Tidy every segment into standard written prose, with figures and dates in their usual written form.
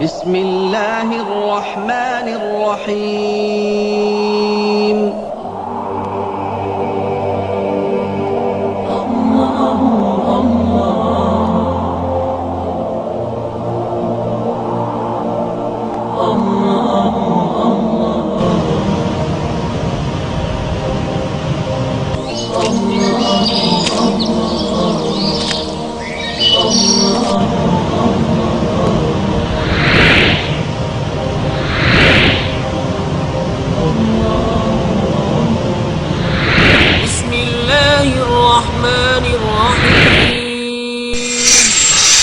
بسم اللہ الرحمن الرحیم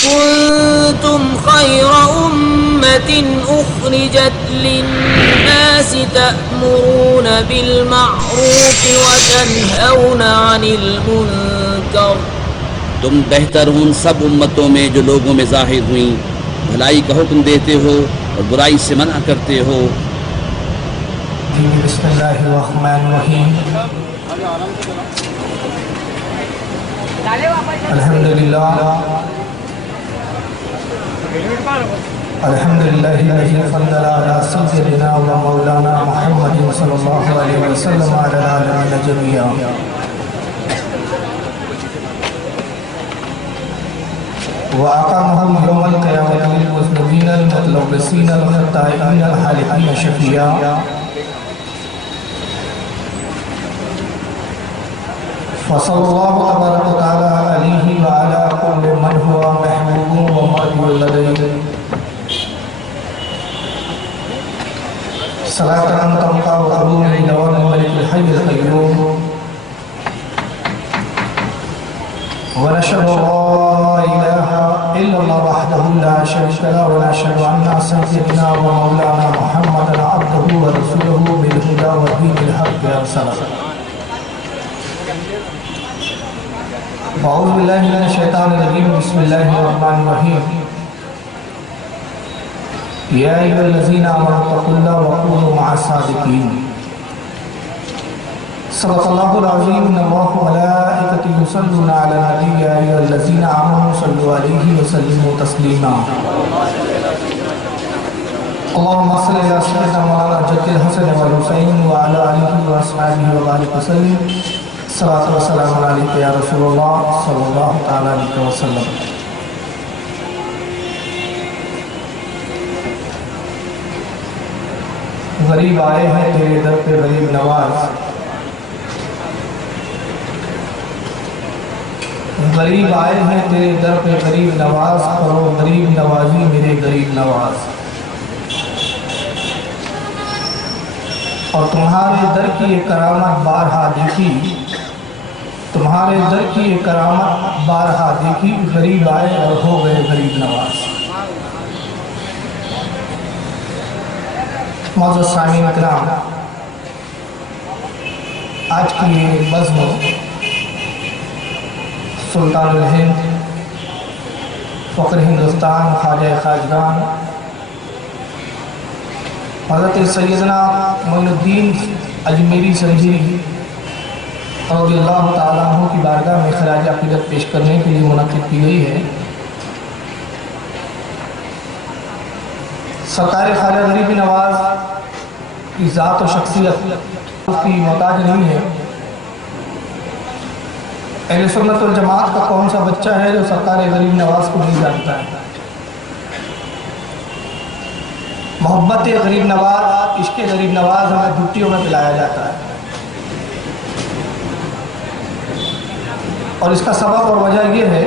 كنتم خير أمة أخرجت للناس تأمرون بالمعروف وتنهون عن المنكر. تم بہتر ان سب امتوں میں جو لوگوں میں ظاہر ہوئیں، بھلائی کا حکم دیتے ہو اور برائی سے منع کرتے ہو. بسم اللہ الرحمن الرحیم. الحمدللہ الذی فضل علی سیدنا و مولانا محمد صلی اللہ علیہ وسلم علی العالمین جميعا. وأقامهم يوم القيامة للمذنبين المتلبسين الخطائين الحالقين شفيعا. فصلى الله تبارك وتعالى عليه وعلى كل من هو محبوب ومرجو لديه صلاة تبقى وتدوم بدوام الملك الحي القيوم. ونشهد لا إله إلا الله وحده لا شريك له ونشهد أن سيدنا ومولانا محمدا عبده ورسوله بالهدى ودين الحق أرسله. أعوذ بالله من الشيطان الرجيم. بسم الله الرحمن الرحيم. يا أيها الذين آمنوا اتقوا الله وكونوا مع الصادقين. صدق الله العظيم. إن الله وملائكته يصلون على النبي يا أيها الذين آمنوا صلوا عليه وسلموا تسليما. اللهم صل على سيدنا مولانا جد الحسن والحسين وعلى آله وأصحابه وبارك وسلم. صلاۃ و سلام علیک یا رسول اللہ صلی اللہ تعالیٰ علیہ وسلم. غریب آئے ہیں تیرے در پہ غریب نواز. غریب آئے ہیں تیرے در پہ غریب نواز. کرو غریب نوازی میرے غریب نواز. اور تمہارے در کی یہ کرامت بارہا دیکھی. تمہارے در کی یہ کرامت بارہا دیکھی. غریب آئے اور ہو گئے غریب نواز. معزز سامعین کرام، آج کی یہ بزم سلطان الہند فخر ہندوستان خواجہ خواجگان حضرت سیدنا معین الدین اجمیری سنجری رضی اللہ تعالیٰ عنہ کی بارگاہ میں خراج عقیدت پیش کرنے کے لیے منعقد کی گئی ہے. سرکار خواجہ غریب نواز کی ذات و شخصیت اس کی محتاج نہیں ہے. اہل سنت والجماعت کا کون سا بچہ ہے جو سرکار غریب نواز کو نہیں جانتا ہے؟ محبت غریب نواز، عشق غریب نواز ہمیں جھوٹیوں میں پلایا جاتا ہے. اور اس کا سبب اور وجہ یہ ہے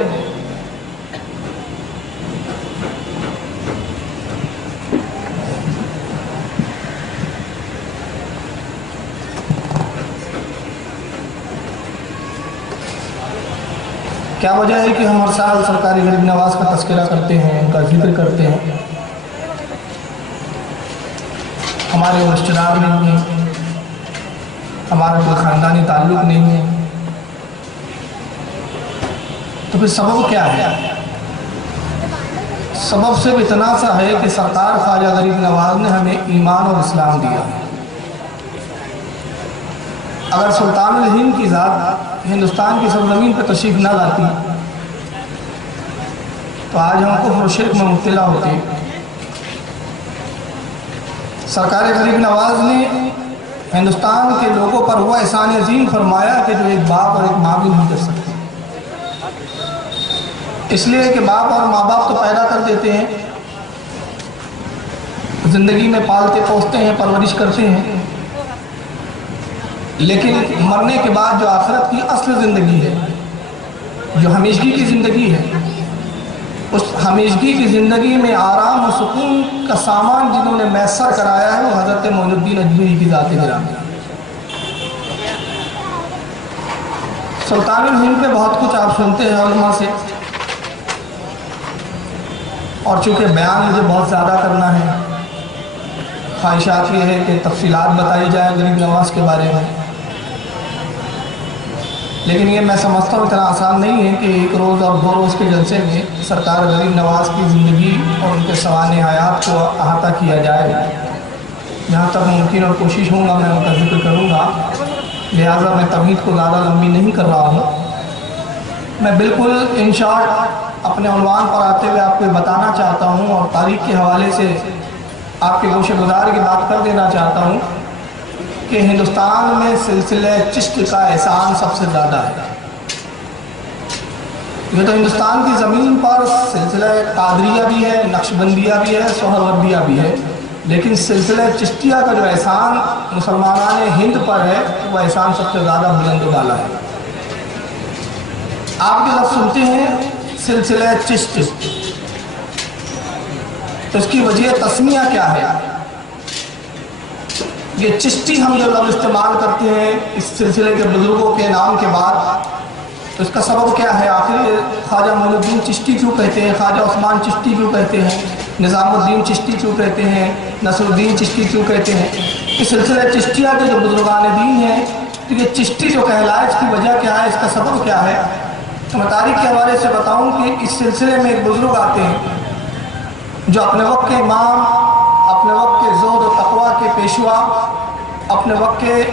کیا وجہ ہے کہ ہم ہر سال سرکاری غریب نواز کا تذکرہ کرتے ہیں، ان کا ذکر کرتے ہیں. ہمارے رشتہ دار نہیں ہیں، ہمارا کوئی خاندانی تعلق نہیں ہے، تو پھر سبب کیا ہے؟ سبب صرف اتنا سا ہے کہ سرکار خواجہ غریب نواز نے ہمیں ایمان اور اسلام دیا. اگر سلطان الہند کی ذات ہندوستان کی سرزمین پہ تشریف نہ لاتی تو آج ہم کفر و شرک میں مبتلا ہوتے. سرکار غریب نواز نے ہندوستان کے لوگوں پر وہ احسان عظیم فرمایا کہ جو ایک باپ اور ایک ماں بھی نہیں کر سکتے. اس لیے کہ باپ اور ماں باپ تو پیدا کر دیتے ہیں، زندگی میں پالتے پوستے ہیں، پرورش کرتے ہیں، لیکن مرنے کے بعد جو آخرت کی اصل زندگی ہے، جو ہمیشگی کی زندگی ہے، اس ہمیشگی کی زندگی میں آرام و سکون کا سامان جنہوں نے میسر کرایا ہے وہ حضرت معین الدین اجمیری کی ذات گرامی. سلطان الہند پہ بہت کچھ آپ سنتے ہیں علماء سے، اور چونکہ بیان مجھے بہت زیادہ کرنا ہے، خواہشات یہ ہے کہ تفصیلات بتائی جائیں غریب نواز کے بارے میں، لیکن یہ میں سمجھتا ہوں اتنا آسان نہیں ہے کہ ایک روز اور دو روز کے جلسے میں سرکار غریب نواز کی زندگی اور ان کے سوانح حیات کو احاطہ کیا جائے. جہاں تک ممکن اور کوشش ہوں گا میں ان کا ذکر کروں گا، لہٰذا میں تمہید کو زیادہ لمبی نہیں کر رہا ہوں. میں بالکل ان شارٹ اپنے عنوان پر آتے ہوئے آپ کو بتانا چاہتا ہوں اور تاریخ کے حوالے سے آپ کے گوشہ گزار کی بات کر دینا چاہتا ہوں کہ ہندوستان میں سلسلہ چشت کا احسان سب سے زیادہ ہے. یہ تو ہندوستان کی زمین پر سلسلہ قادریہ بھی ہے، نقشبندیہ بھی ہے، سہروردیہ بھی ہے، لیکن سلسلہ چشتیہ کا جو احسان مسلمانان ہند پر ہے وہ احسان سب سے زیادہ بلند و بالا ہے. آپ کے لفظ سنتے ہیں سلسلہ چشت، تو اس کی وجہ تسمیہ کیا ہے؟ یہ چشتی ہم جو لفظ استعمال کرتے ہیں اس سلسلے کے بزرگوں کے نام کے بعد، تو اس کا سبب کیا ہے؟ آخر خواجہ معین الدین چشتی کیوں کہتے ہیں، خواجہ عثمان چشتی کیوں کہتے ہیں، نظام الدین چشتی کیوں کہتے ہیں، نصر الدین چشتی کیوں کہتے ہیں؟ اس سلسلہ چشتیہ کے جو بزرگان دین ہیں، تو یہ چشتی جو کہلائے اس کی وجہ کیا ہے، اس کا سبب کیا ہے؟ تو میں تاریخ کے حوالے سے بتاؤں کہ اس سلسلے میں ایک بزرگ آتے ہیں جو اپنے وقت کے امام، اپنے وقت کے زہد و تقویٰ کے پیشوا، اپنے وقت کے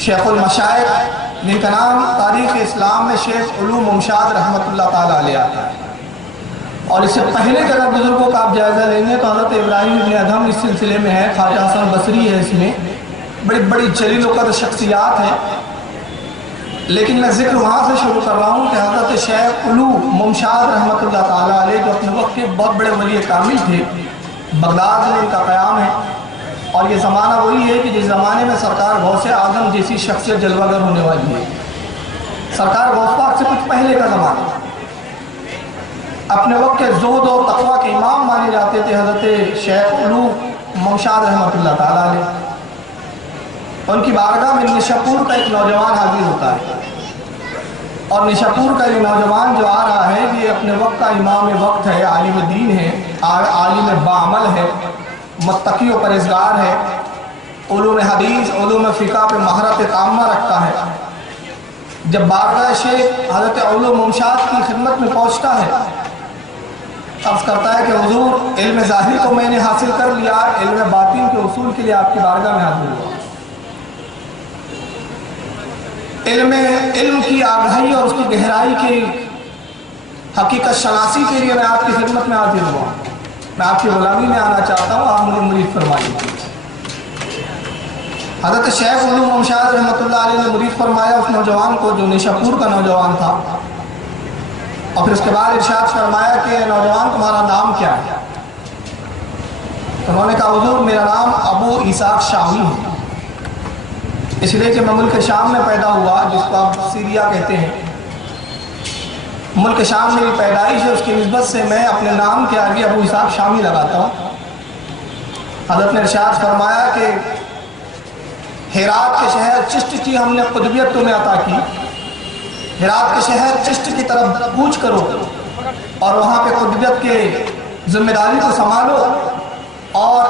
شیخ المشائخ، جن کا نام تاریخ اسلام میں شیخ علوم ممشاد رحمۃ اللہ تعالیٰ علیہ آتا ہے. اور اس سے پہلے کے اگر بزرگوں کا آپ جائزہ لیں گے تو حضرت ابراہیم ابن ادھم اس سلسلے میں ہے، خواجہ حسن بصری ہے، اس میں بڑی بڑی جلیل القدر شخصیات ہیں. لیکن میں ذکر وہاں سے شروع کر رہا ہوں کہ حضرت شیخ علوم ممشاد رحمۃ اللہ تعالیٰ علیہ جو اپنے وقت کے بہت بڑے ولی کامل تھے، بغداد میں ان کا قیام ہے. اور یہ زمانہ وہی ہے کہ جس زمانے میں سرکار غوث اعظم جیسی شخصیت جلوہ گر ہونے والی ہے. سرکار غوث پاک سے کچھ پہلے کا زمانہ، اپنے وقت کے زہد و تقویٰ کے امام مانے جاتے تھے حضرت شیخ علوم ممشاد رحمۃ اللہ تعالیٰ علیہ. ان کی بارگاہ میں نشاپور کا ایک نوجوان حاضر ہوتا ہے، اور نشاپور کا یہ نوجوان جو آ رہا ہے یہ اپنے وقت کا امام وقت ہے، عالم دین ہے، عالم بعمل ہے، متقی و پرہیزگار ہے، علوم حدیث علوم فقہ پہ مہارت تامہ رکھتا ہے. جب بارگاہ شیخ حضرت علوم ممشاد کی خدمت میں پہنچتا ہے، عرض کرتا ہے کہ حضور علم ظاہر کو میں نے حاصل کر لیا، علم باطن کے اصول کے لیے آپ کی بارگاہ میں حاضر ہوا. علم کی آگاہی اور اس کی گہرائی کی حقیقت شناسی کے لیے میں آپ کی خدمت میں حاضر ہوا. میں آپ کی غلامی میں آنا چاہتا ہوں، آپ مجھے مرید فرمائیے. حضرت شیخ علوم ممشاد رحمۃ اللہ علیہ نے مرید فرمایا اس نوجوان کو جو نشاپور کا نوجوان تھا، اور پھر اس کے بعد ارشاد فرمایا کہ نوجوان تمہارا نام کیا ہے؟ انہوں نے کہا حضور میرا نام ابو اسحاق شامی ہے، اس لیے کہ میں ملک شام میں پیدا ہوا جس کو آپ سیریا کہتے ہیں. ملک شام میں پیدائش ہے، اس کی نسبت سے میں اپنے نام کے آگے ابو اسحاق شامی لگاتا ہوں. حضرت نے ارشاد فرمایا کہ ہرات کے شہر چشت کی ہم نے قطبیت تمہیں عطا کی. ہرات کے شہر چشت کی طرف کوچ کرو اور وہاں پہ قطبیت کے ذمہ داری کو سنبھالو، اور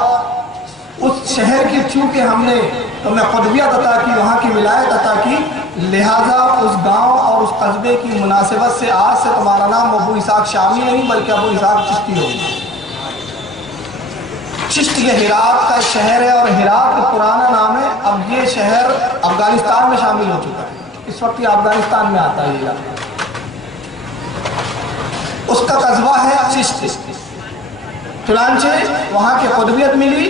اس شہر کی چونکہ ہم نے تمہیں قطبیت عطا کی، وہاں کی ولایت عطا کی، لہٰذا اس گاؤں اور اس قصبے کی مناسبت سے آج سے تمہارا نام ابو اسحاق شامی نہیں بلکہ ابو اسحاق چشتی ہوگا. چشت یہ ہرات کا شہر ہے اور ہرات کا پرانا نام ہے. اب یہ شہر افغانستان میں شامل ہو چکا ہے، اس وقت یہ افغانستان میں آتا ہے. یہ اس کا قصبہ ہے چشت. چنانچہ وہاں کی قطبیت ملی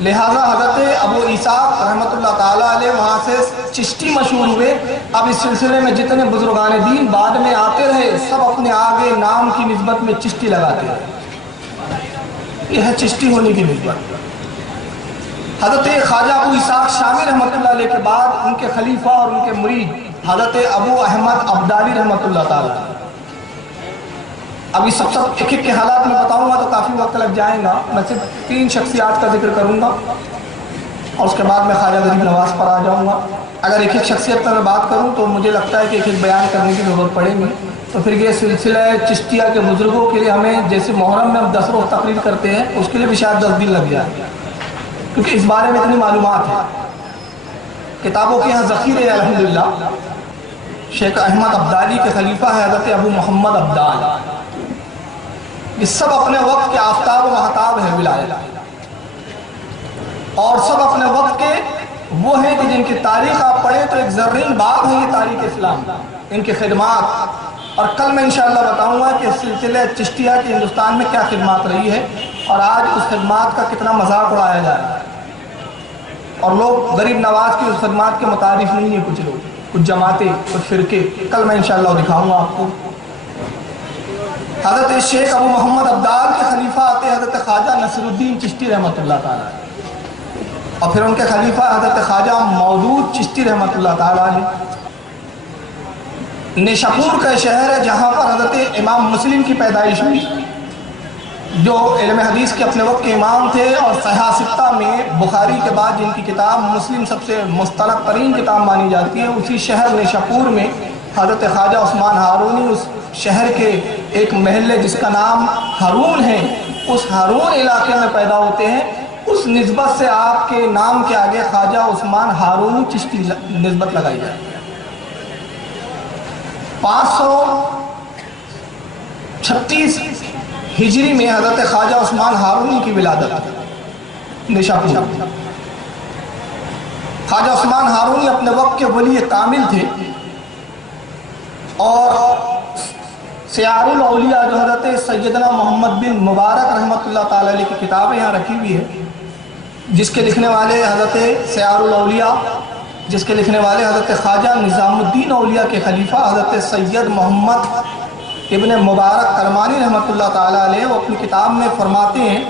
لہٰذا حضرت ابو اسحاق رحمۃ اللہ تعالیٰ علیہ وہاں سے چشتی مشہور ہوئے۔ اب اس سلسلے میں جتنے بزرگان دین بعد میں آتے رہے سب اپنے آگے نام کی نسبت میں چشتی لگاتے رہے۔ یہ ہے چشتی ہونے کی نسبت۔ حضرت خواجہ ابو اسحاق شامی رحمۃ اللہ علیہ کے بعد ان کے خلیفہ اور ان کے مرید حضرت ابو احمد ابدالی رحمۃ اللہ تعالیٰ۔ ابھی سب ایک ایک کے حالات میں بتاؤں گا تو کافی وقت لگ جائے گا، میں صرف 3 شخصیات کا ذکر کروں گا اور اس کے بعد میں خواجہ غریب نواز پر آ جاؤں گا۔ اگر ایک ایک شخصیت پر میں بات کروں تو مجھے لگتا ہے کہ ایک ایک بیان کرنے کی ضرورت پڑے گی، تو پھر یہ سلسلہ چشتیہ کے بزرگوں کے لیے ہمیں جیسے محرم میں ہم 10 روز تقریر کرتے ہیں اس کے لیے بھی شاید 10 دن لگ جائے، کیونکہ اس بارے میں اتنی معلومات ہے۔ کتابوں کے یہاں ذخیرے ہیں الحمدللہ۔ شیخ احمد ابدالی کے خلیفہ ہے حضرت ابو محمد ابدال۔ یہ سب اپنے وقت کے آفتاب و مہتاب ہیں ولایت، اور سب اپنے وقت کے وہ ہیں کہ جن کی تاریخ آپ پڑھیں تو ایک زرین باب ہے یہ تاریخ اسلام، ان کی خدمات۔ اور کل میں انشاءاللہ بتاؤں گا کہ سلسلہ چشتیہ کی ہندوستان میں کیا خدمات رہی ہے اور آج اس خدمات کا کتنا مذاق اڑایا جا رہا ہے، اور لوگ غریب نواز کی اس خدمات کے متعارف نہیں ہیں، کچھ لوگ، کچھ جماعتیں، کچھ فرقے۔ کل میں انشاءاللہ دکھاؤں گا آپ کو۔ حضرت شیخ ابو محمد ابدال کے خلیفہ آتے حضرت خواجہ نصر الدین چشتی رحمۃ اللہ تعالیٰ، اور پھر ان کے خلیفہ حضرت خواجہ مودود چشتی رحمۃ اللہ تعالیٰ علیہ۔ نیشاپور کا شہر ہے جہاں پر حضرت امام مسلم کی پیدائش ہوئی، جو علم حدیث کے اپنے وقت کے امام تھے، اور صحیح ستہ میں بخاری کے بعد جن کی کتاب مسلم سب سے مستند ترین کتاب مانی جاتی ہے، اسی شہر نیشاپور میں حضرت خواجہ عثمان ہارونی اس شہر کے ایک محلے جس کا نام ہارون ہے، اس ہارون علاقے میں پیدا ہوتے ہیں۔ اس نسبت سے آپ کے نام کے آگے خواجہ عثمان ہارونی چشتی نسبت لگائی جائے۔ 536 ہجری میں حضرت خواجہ عثمان ہارونی کی ولادت نیشاپور۔ خواجہ عثمان ہارونی اپنے وقت کے ولی کامل تھے، اور سیار الاولیاء جو حضرت سیدنا محمد بن مبارک رحمۃ اللہ تعالیٰ علیہ کی کتابیں یہاں رکھی ہوئی ہے، جس کے لکھنے والے حضرت سیار الاولیاء، جس کے لکھنے والے حضرت خواجہ نظام الدین اولیاء کے خلیفہ حضرت سید محمد ابن مبارک کرمانی رحمۃ اللہ تعالیٰ علیہ، وہ اپنی کتاب میں فرماتے ہیں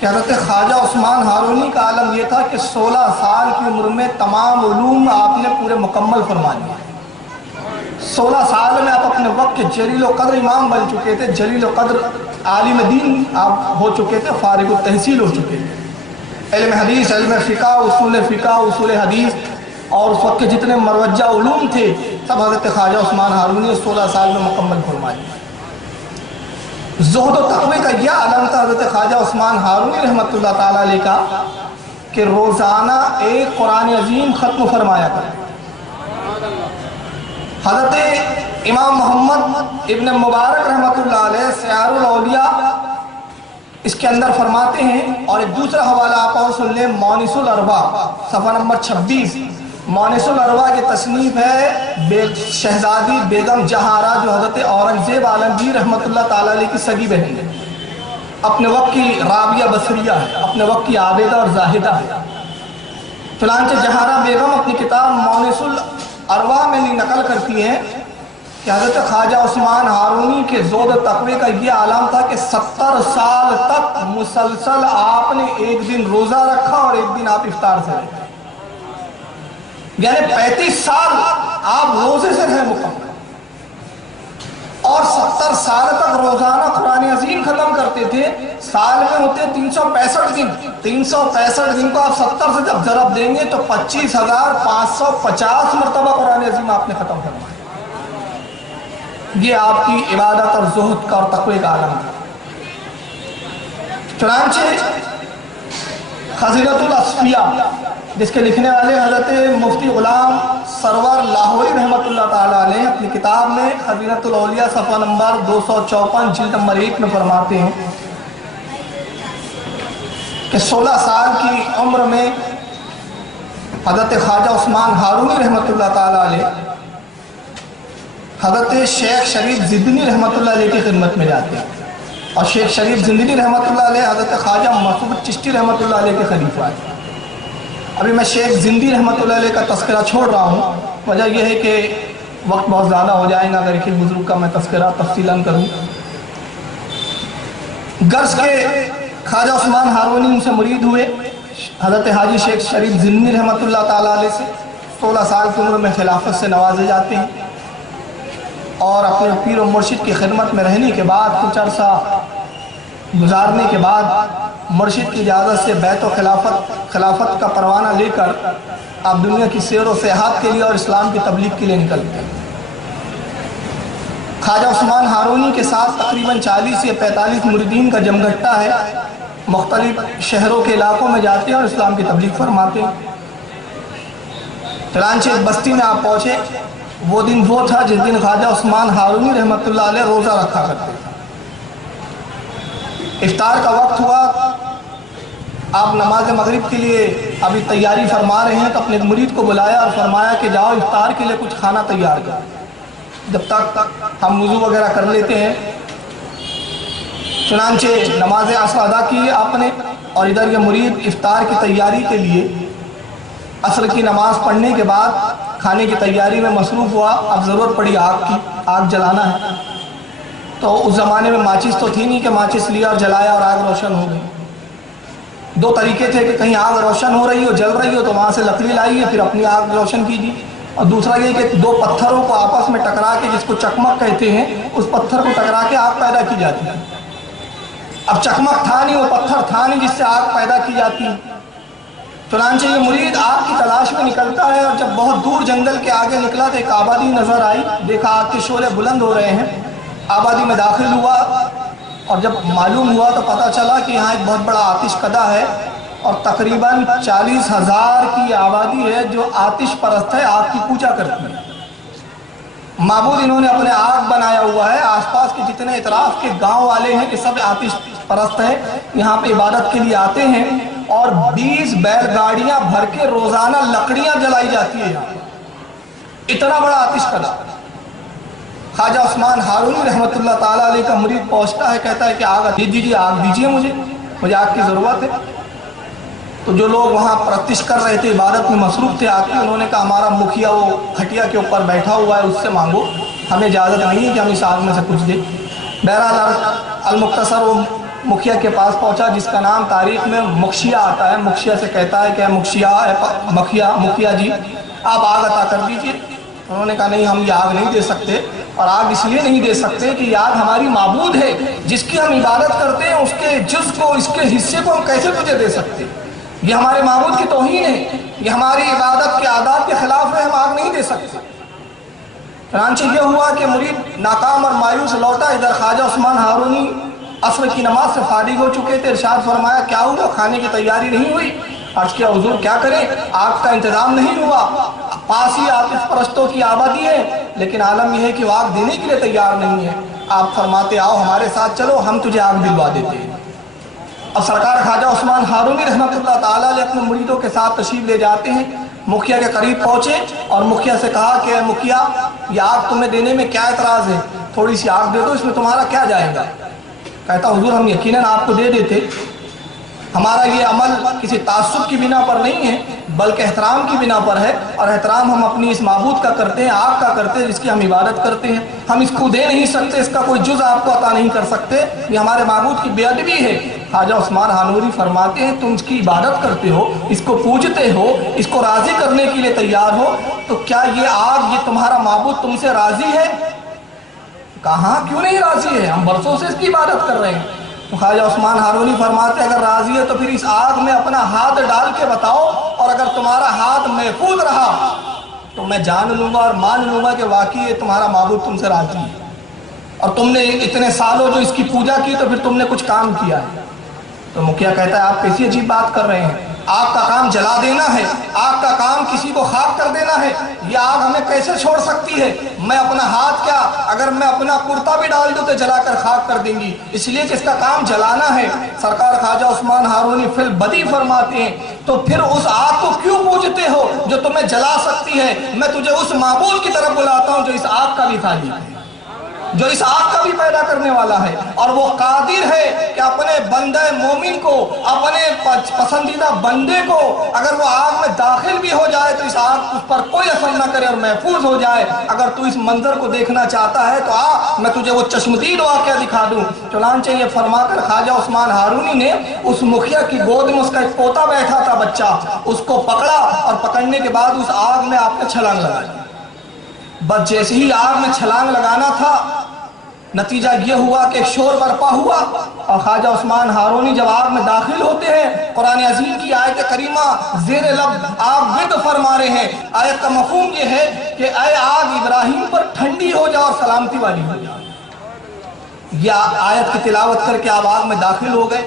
کہ حضرت خواجہ عثمان ہارونی کا عالم یہ تھا کہ 16 سال کی عمر میں تمام علوم آپ نے پورے مکمل فرما لیے۔ 16 سال میں آپ اپنے وقت کے جلیل و قدر امام بن چکے تھے، جلیل و قدر عالم دین آپ ہو چکے تھے، فارغ التحصیل ہو چکے تھے۔ علم حدیث، علم فقہ، اصول حدیث اور اس وقت کے جتنے مروجہ علوم تھے سب حضرت خواجہ عثمان ہارونی 16 سال میں مکمل فرما لیے۔ زہد و تقوی کا یہ عالم تھا حضرت خواجہ عثمان ہارونی رحمۃ اللہ تعالیٰ علیہ کا کہ روزانہ ایک قرآن عظیم ختم فرمایا کرتے۔ حضرت امام محمد ابن مبارک رحمۃ اللہ علیہ سیار الاولیاء اس کے اندر فرماتے ہیں، اور ایک دوسرا حوالہ آپ اور سن لیں، مونس الاربع صفحہ نمبر 26۔ مونس الاربع کی تصنیف ہے شہزادی بیگم جہارہ، جو حضرت اورنگزیب عالمگیر رحمۃ اللہ تعالیٰ علیہ کی سگی بہن ہے، اپنے وقت کی رابعہ بصریہ ہے، اپنے وقت کی عابدہ اور زاہدہ ہے۔ چنانچہ جہارہ بیگم اپنی کتاب مونس الاربع میں نقل کرتی ہیں کہ حضرت خواجہ عثمان ہارونی کے زہد و تقوی کا یہ عالم تھا کہ 70 سال تک مسلسل آپ نے ایک دن روزہ رکھا اور ایک دن آپ افطار سے رہے، یعنی 35 سال آپ روزے سے رہے مکمل، اور 70 سال تک روزانہ قرآن عظیم ختم کرتے تھے۔ سال میں ہوتے 365 دن، 365 دن کو آپ 70 سے جب ضرب دیں گے تو 25,550 مرتبہ قرآن عظیم آپ نے ختم کروایا۔ یہ آپ کی عبادت اور زہد کا اور تقوی کا عالم تھا۔ چنانچہ خزینۃ الاصفیاء جس کے لکھنے والے حضرت مفتی غلام سرور لاہوری رحمۃ اللہ تعالیٰ علیہ اپنی کتاب میں خزینۃ الاولیاء صفحہ نمبر 254 جلد نمبر 1 میں فرماتے ہیں کہ 16 سال کی عمر میں حضرت خواجہ عثمان ہارونی رحمۃ اللہ تعالیٰ علیہ حضرت شیخ شریف زدنی رحمۃ اللہ علیہ کی خدمت میں جاتے ہیں۔ اور شیخ شریف زندگی رحمۃ اللہ علیہ حضرت خواجہ مسعود چشتی رحمۃ اللہ علیہ کے خلیفہ ہیں۔ ابھی میں شیخ زندی رحمۃ اللہ علیہ کا تذکرہ چھوڑ رہا ہوں، وجہ یہ ہے کہ وقت بہت زیادہ ہو جائے گا اگر ایک بزرگ کا میں تذکرہ تفصیلاً کروں۔ غرض کے خواجہ عثمان ہارونی ان سے مرید ہوئے حضرت حاجی شیخ شریف زندی رحمۃ اللہ تعالیٰ علیہ سے 16 سال کی عمر میں خلافت سے نوازے جاتے ہیں، اور اپنے پیر و مرشد کی خدمت میں رہنے کے بعد کچھ عرصہ گزارنے کے بعد مرشد کی اجازت سے بیعت و خلافت کا پروانہ لے کر آپ دنیا کی سیر و سیاحت کے لیے اور اسلام کی تبلیغ کے لیے نکلتے ہیں۔ خواجہ عثمان ہارونی کے ساتھ تقریباً 40 یا 45 مریدین کا جمگٹا ہے، مختلف شہروں کے علاقوں میں جاتے ہیں اور اسلام کی تبلیغ فرماتے ہیں۔ چنانچہ ایک بستی میں آپ پہنچے، وہ دن وہ تھا جس دن خواجہ عثمان ہارونی رحمۃ اللہ علیہ روزہ رکھا کرتے تھے۔ افطار کا وقت ہوا، آپ نماز مغرب کے لیے ابھی تیاری فرما رہے ہیں تو اپنے مرید کو بلایا اور فرمایا کہ جاؤ افطار کے لیے کچھ کھانا تیار کرو، جب تک ہم وضو وغیرہ کر لیتے ہیں۔ چنانچہ نماز عصر ادا کی آپ نے، اور ادھر یہ مرید افطار کی تیاری کے لیے عصر کی نماز پڑھنے کے بعد کھانے کی تیاری میں مصروف ہوا۔ اب ضرورت پڑی آگ کی، آگ جلانا ہے، تو اس زمانے میں ماچس تو تھی نہیں کہ ماچس لیا اور جلایا اور آگ روشن ہو گئی۔ دو طریقے تھے کہ کہیں آگ روشن ہو رہی ہو، جل رہی ہو تو وہاں سے لکڑی لائیے پھر اپنی آگ روشن کیجیے، اور دوسرا یہ کہ دو پتھروں کو آپس میں ٹکرا کے، جس کو چکمک کہتے ہیں، اس پتھر کو ٹکرا کے آگ پیدا کی جاتی ہے۔ اب چکمک تھا نہیں، وہ پتھر تھا نہیں جس سے آگ پیدا کی جاتی ہے۔ چنانچہ یہ مرید آگ کی تلاش میں نکلتا ہے، اور جب بہت دور جنگل کے آگے نکلا تو ایک آبادی نظر آئی، دیکھا آگ کے شعلے بلند ہو رہے ہیں، آبادی میں داخل ہوا، اور جب معلوم ہوا تو پتہ چلا کہ یہاں ایک بہت بڑا آتش کدہ ہے، اور تقریباً 40,000 کی آبادی ہے جو آتش پرست ہے، آگ کی پوجا کرتی ہے۔ معبود انہوں نے اپنے آگ بنایا ہوا ہے، آس پاس کے جتنے اطراف کے گاؤں والے ہیں کہ سب آتش پرست ہیں، یہاں پہ عبادت کے لیے آتے ہیں، اور 20 بیل گاڑیاں بھر کے روزانہ لکڑیاں جلائی جاتی ہے یہاں، اتنا بڑا آتش کدہ۔ خواجہ عثمان ہارونی رحمۃ اللہ تعالیٰ علیہ کا مرید پہنچتا ہے، کہتا ہے کہ آگ دیجیے، آگ دیجیے، مجھے آگ کی ضرورت ہے۔ تو جو لوگ وہاں پرستش کر رہے تھے، عبادت میں مصروف تھے، آ کے انہوں نے کہا ہمارا مکھیا وہ کھٹیا کے اوپر بیٹھا ہوا ہے، اس سے مانگو، ہمیں اجازت نہیں ہے کہ ہم اس آگ میں سے کچھ دیں۔ بہرحال المختصر وہ مکھیا کے پاس پہنچا، جس کا نام تاریخ میں مکشیا آتا ہے۔ مکشیا سے کہتا ہے کہ مکھیا جی آپ آگ عطا کر دیجیے۔ انہوں نے کہا نہیں، ہم یہ آگ نہیں دے سکتے، اور آگ اس لیے نہیں دے سکتے کہ یہ آگ ہماری معبود ہے، جس کی ہم عبادت کرتے ہیں، اس کے جز کو، اس کے حصے کو ہم کیسے تجھے دے سکتے؟ یہ ہمارے معبود کی توہین ہے، یہ ہماری عبادت کے عادات کے خلاف ہے، ہم آگ نہیں دے سکتے۔ چنانچہ یہ ہوا کہ مرید ناکام اور مایوس لوٹا، ادھر خواجہ عثمان ہارونی عصر کی نماز سے فارغ ہو چکے تھے۔ ارشاد فرمایا کیا ہوا، کھانے کی تیاری نہیں ہوئی؟ عرض کیا حضور کیا کریں، آگ کا انتظام نہیں ہوا، پاس ہی آتش پرستوں کی آبادی ہے، لیکن عالم یہ ہے کہ وہ آگ دینے کے لیے تیار نہیں ہے۔ آپ فرماتے آؤ ہمارے ساتھ چلو، ہم تجھے آگ دلوا دیتے ہیں۔ اب سرکار خواجہ عثمان ہارونی رحمۃ اللہ تعالیٰ علیہ اپنے مریدوں کے ساتھ تشریف لے جاتے ہیں، مکھیا کے قریب پہنچے اور مکھیا سے کہا کہ اے مکھیا، یہ آگ تمہیں دینے میں کیا اعتراض ہے، تھوڑی سی آگ دے دو، اس میں تمہارا کیا جائے گا؟ کہتا حضور ہم یقیناً آپ کو دے دیتے، ہمارا یہ عمل کسی تعصب کی بنا پر نہیں ہے بلکہ احترام کی بنا پر ہے، اور احترام ہم اپنی اس معبود کا کرتے ہیں، آگ کا کرتے ہیں جس کی ہم عبادت کرتے ہیں۔ ہم اس کو دے نہیں سکتے، اس کا کوئی جز آپ کو عطا نہیں کر سکتے، یہ ہمارے معبود کی بے ادبی ہے۔ خواجہ عثمان ہارونی فرماتے ہیں تم اس کی عبادت کرتے ہو، اس کو پوجتے ہو، اس کو راضی کرنے کے لیے تیار ہو، تو کیا یہ آگ، یہ تمہارا معبود تم سے راضی ہے؟ کہاں کیوں نہیں راضی ہے، ہم برسوں سے اس کی عبادت کر رہے ہیں۔ خواجہ عثمان ہارونی فرماتے ہیں اگر راضی ہے تو پھر اس آگ میں اپنا ہاتھ ڈال کے بتاؤ، اور اگر تمہارا ہاتھ محفوظ رہا تو میں جان لوں گا اور مان لوں گا کہ واقعی یہ تمہارا معبود تم سے راضی ہے، اور تم نے اتنے سالوں جو اس کی پوجا کی تو پھر تم نے کچھ کام کیا ہے۔ تو مکھیا کہتا ہے آپ کیسی عجیب بات کر رہے ہیں، آگ کا کام جلا دینا ہے، آگ کا کام کسی کو خاک کر دینا ہے، یہ آگ ہمیں کیسے چھوڑ سکتی ہے؟ میں اپنا ہاتھ کیا، اگر میں اپنا کرتا بھی ڈال دوں تو جلا کر خاک کر دیں گی، اس لیے کہ اس کا کام جلانا ہے۔ سرکار خواجہ عثمان ہارونی فی البدی فرماتے ہیں تو پھر اس آگ کو کیوں پوجتے ہو جو تمہیں جلا سکتی ہے؟ میں تجھے اس معبود کی طرف بلاتا ہوں جو اس آگ کا بھی خالق ہے۔ جو اس آگ کا بھی پیدا کرنے والا ہے، اور وہ قادر ہے کہ اپنے بندہ مومن کو، اپنے پسندیدہ بندے کو اگر وہ آگ میں داخل بھی ہو جائے تو اس آگ اس پر کوئی اثر نہ کرے اور محفوظ ہو جائے۔ اگر تو اس منظر کو دیکھنا چاہتا ہے تو میں تجھے وہ چشمدید واقعہ دکھا دوں۔ چنانچہ یہ فرما کر خواجہ عثمان ہارونی نے اس مکھیا کی گود میں اس کا ایک پوتا بیٹھا تھا بچہ، اس کو پکڑا اور پکڑنے کے بعد اس آگ میں آپ نے چھلانگ لگائی۔ بس جیسے ہی آگ میں چھلانگ لگانا تھا، نتیجہ یہ ہوا کہ ایک شور برپا ہوا، اور خواجہ عثمان ہارونی جب آگ میں داخل ہوتے ہیں، قرآن عظیم کی آیت کریمہ زیر لب آپ ورد فرما رہے ہیں۔ آیت کا مفہوم یہ ہے کہ اے آگ ابراہیم پر ٹھنڈی ہو جا اور سلامتی والی ہو جا۔ یہ آیت کی تلاوت کر کے آپ آگ میں داخل ہو گئے۔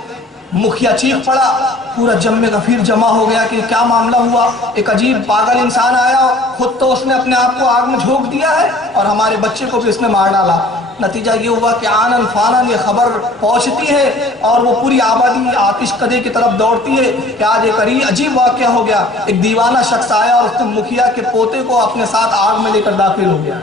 مکھیا چیخ پڑا، پورا جم غفیر جمع ہو گیا کہ کیا معاملہ ہوا۔ ایک عجیب پاگل انسان آیا، خود تو اس نے اپنے آپ کو آگ میں جھونک دیا ہے اور ہمارے بچے کو بھی اس نے مار ڈالا۔ نتیجہ یہ ہوا کہ آنن فانن یہ خبر پہنچتی ہے اور وہ پوری آبادی آتش کدے کی طرف دوڑتی ہے کہ آج ایک عجیب واقعہ ہو گیا۔ ایک دیوانہ شخص آیا اور اس نے مکھیا کے پوتے کو اپنے ساتھ آگ میں لے کر داخل ہو گیا۔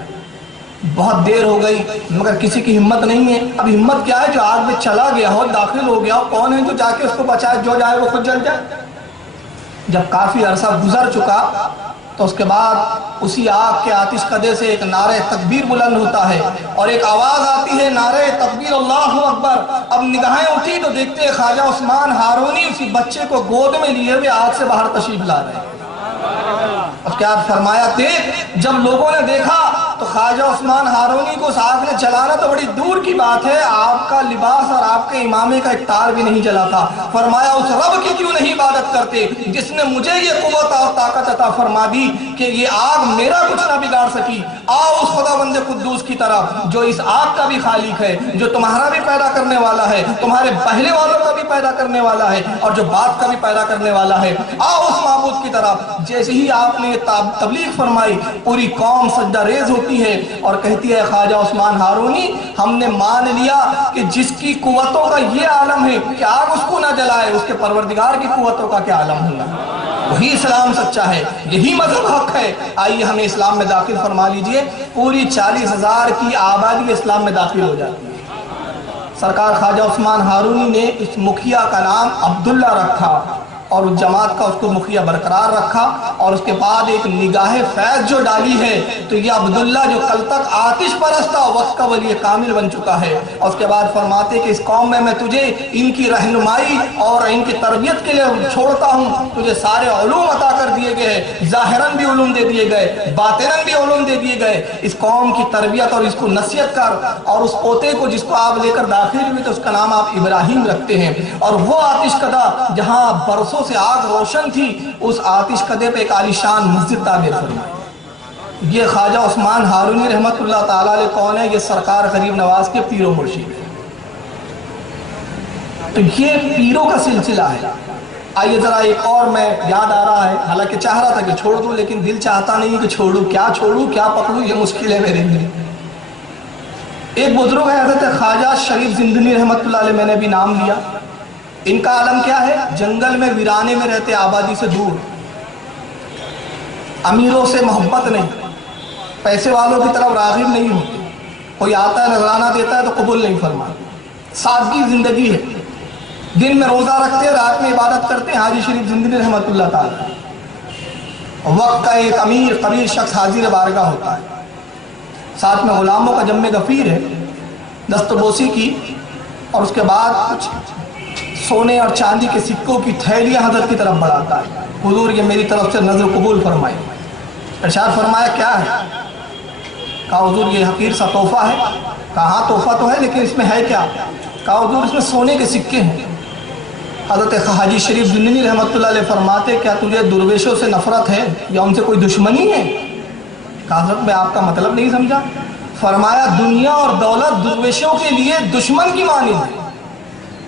بہت دیر ہو گئی مگر کسی کی ہمت نہیں ہے۔ اب ہمت کیا ہے، جو آگ میں چلا گیا ہو، داخل ہو گیا ہو، کون ہے جو جا کے اس کو بچائے؟ جو جائے وہ خود جل جائے۔ جب کافی عرصہ گزر چکا تو اس کے بعد اسی آگ کے آتش کدے سے ایک نعرہ تکبیر بلند ہوتا ہے اور ایک آواز آتی ہے، نعرہ تکبیر اللہ اکبر۔ اب نگاہیں اٹھی تو دیکھتے ہیں خواجہ عثمان ہارونی اسی بچے کو گود میں لیے ہوئے آگ سے باہر تشریف لا رہے ہیں۔ اس کے بعد فرمایا دیکھ، جب لوگوں نے دیکھا تو خواجہ عثمان ہارونی کو اس آگ نے جلانا تو بڑی دور کی بات ہے، آپ کا لباس اور آپ کے امامے کا ایک تار بھی نہیں جلا تھا۔ فرمایا اس رب کی کیوں نہیں عبادت کرتے جس نے مجھے یہ قوت اور طاقت عطا فرما دی کہ یہ آگ میرا کچھ نہ بگاڑ سکی۔ آؤ اس خدا بند قدوس کی طرف جو اس آگ کا بھی خالق ہے، جو تمہارا بھی پیدا کرنے والا ہے، تمہارے پہلے والوں کا بھی پیدا کرنے والا ہے اور جو بعد کا بھی پیدا کرنے والا ہے۔ آؤ اس معبود کی طرف۔ جیسے ہی آپ نے تبلیغ فرمائی، پوری قوم سجدہ ریز ہوتی ہے اور کہتی ہے خواجہ عثمان ہارونی ہم نے مان لیا کہ جس کی قوتوں کا یہ عالم ہے کہ آگ اس کو نہ جلائے، اس کے پروردگار کی قوتوں کا کیا عالم ہوگا۔ وہی اسلام سچا ہے، یہی مذہب حق ہے۔ آئیے ہمیں اسلام میں داخل فرما لیجئے۔ پوری 40,000 کی آبادی اسلام میں داخل ہو جاتی ہے۔ سرکار خواجہ عثمان ہارونی نے اس مکھیا کا نام عبداللہ رکھا اور اس جماعت کا اس کو مکھیا برقرار رکھا، اور اس کے بعد ایک نگاہ فیض جو ڈالی ہے تو یہ عبداللہ جو کل تک آتش پرست تھا وقت کا ولی کامل بن چکا ہے۔ اور اس کے بعد فرماتے کہ اس قوم میں تجھے ان کی رہنمائی اور ان کی تربیت کے لیے چھوڑتا ہوں، تجھے سارے علوم عطا کر دیے گئے، ظاہراً بھی علوم دے دیے گئے، باطناً بھی علوم دے دیے گئے۔ اس قوم کی تربیت اور اس کو نصیحت کر، اور اس پوتے کو جس کو آپ لے کر داخل ہوئے تو اس کا نام آپ ابراہیم رکھتے ہیں، اور وہ آتش کدہ جہاں برسوں سے آگ روشن تھی اس آتش کدے پہ ایک عالیشان مسجد تعمیر فرمائی۔ یہ خواجہ عثمان ہارونی رحمت اللہ تعالیٰ علیہ کون ہے؟ یہ سرکار غریب نواز کے پیر و مرشد ہے۔ تو یہ پیروں کا سلسلہ ہے۔ آئیے ذرا ایک اور میں یاد آ رہا ہے، حالانکہ چاہ رہا تھا کہ چھوڑ دوں لیکن دل چاہتا نہیں کہ چھوڑوں کیا پکڑوں، یہ مشکل ہے میرے لیے۔ ایک بزرگ ہے حضرت خواجہ شریف زندنی رحمت اللہ علیہ، میں نے بھی نام لیا۔ ان کا عالم کیا ہے؟ جنگل میں ویرانے میں رہتے، آبادی سے دور، امیروں سے محبت نہیں، پیسے والوں کی طرف راغب نہیں ہوتے، کوئی آتا ہے نذرانہ دیتا ہے تو قبول نہیں فرماتے، سادگی زندگی ہے، دن میں روزہ رکھتے ہیں، رات میں عبادت کرتے ہیں۔ حاجی شریف زندنی رحمت اللہ تعالی وقت کا ایک امیر قبیر شخص حاضر بارگاہ ہوتا ہے، ساتھ میں غلاموں کا جم غفیر ہے، دست بوسی کی، اور اس کے بعد کچھ سونے اور چاندی کے سکوں کی تھیلیاں حضرت کی طرف بڑھاتا ہے۔ حضور یہ میری طرف سے نظر قبول فرمائی۔ ارشاد فرمایا کیا ہے؟ کہا حضور یہ حقیر سا تحفہ ہے۔ کہا ہاں تحفہ تو ہے لیکن اس میں ہے کیا؟ کہا حضور اس میں سونے کے سکے ہیں۔ حضرت حاجی شریف زندنی رحمت اللہ علیہ فرماتے کیا تجھے درویشوں سے نفرت ہے یا ان سے کوئی دشمنی ہے؟ کہا حضرت میں آپ کا مطلب نہیں سمجھا۔ فرمایا دنیا اور دولت درویشوں کے لیے دشمن کی مانند ہے،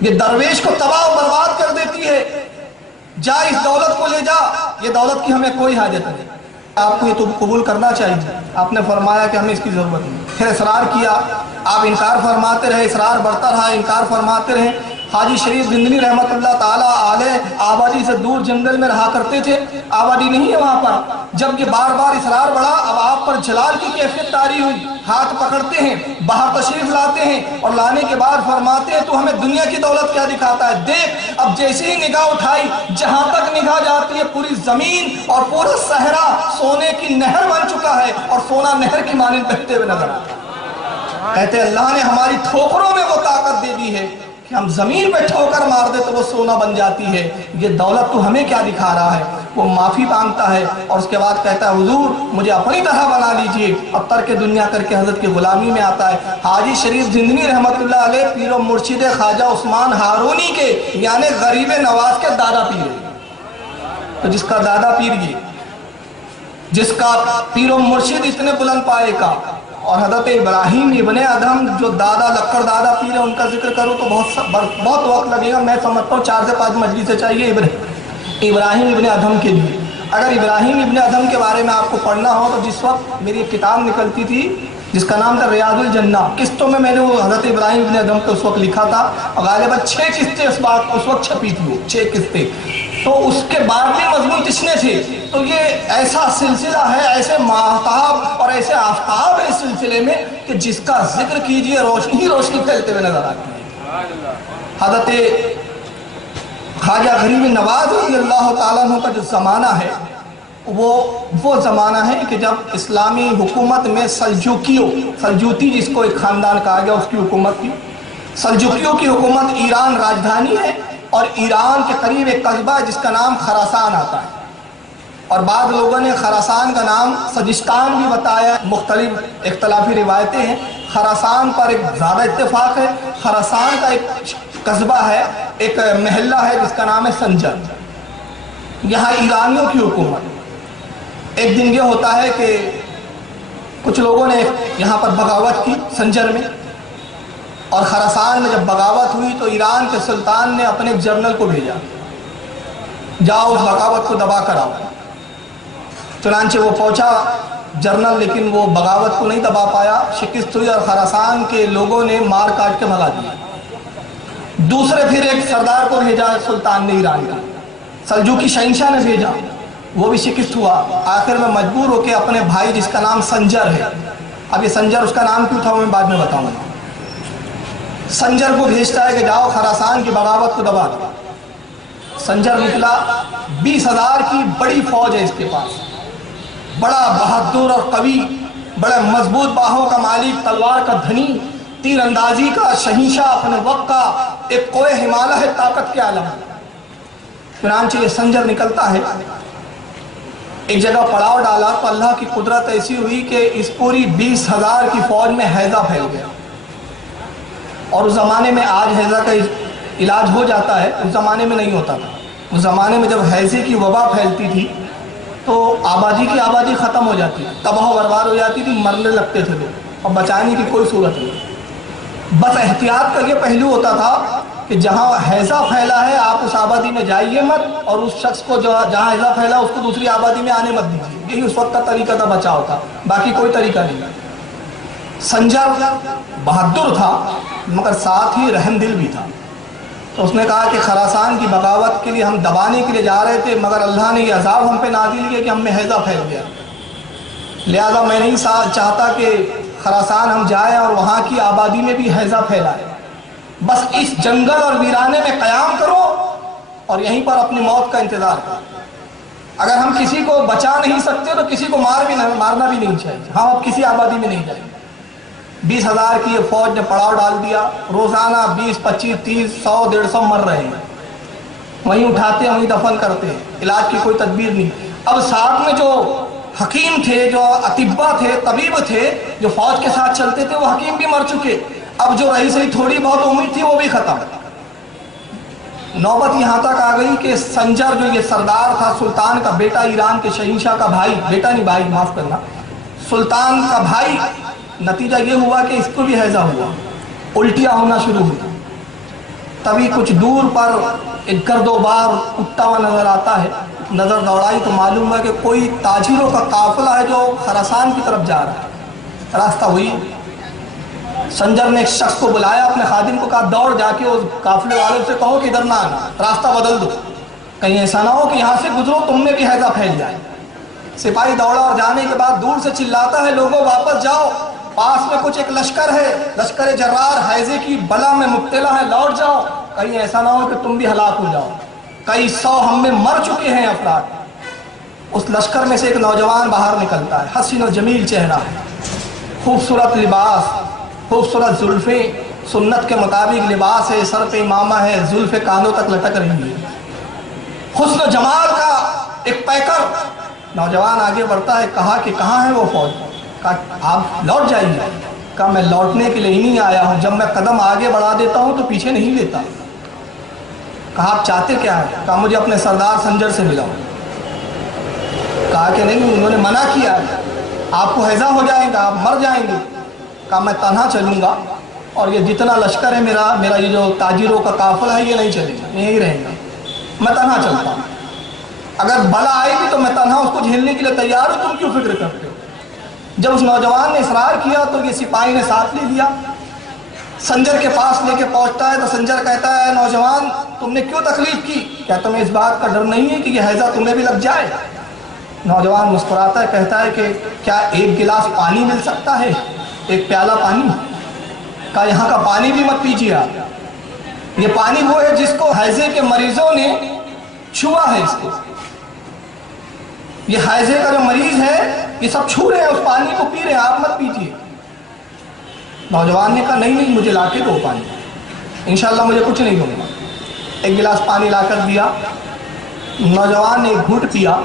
یہ درویش کو تباہ و برباد کر دیتی ہے، جا اس دولت کو لے جا، یہ دولت کی ہمیں کوئی حاجت نہیں، آپ کو یہ تو قبول کرنا چاہیے۔ آپ نے فرمایا کہ ہمیں اس کی ضرورت نہیں۔ پھر اصرار کیا، آپ انکار فرماتے رہے، اصرار بڑھتا رہا، انکار فرماتے رہے۔ حاجی شریف زندنی رحمت اللہ تعالیٰ علیہ آبادی سے دور جنگل میں رہا کرتے تھے، آبادی نہیں ہے وہاں پر۔ جب یہ بار بار اصرار بڑھا، اب آپ پر جلال کی کیفیت طاری ہوئی، ہاتھ پکڑتے ہیں، باہر تشریف لاتے ہیں اور لانے کے بعد فرماتے ہیں تو ہمیں دنیا کی دولت کیا دکھاتا ہے، دیکھ اب جیسے ہی نگاہ اٹھائی جہاں تک نگاہ جاتی ہے پوری زمین اور پورا صحرا سونے کی نہر بن چکا ہے اور سونا نہر کی مانند بہتے ہوئے نظر آتا ہے۔ کہتے ہیں اللہ نے ہماری ٹھوکروں میں وہ طاقت دے دی ہے کہ ہم زمین پہ ٹھوکر مار دے تو وہ سونا بن جاتی ہے، یہ دولت تو ہمیں کیا دکھا رہا ہے۔ وہ معافی مانگتا ہے اور اس کے بعد کہتا ہے حضور مجھے اپنی طرح بنا لیجئے، اور ترک دنیا کر کے حضرت کی غلامی میں آتا ہے۔ حاجی شریف زندنی رحمت اللہ علیہ پیر و مرشد خواجہ عثمان ہارونی کے یعنی غریب نواز کے دادا پیر، تو جس کا دادا پیر یہ، جس کا پیر و مرشد اتنے بلند پائے کا، اور حضرت ابراہیم ابن ادھم جو دادا لکڑ دادا پیر ہے ان کا ذکر کروں تو بہت وقت لگے گا، میں سمجھتا ہوں 4 سے 5 مجلسیں چاہیے ابراہیم ابن ادھم کے لیے۔ اگر ابراہیم ابن ادھم کے بارے میں آپ کو پڑھنا ہو تو جس وقت میری ایک کتاب نکلتی تھی جس کا نام تھا ریاض الجنہ، قسطوں میں نے وہ حضرت ابراہیم ابن ادھم کو اس وقت لکھا تھا، اور غالباً 6 قسطیں اس وقت چھپی تھی، وہ 6 قسطیں، تو اس کے بعد بھی مضمون کتنے تھے۔ تو یہ ایسا سلسلہ ہے، ایسے ماہتاب اور ایسے آفتاب ہے اس سلسلے میں کہ جس کا ذکر کیجئے روشنی ہی روشنی پھیلتے ہوئے نظر آتی ہے۔ حضرت خواجہ غریب نواز رضی اللہ تعالیٰ عنہ کا جو زمانہ ہے وہ زمانہ ہے کہ جب اسلامی حکومت میں سلجوتی جس کو ایک خاندان کہا گیا اس کی حکومت تھی۔ سلجوکیوں کی حکومت ایران راجدھانی ہے، اور ایران کے قریب ایک قصبہ ہے جس کا نام خراسان آتا ہے، اور بعض لوگوں نے خراسان کا نام سجستان بھی بتایا، مختلف اختلافی روایتیں ہیں۔ خراسان پر ایک زیادہ اتفاق ہے، خراسان کا ایک قصبہ ہے، ایک محلہ ہے جس کا نام ہے سنجر، یہاں ایرانیوں کی حکومت۔ ایک دن یہ ہوتا ہے کہ کچھ لوگوں نے یہاں پر بغاوت کی سنجر میں، اور خراسان میں جب بغاوت ہوئی تو ایران کے سلطان نے اپنے جنرل کو بھیجا، جاؤ اس بغاوت کو دبا کر آؤ۔ چنانچہ وہ پہنچا جنرل، لیکن وہ بغاوت کو نہیں دبا پایا، شکست ہوئی اور خراسان کے لوگوں نے مار کاٹ کے بھگا دیا۔ دوسرے پھر ایک سردار کو بھیجا سلطان نے ایران کا، سلجوکی شہنشاہ نے بھیجا، وہ بھی شکست ہوا۔ آخر میں مجبور ہو کے اپنے بھائی جس کا نام سنجر ہے، اب یہ سنجر اس کا نام کیوں تھا میں بعد میں بتاؤں گا، سنجر کو بھیجتا ہے کہ جاؤ خراسان کی بغاوت کو دبا دو۔ سنجر نکلا، 20,000 کی بڑی فوج ہے اس کے پاس، بڑا بہادر اور قوی، بڑے مضبوط باہوں کا مالک، تلوار کا دھنی، تیر اندازی کا شہنشاہ، اپنے وقت کا ایک کوہ ہمالہ ہے، طاقت کے عالم۔ چنانچہ یہ سنجر نکلتا ہے، ایک جگہ پڑاؤ ڈالا تو اللہ کی قدرت ایسی ہوئی کہ اس پوری 20,000 کی فوج میں ہیضہ پھیل گیا۔ اور اس زمانے میں آج ہیضہ کا علاج ہو جاتا ہے، اس زمانے میں نہیں ہوتا تھا۔ اس زمانے میں جب ہیضے کی وبا پھیلتی تھی تو آبادی ختم ہو جاتی، تباہ و برباد ہو جاتی تھی، مرنے لگتے تھے لوگ، اور بچانے کی کوئی صورت نہیں۔ بس احتیاط کا یہ پہلو ہوتا تھا کہ جہاں ہیضہ پھیلا ہے آپ اس آبادی میں جائیے مت، اور اس شخص کو جہاں ہیضہ پھیلا اس کو دوسری آبادی میں آنے مت دیجیے، یہی اس وقت کا طریقہ تھا بچاؤ کا، باقی کوئی طریقہ نہیں۔ سنجر بہادر تھا مگر ساتھ ہی رحم دل بھی تھا، تو اس نے کہا کہ خراسان کی بغاوت کے لیے ہم دبانے کے لیے جا رہے تھے، مگر اللہ نے یہ عذاب ہم پہ نازل کیا کہ ہم میں ہیضہ پھیل گیا، لہذا میں نہیں چاہتا کہ خراسان ہم جائیں اور وہاں کی آبادی میں بھی ہیضہ پھیلائے، بس اس جنگل اور ویرانے میں قیام کرو اور یہیں پر اپنی موت کا انتظار کرو۔ اگر ہم کسی کو بچا نہیں سکتے تو کسی کو مارنا بھی نہیں چاہیے، ہم اب کسی آبادی میں نہیں جائیں گے۔ 20,000 کی یہ فوج نے پڑاؤ ڈال دیا، روزانہ 20، 25، 30، 100، 150 مر رہے ہیں، وہیں اٹھاتے وہیں دفن کرتے، علاج کی کوئی تدبیر نہیں۔ اب ساتھ میں جو حکیم تھے، جو اطباء تھے، طبیب تھے، جو فوج کے ساتھ چلتے تھے، وہ حکیم بھی مر چکے، اب جو رہی سہی تھوڑی بہت امید تھی وہ بھی ختم۔ نوبت یہاں تک آ گئی کہ سنجر جو یہ سردار تھا، سلطان کا بیٹا، ایران کے شہنشاہ کا بھائی، بیٹا نہیں بھائی معاف کرنا، سلطان کا بھائی، نتیجہ یہ ہوا کہ اس کو بھی ہیضہ ہوا، الٹیاں ہونا شروع ہوئی۔ تبھی کچھ دور پر ایک گرد و بار اٹھتا ہوا نظر آتا ہے، نظر دوڑائی تو معلوم ہوا کہ کوئی تاجروں کا قافلہ ہے جو خراسان کی طرف جا رہا ہے۔ راستہ ہوئی، سنجر نے ایک شخص کو بلایا، اپنے خادم کو کہا دوڑ جا کے اس قافلے والوں سے کہو کہ ادھر نہ آنا، راستہ بدل دو۔ کہیں ایسا نہ ہو کہ یہاں سے گزرو تم میں بھی حیضہ پھیل جائے۔ سپاہی دوڑا اور جانے کے بعد دور سے چلاتا ہے لوگوں واپس جاؤ، پاس میں کچھ ایک لشکر ہے، لشکر جرار حیضے کی بلا میں مبتلا ہے، لوٹ جاؤ، کہیں ایسا نہ ہو کہ تم بھی ہلاک ہو جاؤ۔ کئی 100 ہم میں مر چکے ہیں افراد۔ اس لشکر میں سے ایک نوجوان باہر نکلتا ہے، حسین و جمیل چہرہ، خوبصورت لباس، خوبصورت زلفیں، سنت کے مطابق لباس ہے، سر پہ امامہ ہے، زلفیں کانوں تک لٹک رہی ہے، حسن و جمال کا ایک پیکر۔ نوجوان آگے بڑھتا ہے، کہا کہ کہاں ہے وہ فوج؟ کہا آپ لوٹ جائیے۔ کہا میں لوٹنے کے لیے ہی نہیں آیا ہوں، جب میں قدم آگے بڑھا دیتا ہوں تو پیچھے نہیں لیتا۔ کہا آپ چاہتے کیا ہے؟ کہا مجھے اپنے سردار سنجر سے ملاؤ۔ کہا کہ نہیں، انہوں نے منع کیا ہے، آپ کو حیضہ ہو جائے گا، آپ مر جائیں گے۔ کہا میں تنہا چلوں گا، اور یہ جتنا لشکر ہے میرا یہ جو تاجروں کا قافلہ ہے یہ نہیں چلے گا، یہیں رہے گا، میں تنہا چلتا ہوں۔ اگر بلا آئے گی تو میں تنہا اس کو جھیلنے کے لیے تیار ہوں، تم کیوں فکر کرتے ہو؟ جب اس نوجوان نے اصرار کیا تو یہ سپاہی نے ساتھ لے لیا، سنجر کے پاس لے کے پہنچتا ہے تو سنجر کہتا ہے نوجوان تم نے کیوں تکلیف کی؟ کیا تمہیں اس بات کا ڈر نہیں ہے کہ یہ حیضہ تمہیں بھی لگ جائے؟ نوجوان مسکراتا ہے، کہتا ہے کہ کیا ایک گلاس پانی مل سکتا ہے، ایک پیالہ پانی؟ کہا یہاں کا پانی بھی مت پیجیے آپ، یہ پانی وہ ہے جس کو حیضے کے مریضوں نے چھوا ہے، اس کو یہ حیضے کا جو مریض ہے یہ سب چھو رہے ہیں، اس پانی کو پی رہے ہیں، آپ مت پیجیے۔ نوجوان نے کہا نہیں مجھے لا کے دو پانی، انشاءاللہ مجھے کچھ نہیں دوں گا۔ ایک گلاس پانی لا کر دیا، نوجوان نے ایک گھونٹ پیا،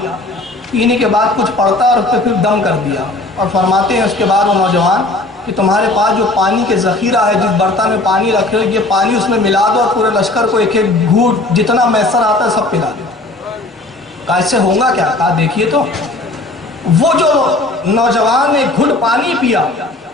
پینے کے بعد کچھ پڑتا اور اس پہ پھر دم کر دیا، اور فرماتے ہیں اس کے بعد وہ نوجوان کہ تمہارے پاس جو پانی کے ذخیرہ ہے، جس برتن میں پانی رکھے ہو، یہ پانی اس میں ملا دو اور پورے لشکر کو ایک ایک گھونٹ جتنا میسر آتا ہے سب پلا دو۔ کہا اس سے ہوگا کیا؟ کہا دیکھیے تو وہ جو نوجوان نے گھٹ پانی پیا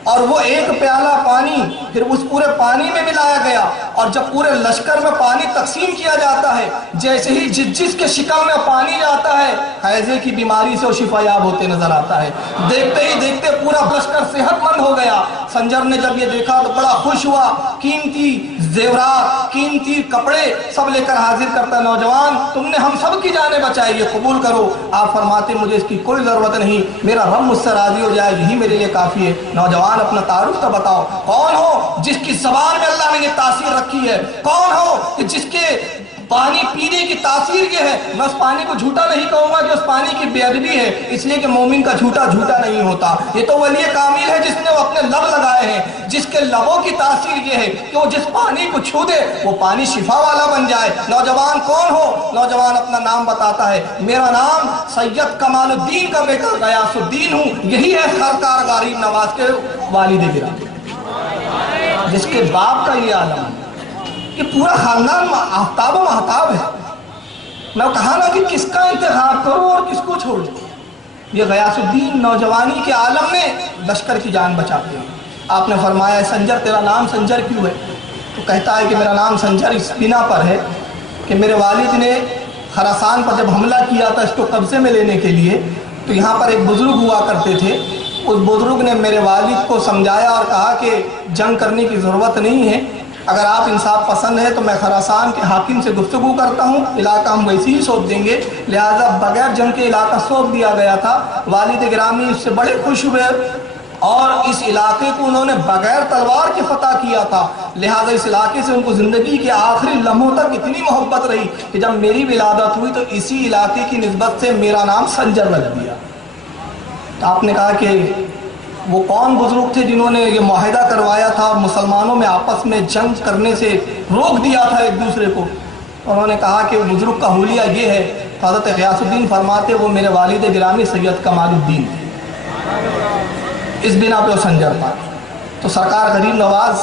اور وہ ایک پیالہ پانی پھر اس پورے پانی میں ملایا گیا، اور جب پورے لشکر میں پانی تقسیم کیا جاتا ہے، جیسے ہی جس کے شکم میں پانی جاتا ہے حیضے کی بیماری سے وہ شفا یاب ہوتے نظر آتا ہے۔ دیکھتے ہی دیکھتے پورا لشکر صحت مند ہو گیا۔ سنجر نے جب یہ دیکھا تو بڑا خوش ہوا، قیمتی زیورات، قیمتی کپڑے سب لے کر حاضر کرتا ہے، نوجوان تم نے ہم سب کی جانیں بچائی، یہ قبول کرو۔ آپ فرماتے مجھے اس کی کوئی ضرورت نہیں، میرا رب مجھ سے راضی ہو جائے، یہی میرے لیے کافی ہے۔ نوجوان اپنا تعارف تو بتاؤ، کون ہو جس کی زبان میں اللہ نے یہ تاثیر رکھی ہے؟ کون ہو کہ جس کے پانی پینے کی تاثیر یہ ہے؟ میں اس پانی کو جھوٹا نہیں کہوں گا کہ اس پانی کی بے ادبی ہے، اس لیے کہ مومن کا جھوٹا جھوٹا نہیں ہوتا۔ یہ تو ولی کامل ہے جس نے وہ اپنے لب لگائے ہیں، جس کے لبوں کی تاثیر یہ ہے کہ وہ جس پانی کو چھو دے وہ پانی شفا والا بن جائے۔ نوجوان کون ہو؟ نوجوان اپنا نام بتاتا ہے، میرا نام سید کمال الدین کا بیٹا غیاث الدین ہوں، یہی ہے سرکار غریب نواز کے والد گرامی، جس کے باپ کا یہ عالم ہے۔ یہ پورا خاندان آفتاب و محتاب ہے۔ میں کہا نا کہ کس کا انتخاب کروں اور کس کو چھوڑوں؟ یہ غیاث الدین نوجوانی کے عالم میں لشکر کی جان بچاتے ہیں۔ آپ نے فرمایا سنجر تیرا نام سنجر کیوں ہے؟ تو کہتا ہے کہ میرا نام سنجر اس بنا پر ہے کہ میرے والد نے خراسان پر جب حملہ کیا تھا اس کو قبضے میں لینے کے لیے، تو یہاں پر ایک بزرگ ہوا کرتے تھے، اس بزرگ نے میرے والد کو سمجھایا اور کہا کہ جنگ کرنے کی ضرورت نہیں ہے، اگر آپ انصاف پسند ہے تو میں خراسان کے حاکم سے گفتگو کرتا ہوں، علاقہ ہم ویسے ہی سونپ دیں گے۔ لہٰذا بغیر جنگ کے علاقہ سونپ دیا گیا تھا۔ والد گرامی اس سے بڑے خوش ہوئے اور اس علاقے کو انہوں نے بغیر تلوار کے فتح کیا تھا، لہٰذا اس علاقے سے ان کو زندگی کے آخری لمحوں تک اتنی محبت رہی کہ جب میری ولادت ہوئی تو اسی علاقے کی نسبت سے میرا نام سنجر رکھ دیا۔ تو آپ نے کہا کہ وہ کون بزرگ تھے جنہوں نے یہ معاہدہ کروایا تھا اور مسلمانوں میں آپس میں جنگ کرنے سے روک دیا تھا ایک دوسرے کو؟ انہوں نے کہا کہ بزرگ کا حلیہ یہ ہے، حضرت غیاث الدین فرماتے وہ میرے والد گرامی سید کمال الدین تھے، اس بنا پہ وہ سنجر تھا۔ تو سرکار غریب نواز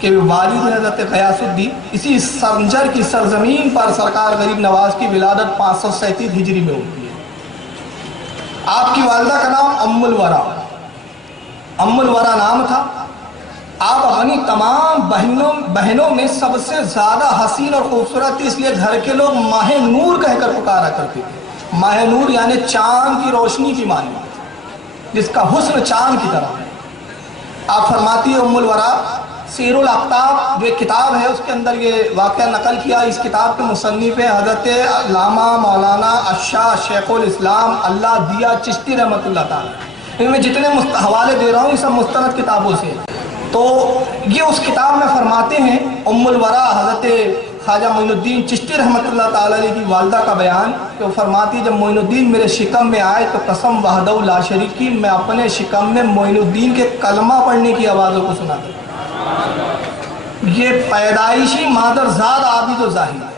کے والد حضرت غیاث الدین، اسی سنجر کی سرزمین پر سرکار غریب نواز کی ولادت 537 ہجری میں ہوتی ہے۔ آپ کی والدہ کا نام ام الورا، ام الورا نام تھا۔ آپ اپنی تمام بہنوں میں سب سے زیادہ حسین اور خوبصورت تھی، اس لیے گھر کے لوگ ماہ نور کہہ کر پکارا کرتے تھے۔ ماہ نور یعنی چاند کی روشنی کی معنی، جس کا حسن چاند کی طرح ہے۔ آپ فرماتی ہے ام الورا سیر الاقطاب جو ایک کتاب ہے اس کے اندر یہ واقعہ نقل کیا. اس کتاب کے مصنف ہیں حضرت علامہ مولانا الشاہ شیخ الاسلام اللہ دیا چشتی رحمۃ اللہ تعالیٰ. ان میں جتنے حوالے دے رہا ہوں یہ سب مستند کتابوں سے. تو یہ اس کتاب میں فرماتے ہیں ام الورا حضرت خواجہ معین الدین چشتی رحمۃ اللہ تعالیٰ علیہ کی والدہ کا بیان کہ وہ فرماتی جب معین الدین میرے شکم میں آئے تو قسم وحدہ لا شریک کی میں اپنے شکم میں معین الدین کے کلمہ پڑھنے کی آوازوں کو سنا تھا. یہ پیدائشی مادر زاد عابد و ظاہر ہے.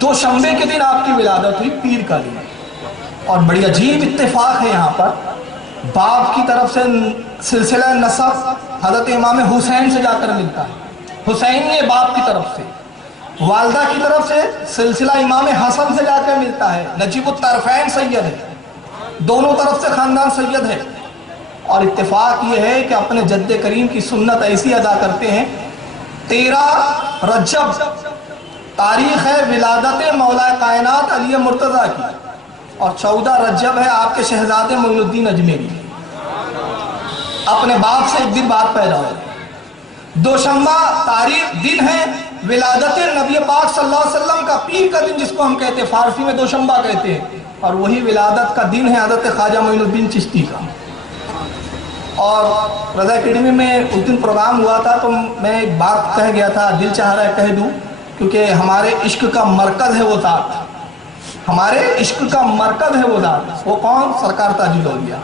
دوشنبے کے دن آپ کی ولادت ہوئی پیر کا دن. اور بڑی عجیب اتفاق ہے یہاں پر باپ کی طرف سے سلسلہ نسب حضرت امام حسین سے جا کر ملتا ہے. حسین نے باپ کی طرف سے, والدہ کی طرف سے سلسلہ امام حسن سے جا کر ملتا ہے. نجیب الطرفین سید ہے, دونوں طرف سے خاندان سید ہے. اور اتفاق یہ ہے کہ اپنے جد کریم کی سنت ایسی ادا کرتے ہیں. 13 رجب تاریخ ہے ولادت مولا کائنات علی مرتضیٰ کی, اور 14 رجب ہے آپ کے شہزادے معین الدین اجمیری. اپنے باپ سے ایک دن بعد پیدا ہوئے. دوشنبہ تاریخ دن ہے ولادت نبی پاک صلی اللہ علیہ وسلم کا, پیر کا دن جس کو ہم کہتے ہیں, فارسی میں دوشنبہ کہتے ہیں. اور وہی ولادت کا دن ہے حضرت خواجہ معین الدین چشتی کا. اور رضا اکیڈمی میں اس دن پروگرام ہوا تھا تو میں ایک بات کہہ گیا تھا, دل چاہ رہا ہے کہہ دوں, کیونکہ ہمارے عشق کا مرکز ہے وہ ذات, ہمارے عشق کا مرکز ہے وہ ذات. وہ کون؟ سرکار تاج الاولیاء.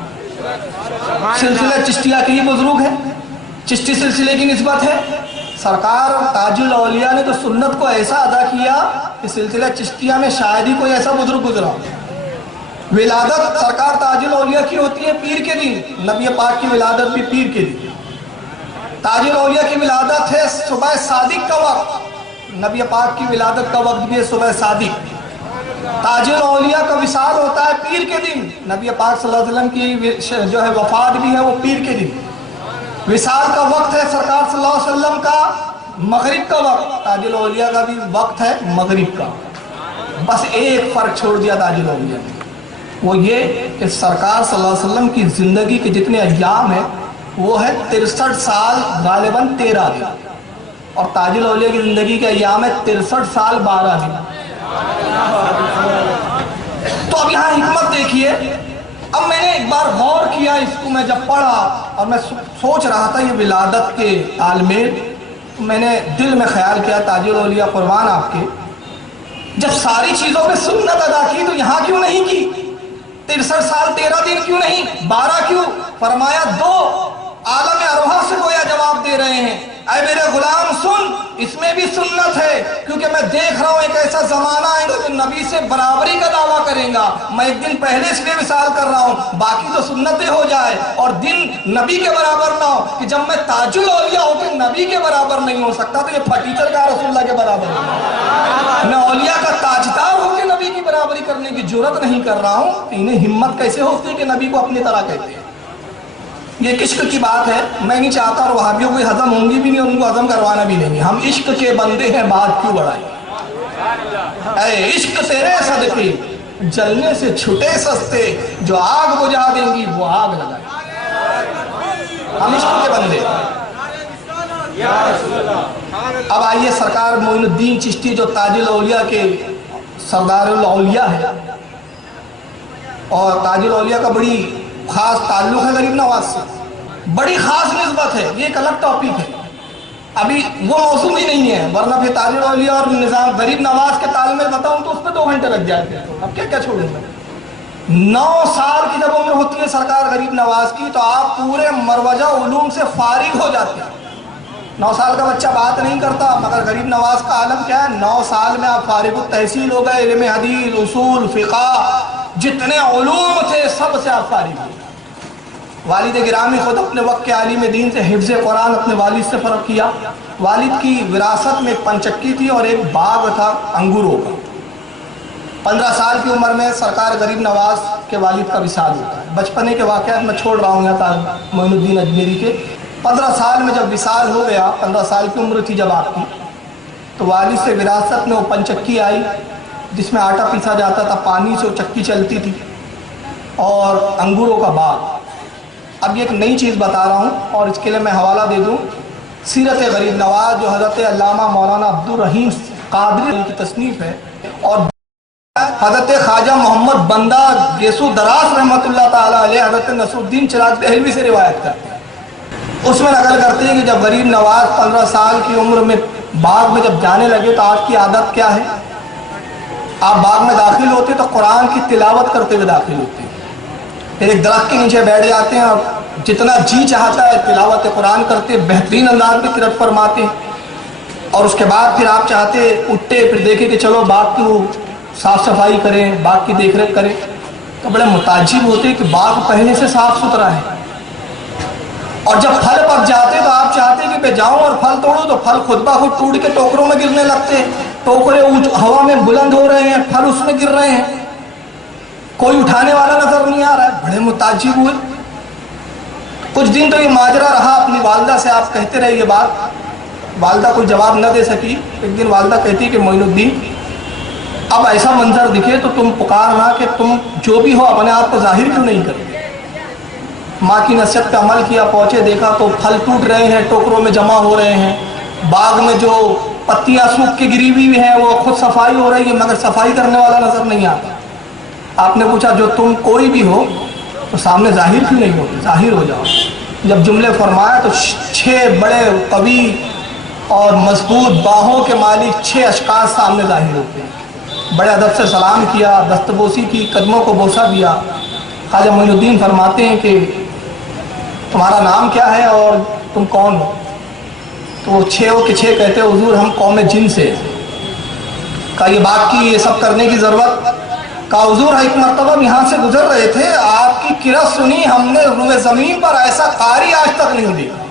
سلسلہ چشتیہ کے ہی بزرگ ہے, چشتی سلسلے کی نسبت ہے. سرکار تاج الاولیاء نے تو سنت کو ایسا ادا کیا کہ سلسلہ چشتیہ میں شاید ہی کوئی ایسا بزرگ گزرا. ولادت سرکار تاج الاولیاء کی ہوتی ہے پیر کے دن, نبی پاک کی ولادت بھی پیر کے دن. تاج الاولیاء کی ولادت ہے صبح صادق کا وقت, نبی پاک کی ولادت کا وقت بھی ہے صبح صادق. تاج الاولیاء کا وصال ہوتا ہے پیر کے دن, نبی پاک صلی اللہ علیہ وسلم کی جو ہے وفات بھی ہے وہ پیر کے دن. وصال کا وقت ہے سرکار صلی اللہ علیہ وسلم کا مغرب کا وقت, تاج الاولیاء کا بھی وقت ہے مغرب کا. بس ایک فرق چھوڑ دیا تاج الاولیاء نے, وہ یہ کہ سرکار صلی اللہ علیہ وسلم کی زندگی کے جتنے ایام ہیں وہ ہے 63 سال غالباً 13 دن, اور تاج الاولیاء کی زندگی کے ایام ہے 63 سال 12 دن. تو اب یہاں حکمت دیکھیے. اب میں نے ایک بار غور کیا اس کو, میں جب پڑھا اور میں سوچ رہا تھا یہ ولادت کے تال میل, میں نے دل میں خیال کیا تاج الاولیاء قربان آپ کے, جب ساری چیزوں پہ سنت ادا کی تو یہاں کیوں نہیں کی؟ 63 سال 13 دن کیوں نہیں, 12 کیوں؟ فرمایا 2 عالم ارواح سے گویا جواب دے رہے ہیں, اے میرے غلام سن, اس میں بھی سنت ہے, کیونکہ میں دیکھ رہا ہوں ایک ایسا زمانہ آئے گا جو نبی سے برابری کا دعویٰ کریں گا. میں ایک دن پہلے اس لیے وصال کر رہا ہوں باقی تو سنتیں ہو جائے اور دن نبی کے برابر نہ ہو, کہ جب میں تاج الاولیاء ہو کے نبی کے برابر نہیں ہو سکتا تو یہ پھٹیچر کا رسول اللہ کے برابر ہے. میں اولیاء کا تاجدار ہو کے نبی کی برابری کرنے کی جرت نہیں کر رہا ہوں. انہیں ہمت کیسے ہوتی ہے کہ نبی کو اپنی طرح کہتے ہیں؟ یہ عشق کی بات ہے. میں نہیں چاہتا اور وہابیوں کو ہضم ہوں گی بھی نہیں, ان کو ہضم کروانا بھی نہیں. ہم عشق کے بندے ہیں, بات کیوں بڑھائیں؟ اے عشق تیرے صدقے جلنے سے چھٹے سستے, جو آگ بجھا دیں گی وہ آگ لگائیں. ہم عشق کے بندے. اب آئیے سرکار معین الدین چشتی جو تاج الاولیاء کے سردار الاولیاء ہے, اور تاج الاولیاء کا بڑی خاص تعلق ہے غریب نواز سے, بڑی خاص نسبت ہے. یہ ایک الگ ٹاپک ہے, ابھی وہ موضوع ہی نہیں ہے, ورنہ پھر تاج الاولیاء اور نظام غریب نواز کے تال میل بتاؤں تو اس پہ 2 گھنٹے لگ جاتے ہیں. اب کیا کیا چھوڑیں گے. 9 سال کی جب عمر ہوتی ہے سرکار غریب نواز کی تو آپ پورے مروجہ علوم سے فارغ ہو جاتے ہیں. 9 سال کا بچہ بات نہیں کرتا, مگر غریب نواز کا عالم کیا ہے, 9 سال میں آپ فارغ التحصیل ہو گئے. علم حدیث, اصول, فقہ, جتنے علوم تھے سب سے آپ فارغ ہوئے. والد گرامی خود اپنے وقت کے عالم دین سے حفظ قرآن اپنے والد سے فرق کیا. والد کی وراثت میں ایک پنچکی تھی اور ایک باغ تھا انگوروں کا. 15 سال کی عمر میں سرکار غریب نواز کے والد کا وصال ہوتا ہے. بچپنے کے واقعات میں چھوڑ رہا ہوں یہاں معین الدین اجمیری کے. 15 سال میں جب وصال ہو گیا, 15 سال کی عمر تھی جب آپ کی, تو والد سے وراثت میں وہ پنچکی آئی جس میں آٹا پیسا جاتا تھا, پانی سے وہ چکی چلتی تھی, اور انگوروں کا باغ. اب یہ ایک نئی چیز بتا رہا ہوں اور اس کے لیے میں حوالہ دے دوں. سیرت غریب نواز جو حضرت علامہ مولانا عبدالرحیم قادری کی تصنیف ہے، اور حضرت خواجہ محمد بندہ گیسو دراز رحمۃ اللہ تعالیٰ علیہ حضرت نصر الدین چراغ دہلوی سے روایت کرتے ہیں، اس میں نقل کرتے ہیں کہ جب غریب نواز 15 سال کی عمر میں باغ میں جب جانے لگے تو آپ کی عادت کیا ہے؟ آپ باغ میں داخل ہوتے تو قرآن کی تلاوت کرتے ہوئے داخل ہوتے ہیں، پھر ایک درخت کے نیچے بیٹھ جاتے ہیں اور جتنا جی چاہتا ہے تلاوت قرآن کرتے، بہترین انداز میں قرأت فرماتے ہیں، اور اس کے بعد پھر آپ چاہتے اٹھتے پھر دیکھیں کہ چلو باغ کی صاف صفائی کریں، باغ کی دیکھ ریکھ کریں، تو بڑے متعجب ہوتے کہ باغ پہلے سے صاف ستھرا ہے، اور جب پھل پک جاتے تو آپ چاہتے کہ میں جاؤں اور پھل توڑوں تو پھل خود بخود ٹوٹ کے ٹوکروں میں گرنے لگتے، ٹوکرے ہوا میں بلند ہو رہے ہیں، پھل اس میں گر رہے ہیں، کوئی اٹھانے والا نظر نہیں آ رہا ہے، بڑے متعجب ہوئے۔ کچھ دن تو یہ ماجرا رہا، اپنی والدہ سے آپ کہتے رہے یہ بات، والدہ کوئی جواب نہ دے سکی۔ ایک دن والدہ کہتی کہ معین الدین اب ایسا منظر دکھے تو تم پکارنا کہ تم جو بھی ہو اپنے آپ کو ظاہر کیوں نہیں کرتے۔ ماں کی نصیحت پہ عمل کیا، پہنچے دیکھا تو پھل ٹوٹ رہے ہیں، ٹوکروں میں جمع ہو رہے ہیں، باغ میں جو پتیاں سوکھ کے گری ہوئی ہیں وہ خود صفائی ہو رہی ہے مگر صفائی کرنے والا نظر نہیں آتا۔ آپ نے پوچھا جو تم کوئی بھی ہو تو سامنے ظاہر کیوں نہیں ہوتے، ظاہر ہو جاؤ۔ جب جملے فرمایا تو 6 بڑے قوی اور مضبوط باہوں کے مالک 6 اشخاص سامنے ظاہر ہوتے ہیں۔ بڑے ادب سے سلام کیا، دستبوسی کی، قدموں کو بوسہ دیا۔ خواجہ معین الدین فرماتے ہیں کہ تمہارا نام کیا ہے اور تم کون ہو؟ تو وہ 6 کے 6 کہتے حضور ہم قوم جن سے۔ کہا یہ بات کی یہ سب کرنے کی ضرورت؟ کہا حضور ایک مرتبہ ہم یہاں سے گزر رہے تھے، آپ کی قرأت سنی، ہم نے روئے زمین پر ایسا قاری آج تک نہیں دیکھا۔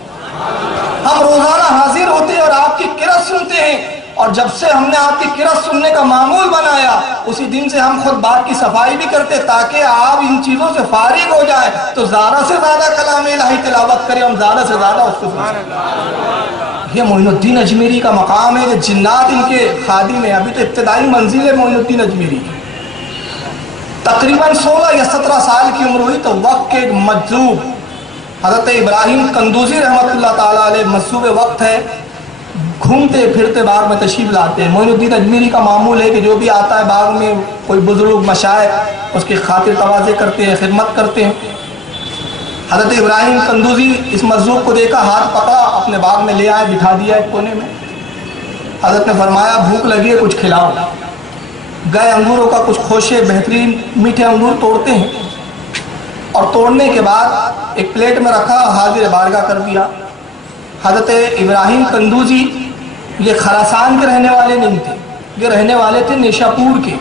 ہم روزانہ حاضر ہوتے ہیں اور آپ کی قرأت سنتے ہیں، اور جب سے ہم نے آپ کی قرأت سننے کا معمول بنایا اسی دن سے ہم خود باغ کی صفائی بھی کرتے تاکہ آپ ان چیزوں سے فارغ ہو جائیں تو زیادہ سے زیادہ کلام الہی تلاوت کریں، ہم زیادہ سے زیادہ اس کو سنیں۔ یہ معین الدین اجمیری کا مقام ہے کہ جنات ان کے خادم ہیں۔ ابھی تو ابتدائی منزل ہے معین الدین اجمیری کی۔ تقریباً 16 یا 17 سال کی عمر ہوئی تو وقت کے ایک مجذوب حضرت ابراہیم قندوزی رحمۃ اللہ تعالیٰ علیہ مجذوب وقت ہے، گھومتے پھرتے باغ میں تشریف لاتے ہیں۔ معین الدین اجمیری کا معمول ہے کہ جو بھی آتا ہے باغ میں کوئی بزرگ مشائخ اس کی خاطر تواضع کرتے ہیں، خدمت کرتے ہیں۔ حضرت ابراہیم قندوزی اس مجذوب کو دیکھا، ہاتھ پکڑا، اپنے باغ میں لے آئے، بٹھا دیا ایک کونے میں۔ حضرت نے فرمایا بھوک لگی ہے کچھ کھلاؤ۔ گئے انگوروں کا کچھ خوشے بہترین میٹھے انگور توڑتے ہیں، اور توڑنے کے بعد ایک پلیٹ میں رکھا، حاضر بارگاہ کر دیا۔ حضرت ابراہیم قندوزی یہ خراسان کے رہنے والے نہیں تھے، یہ رہنے والے تھے نیشا پور کے،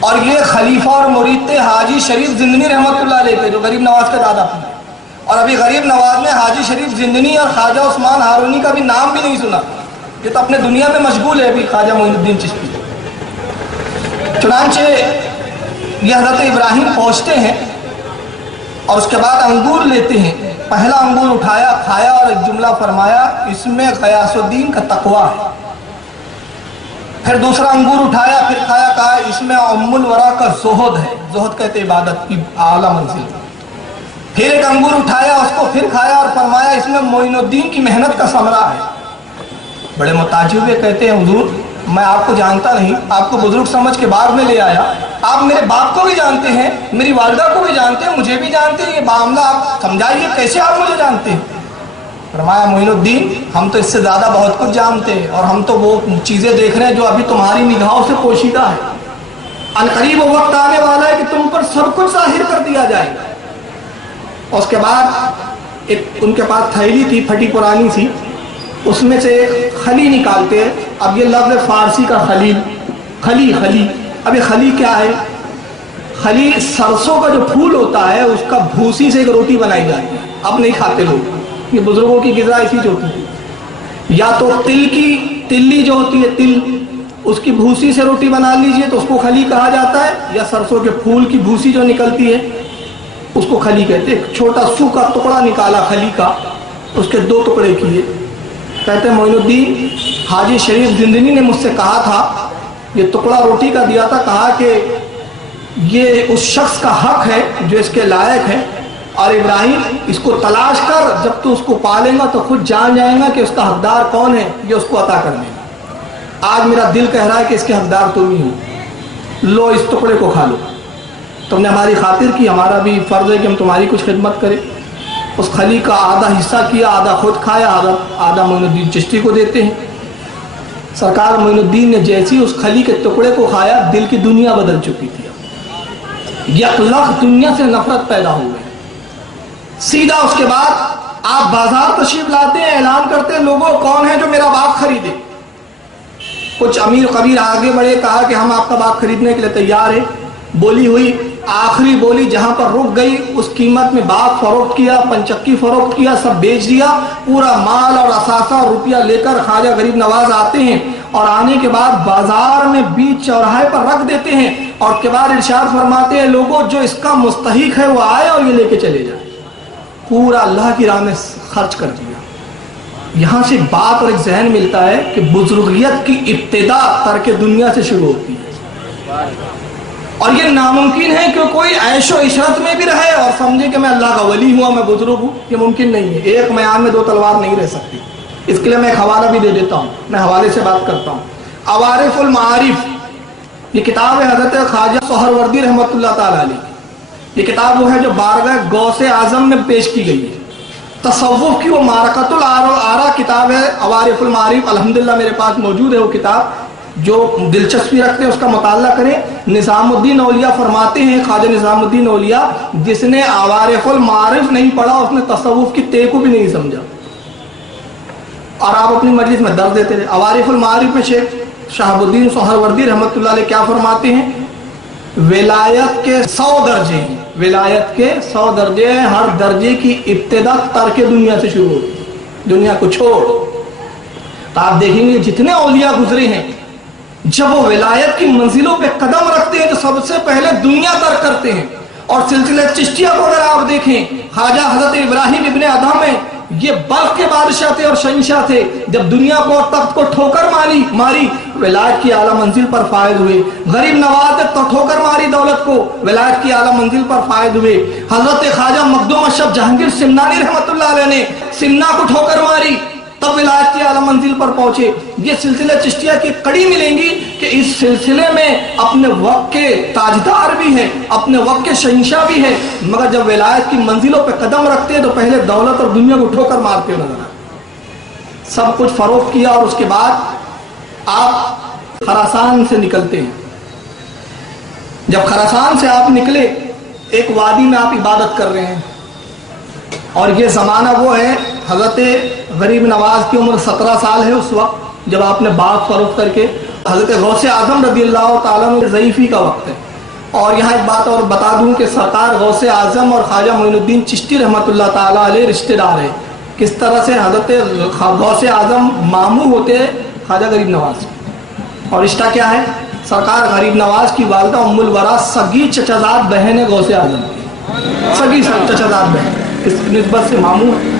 اور یہ خلیفہ اور مرید تھے حاجی شریف زندنی رحمۃ اللہ علیہ کے، جو غریب نواز کے دادا تھے۔ اور ابھی غریب نواز نے حاجی شریف زندنی اور خواجہ عثمان ہارونی کا بھی نام بھی نہیں سنا، یہ تو اپنے دنیا میں مشغول ہے ابھی خواجہ معین الدین چشتی۔ چنانچہ یہ حضرت ابراہیم پہنچتے ہیں اور اس کے بعد انگور لیتے ہیں۔ پہلا انگور اٹھایا، کھایا اور ایک جملہ فرمایا اس میں غیاث الدین کا تقویٰ ہے۔ پھر دوسرا انگور اٹھایا، پھر کھایا، کہا اس میں ام الورا کا زہد ہے، زہد کہتے عبادت کی اعلیٰ منزل۔ پھر ایک انگور اٹھایا، اس کو پھر کھایا اور فرمایا اس میں معین الدین کی محنت کا ثمرہ ہے۔ بڑے متعجب ہوئے، کہتے ہیں حضور میں آپ کو جانتا نہیں، آپ کو بزرگ سمجھ کے بعد میں لے آیا، آپ میرے باپ کو بھی جانتے ہیں، میری والدہ کو بھی جانتے ہیں، مجھے بھی جانتے ہیں، یہ معاملہ آپ سمجھائیے کیسے آپ مجھے جانتے ہیں؟ فرمایا معین الدین ہم تو اس سے زیادہ بہت کچھ جانتے ہیں، اور ہم تو وہ چیزیں دیکھ رہے ہیں جو ابھی تمہاری نگاہوں سے پوشیدہ ہے۔ عنقریب وہ وقت آنے والا ہے کہ تم پر سب کچھ ظاہر کر دیا جائے گا۔ اور اس کے بعد ایک ان کے پاس تھیلی تھی پھٹی پرانی سی، اس میں سے خلی نکالتے ہیں۔ اب یہ لفظ فارسی کا خلیل، خلی، اب یہ خلی کیا ہے؟ خلی سرسوں کا جو پھول ہوتا ہے اس کا بھوسی سے ایک روٹی بنائی جاتی ہے، اب نہیں کھاتے لوگ، یہ بزرگوں کی غذا اسی جو ہوتی ہے۔ یا تو تلی جو ہوتی ہے تل، اس کی بھوسی سے روٹی بنا لیجئے تو اس کو خلی کہا جاتا ہے، یا سرسوں کے پھول کی بھوسی جو نکلتی ہے اس کو خلی کہتے ہیں۔ چھوٹا سو کا ٹکڑا نکالا خلی کا، اس کے 2 ٹکڑے کیے۔ کہتے ہیں معین الدین حاجی شریف زندنی نے مجھ سے کہا تھا، یہ ٹکڑا روٹی کا دیا تھا، کہا کہ یہ اس شخص کا حق ہے جو اس کے لائق ہے، اور ابراہیم اس کو تلاش کر، جب تو اس کو پالے گا تو خود جان جائے گا کہ اس کا حقدار کون ہے یہ اس کو عطا کرنے گا۔ آج میرا دل کہہ رہا ہے کہ اس کے حقدار تم ہی ہو، لو اس ٹکڑے کو کھا لو، تم نے ہماری خاطر کی، ہمارا بھی فرض ہے کہ ہم تمہاری کچھ خدمت کریں۔ اس کھلی کا آدھا حصہ کیا، آدھا خود کھایا، آدھا معین الدین چشتی کو دیتے ہیں۔ سرکار معین الدین نے جیسی اس کھلی کے ٹکڑے کو کھایا، دل کی دنیا بدل چکی تھی، یک لخت دنیا سے نفرت پیدا ہو گئی۔ سیدھا اس کے بعد آپ بازار تشریف لاتے ہیں، اعلان کرتے ہیں لوگوں کون ہے جو میرا باغ خریدے۔ کچھ امیر قبیر آگے بڑھے، کہا کہ ہم آپ کا باغ خریدنے کے لیے تیار ہیں۔ بولی ہوئی، آخری بولی جہاں پر رک گئی اس قیمت میں باغ فروخت کیا، پنچکی فروخت کیا، سب بیچ دیا، پورا مال اور اثاثہ اور روپیہ لے کر خواجہ غریب نواز آتے ہیں، اور آنے کے بعد بازار میں بیچ چوراہے پر رکھ دیتے ہیں، اور اس کے بعد ارشاد فرماتے ہیں لوگوں جو اس کا مستحق ہے وہ آئے اور یہ لے کے چلے جائے۔ پورا اللہ کی راہ میں خرچ کر دیا۔ یہاں سے بات اور ایک ذہن ملتا ہے کہ بزرگیت کی ابتدا ترک دنیا سے شروع ہوتی ہے، اور یہ ناممکن ہے کہ کوئی عیش و عشرت میں بھی رہے اور سمجھے کہ میں اللہ کا ولی ہوں، میں بزرگ ہوں، یہ ممکن نہیں ہے۔ ایک میان میں دو تلوار نہیں رہ سکتی۔ اس کے لیے میں ایک حوالہ بھی دے دیتا ہوں، میں حوالے سے بات کرتا ہوں۔ عوارف المعارف یہ کتاب ہے حضرت خواجہ سہروردی رحمۃ اللہ تعالی علیہ۔ یہ کتاب وہ ہے جو بارگاہ غوث اعظم میں پیش کی گئی ہے۔ تصوف کی وہ معرکۃ الآراء کتاب ہے عوارف المعارف، الحمدللہ میرے پاس موجود ہے وہ کتاب، جو دلچسپی رکھتے ہیں اس کا مطالعہ کریں۔ نظام الدین اولیاء فرماتے ہیں، خواجہ نظام الدین اولیاء، جس نے عوارف المعارف نہیں پڑھا اس نے تصوف کی تے کو بھی نہیں سمجھا، اور آپ اپنی مجلس میں درد دیتے رہے۔ عوارف المعارف میں شیخ شہاب الدین سہروردی رحمۃ اللہ علیہ کیا فرماتے ہیں؟ ولایت کے 100 درجے ہیں، ولایت کے 100 درجے ہیں، ہر درجے کی ابتدا ترک دنیا سے شروع ہوتی ہے، دنیا کو چھوڑ۔ تو آپ دیکھیں گے جتنے اولیاء گزرے ہیں جب وہ ولایت کی منزلوں پہ قدم رکھتے ہیں تو سب سے پہلے دنیا ترک کرتے ہیں۔ اور سلسلہ چشتیہ کو اگر آپ دیکھیں، خواجہ حضرت ابراہیم ابن ادہم ہے، یہ بلخ کے بادشاہ تھے اور شہنشاہ تھے، جب دنیا کو اور تخت کو ٹھوکر ماری ولایت کی اعلیٰ منزل پر فائز ہوئے۔ غریب نواز نے تو ٹھوکر ماری دولت کو، ولایت کی اعلیٰ منزل پر فائز ہوئے۔ حضرت خواجہ مخدوم اشرف جہانگیر سمنانی رحمۃ اللہ علیہ نے سمنا کو ٹھوکر ماری، تب ولایت کی اعلیٰ منزل پر پہنچے۔ یہ سلسلہ چشتیہ کی کڑی ملیں گی کہ اس سلسلے میں اپنے وقت کے تاجدار بھی ہیں، اپنے وقت کے شہنشاہ بھی ہیں، مگر جب ولایت کی منزلوں پہ قدم رکھتے ہیں تو پہلے دولت اور دنیا کو ٹھوکر مارتے ہوئے نظر آتے۔ سب کچھ فروخت کیا، اور اس کے بعد آپ خراسان سے نکلتے ہیں۔ جب خراسان سے آپ نکلے، ایک وادی میں آپ عبادت کر رہے ہیں، اور یہ زمانہ وہ ہے حضرت غریب نواز کی عمر 17 سال ہے اس وقت جب آپ نے باغ فروخت کر کے، حضرت غوث اعظم رضی اللہ تعالیٰ عنہ ضعیفی کا وقت ہے۔ اور یہاں ایک بات اور بتا دوں کہ سرکار غوث اعظم اور خواجہ معین الدین چشتی رحمۃ اللہ تعالیٰ علیہ رشتہ دار ہیں۔ کس طرح سے حضرت غوث اعظم ماموں ہوتے ہیں خواجہ غریب نواز، اور رشتہ کیا ہے؟ سرکار غریب نواز کی والدہ ام الورا سگی چچازاد بہن ہے غوث اعظم کی، سگی چچازاد بہن، اس نسبت سے ماموں ہے۔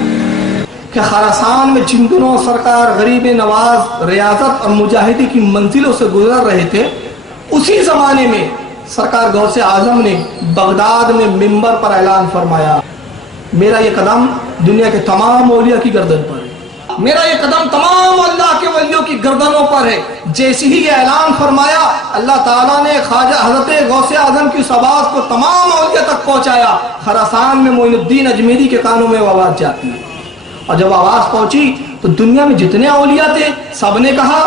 کہ خراسان میں جن دنوں سرکار غریب نواز ریاضت اور مجاہدی کی منزلوں سے گزر رہے تھے، اسی زمانے میں سرکار غوث اعظم نے بغداد میں منبر پر اعلان فرمایا، میرا یہ قدم دنیا کے تمام اولیاء کی گردن پر ہے، میرا یہ قدم تمام اللہ کے ولیوں کی گردنوں پر ہے۔ جیسے ہی یہ اعلان فرمایا، اللہ تعالیٰ نے خواجہ حضرت غوث اعظم کی اس آواز کو تمام اولیاء تک پہنچایا۔ خراسان میں معین الدین اجمیری کے کانوں میں وہ آواز جاتی ہے، اور جب آواز پہنچی تو دنیا میں جتنے اولیاء تھے سب نے کہا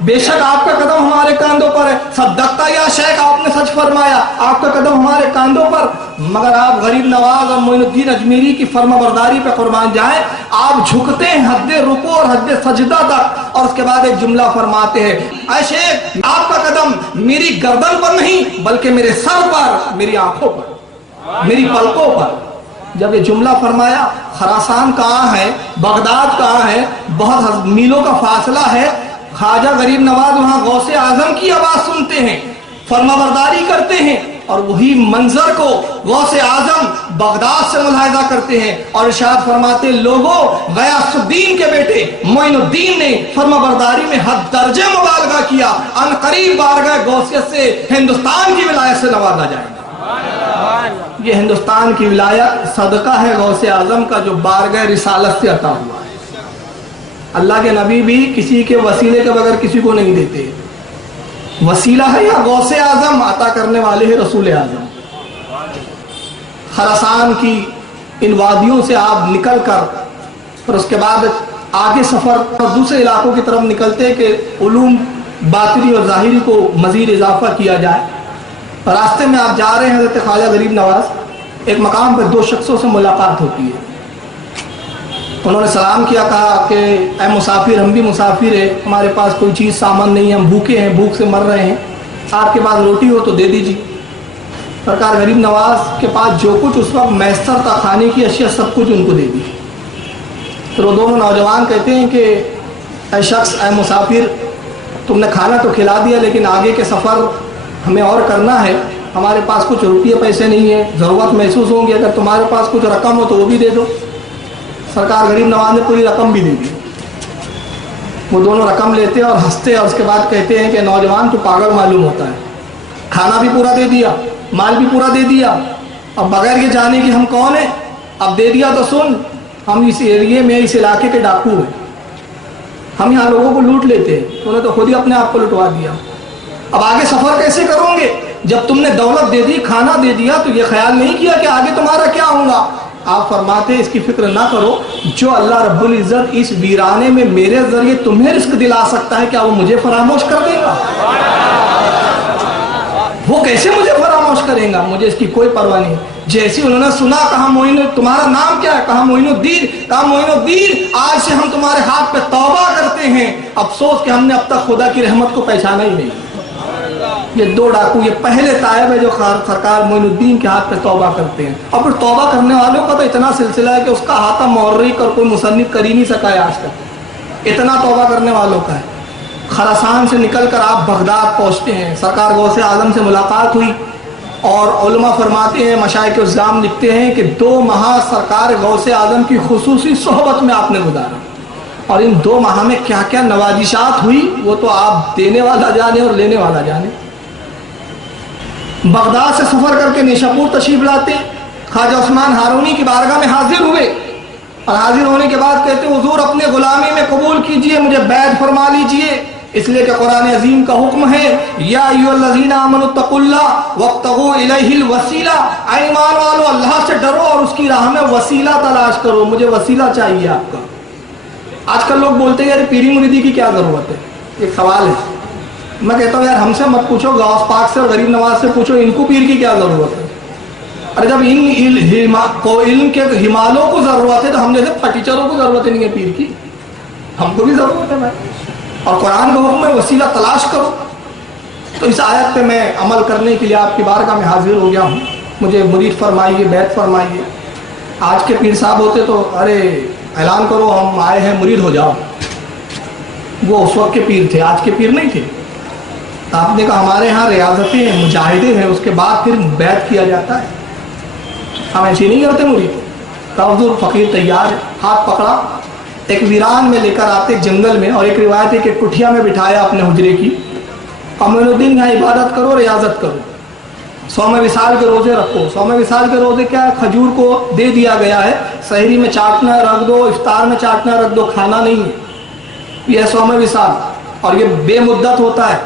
بے شک آپ کا قدم ہمارے کاندھوں پر ہے، صدقتا یا شیخ، آپ نے سچ فرمایا، آپ کا قدم ہمارے کاندھوں پر۔ مگر آپ غریب نواز اور معین الدین اجمیری کی فرما برداری پہ قربان جائیں، آپ جھکتے ہیں حد رکوع اور حد سجدہ تک، اور اس کے بعد ایک جملہ فرماتے ہیں، اے شیخ آپ کا قدم میری گردن پر نہیں بلکہ میرے سر پر، میری آنکھوں پر، میری پلکوں پر۔ جب یہ جملہ فرمایا، خراسان کہاں ہے، بغداد کہاں ہے، بہت میلوں کا فاصلہ ہے، خواجہ غریب نواز وہاں غوث اعظم کی آواز سنتے ہیں، فرما برداری کرتے ہیں، اور وہی منظر کو غوث اعظم بغداد سے ملاحظہ کرتے ہیں، اور ارشاد فرماتے لوگوں غیاث الدین کے بیٹے معین الدین نے فرما برداری میں حد درجے مبالغہ کیا، ان قریب بارگاہ غوثیت سے ہندوستان کی ولایت سے نوازا جائے گا۔ یہ ہندوستان کی ولایت صدقہ ہے غوث اعظم کا جو بارگاہ رسالت سے عطا ہوا ہے۔ اللہ کے نبی بھی کسی کے وسیلے کے بغیر کسی کو نہیں دیتے، وسیلہ ہے یا غوث اعظم عطا کرنے والے ہیں رسول اعظم۔ خراسان کی ان وادیوں سے آپ نکل کر اور اس کے بعد آگے سفر اور دوسرے علاقوں کی طرف نکلتے کہ علوم باطنی اور ظاہری کو مزید اضافہ کیا جائے۔ راستے میں آپ جا رہے ہیں، حضرت خواجہ غریب نواز ایک مقام پہ دو شخصوں سے ملاقات ہوتی ہے۔ انہوں نے سلام کیا، کہا کہ اے مسافر، ہم بھی مسافر ہیں، ہمارے پاس کوئی چیز سامان نہیں ہے، ہم بھوکے ہیں، بھوک سے مر رہے ہیں، آپ کے پاس روٹی ہو تو دے دیجیے۔ سرکار غریب نواز کے پاس جو کچھ اس وقت میسر تھا کھانے کی اشیاء سب کچھ ان کو دے دی۔ پھر وہ دونوں نوجوان کہتے ہیں کہ اے شخص، اے مسافر، تم نے کھانا تو کھلا دیا لیکن آگے کے سفر ہمیں اور کرنا ہے، ہمارے پاس کچھ روپیے پیسے نہیں ہیں، ضرورت محسوس ہوں گی، اگر تمہارے پاس کچھ رقم ہو تو وہ بھی دے دو۔ سرکار غریب نواز نے پوری رقم بھی دے دی۔ وہ دونوں رقم لیتے اور ہنستے اور اس کے بعد کہتے ہیں کہ نوجوان تو پاگل معلوم ہوتا ہے، کھانا بھی پورا دے دیا، مال بھی پورا دے دیا، اب بغیر یہ جانے کہ ہم کون ہیں، اب دے دیا تو سن، ہم اس ایریے میں اس علاقے کے ڈاکو ہیں، ہم یہاں لوگوں کو لوٹ لیتے ہیں، انہوں نے تو خود ہی اپنے آپ کو لٹوا دیا، اب آگے سفر کیسے کرو گے؟ جب تم نے دولت دے دی، کھانا دے دیا تو یہ خیال نہیں کیا کہ آگے تمہارا کیا ہوگا؟ آپ فرماتے اس کی فکر نہ کرو، جو اللہ رب العزت اس ویرانے میں میرے ذریعے تمہیں رزق دلا سکتا ہے کیا وہ مجھے فراموش کر دے گا؟ وہ کیسے مجھے فراموش کرے گا؟ مجھے اس کی کوئی پرواہ نہیں۔ جیسی انہوں نے سنا، کہا معین، تمہارا نام کیا ہے؟ کہا معین الدین۔ کہا معین الدین، آج سے ہم تمہارے ہاتھ پہ توبہ کرتے ہیں، افسوس کہ ہم نے اب تک خدا کی رحمت کو پہچانا ہی نہیں۔ یہ دو ڈاکو، یہ پہلے تائب ہے جو سرکار معین الدین کے ہاتھ پہ توبہ کرتے ہیں، اور پھر توبہ کرنے والوں کا تو اتنا سلسلہ ہے کہ اس کا احاطہ محرک اور کوئی مصنف کر ہی نہیں سکا ہے آج تک، اتنا توبہ کرنے والوں کا ہے۔ خراسان سے نکل کر آپ بغداد پہنچتے ہیں، سرکار غوث اعظم سے ملاقات ہوئی، اور علماء فرماتے ہیں، مشائخ الزام لکھتے ہیں کہ 2 ماہ سرکار غوث اعظم کی خصوصی صحبت میں آپ نے گزارا، اور ان 2 ماہ میں کیا کیا نوازشات ہوئی وہ تو آپ دینے والا جانے اور لینے والا جانے۔ بغداد سے سفر کر کے نیشاپور تشریف لاتے، خواجہ عثمان ہارونی کی بارگاہ میں حاضر ہوئے، اور حاضر ہونے کے بعد کہتے حضور اپنے غلامی میں قبول کیجئے، مجھے بیعت فرما لیجئے، اس لیے کہ قرآن عظیم کا حکم ہے یا ایھا الذین آمنوا اتقوا اللہ وابتغوا الیہ الوسیلہ، اے ایمان والو اللہ سے ڈرو اور اس کی راہ میں وسیلہ تلاش کرو، مجھے وسیلہ چاہیے آپ کا۔ آج کل لوگ بولتے ہیں یار پیری مریدی کی کیا ضرورت ہے؟ ایک سوال ہے، میں کہتا ہوں یار ہم سے مت پوچھو، غوث پاک سے اور غریب نواز سے پوچھو، ان کو پیر کی کیا ضرورت ہے؟ ارے جب علم کے ہمالوں کو ضرورت ہے تو ہم جیسے پٹیچروں کو ضرورت نہیں ہے پیر کی، ہم کو بھی ضرورت ہے بھائی، اور قرآن کا حکم ہے وسیلہ تلاش کرو۔ تو اس آیت پہ میں عمل کرنے کے لیے آپ کی بارگاہ میں حاضر ہو گیا ہوں، مجھے مرید فرمائیے، بیعت فرمائیے۔ آج کے پیر صاحب ہوتے تو ارے اعلان کرو ہم آئے ہیں، مرید ہو جاؤ، وہ اس وقت کے پیر تھے، آج کے پیر نہیں تھے۔ آپ نے کہا ہمارے ہاں ریاضتیں ہیں، مجاہدے ہیں، اس کے بعد پھر بیعت کیا جاتا ہے، ہم ایسے نہیں کرتے مرید۔ حضور فقیر تیار ہے، ہاتھ پکڑا، ایک ویران میں لے کر آتے جنگل میں، اور ایک روایت ہے کہ کٹھیا میں بٹھایا اپنے حجرے کی، معین الدین یہاں عبادت کرو، ریاضت کرو، 100 وصال کے روزے رکھو۔ 100 وصال کے روزے کیا ہے؟ کھجور کو دے دیا گیا ہے، سحری میں چاٹنا رکھ دو، افطار میں چاٹنا رکھ دو، کھانا نہیں ہے، یہ 100 وصال، اور یہ بے مدت ہوتا ہے۔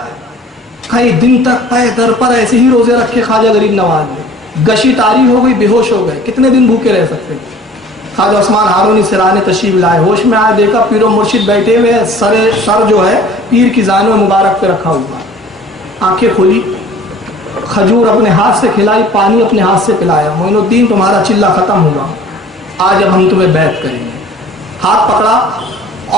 کئی دن تک پے در پر ایسے ہی روزے رکھے خواجہ غریب نواز نے، گشی طاری ہو گئی، بے ہوش ہو گئے، کتنے دن بھوکے رہ سکتے؟ خواجہ عثمان ہارونی سرانے تشریف لائے، ہوش میں آئے، دیکھا پیر و مرشد بیٹھے ہوئے، سر جو ہے پیر کی زانو مبارک پہ رکھا ہوا، آنکھیں کھولی، کھجور اپنے ہاتھ سے کھلائی، پانی اپنے ہاتھ سے پلایا، معین الدین تمہارا چلہ ختم ہوگا، آج اب ہم تمہیں بیعت کریں گے۔ ہاتھ پکڑا،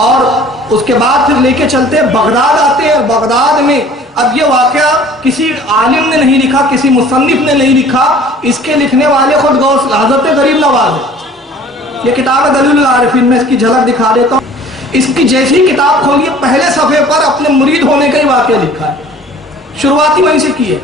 اور اس کے بعد پھر لے کے چلتے بغداد آتے ہیں۔ بغداد میں اب یہ واقعہ کسی عالم نے نہیں لکھا، کسی مصنف نے نہیں لکھا، اس کے لکھنے والے خود غوث حضرت غریب نواز ہے۔ یہ کتاب ہے دلیل العارفین، میں اس کی جھلک دکھا دیتا ہوں۔ اس کی جیسی کتاب کھولیے، پہلے صفحے پر اپنے مرید ہونے کا ہی واقعہ لکھا ہے، شروعاتی وہیں سے کی ہے۔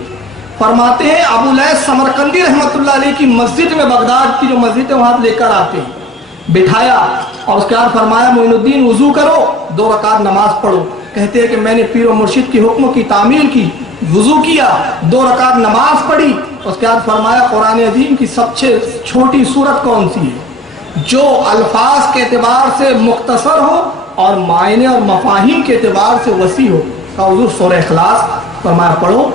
فرماتے ہیں ابو لیث سمرقندی رحمۃ اللہ علیہ کی مسجد میں، بغداد کی جو مسجد ہے وہاں لے کر آتے ہیں، بٹھایا، اور اس کے بعد فرمایا معین الدین وضو کرو، 2 رکعت نماز پڑھو۔ کہتے ہیں کہ میں نے پیر و مرشد کی حکم کی تعمیل کی، وضو کیا، 2 رکعت نماز پڑھی، اس کے بعد فرمایا قرآن عظیم کی سب سے چھوٹی سورت کون سی ہے جو الفاظ کے اعتبار سے مختصر ہو اور معنی اور مفاہیم کے اعتبار سے وسیع ہو؟ کہا حضور سورہ اخلاص۔ فرمایا پڑھو۔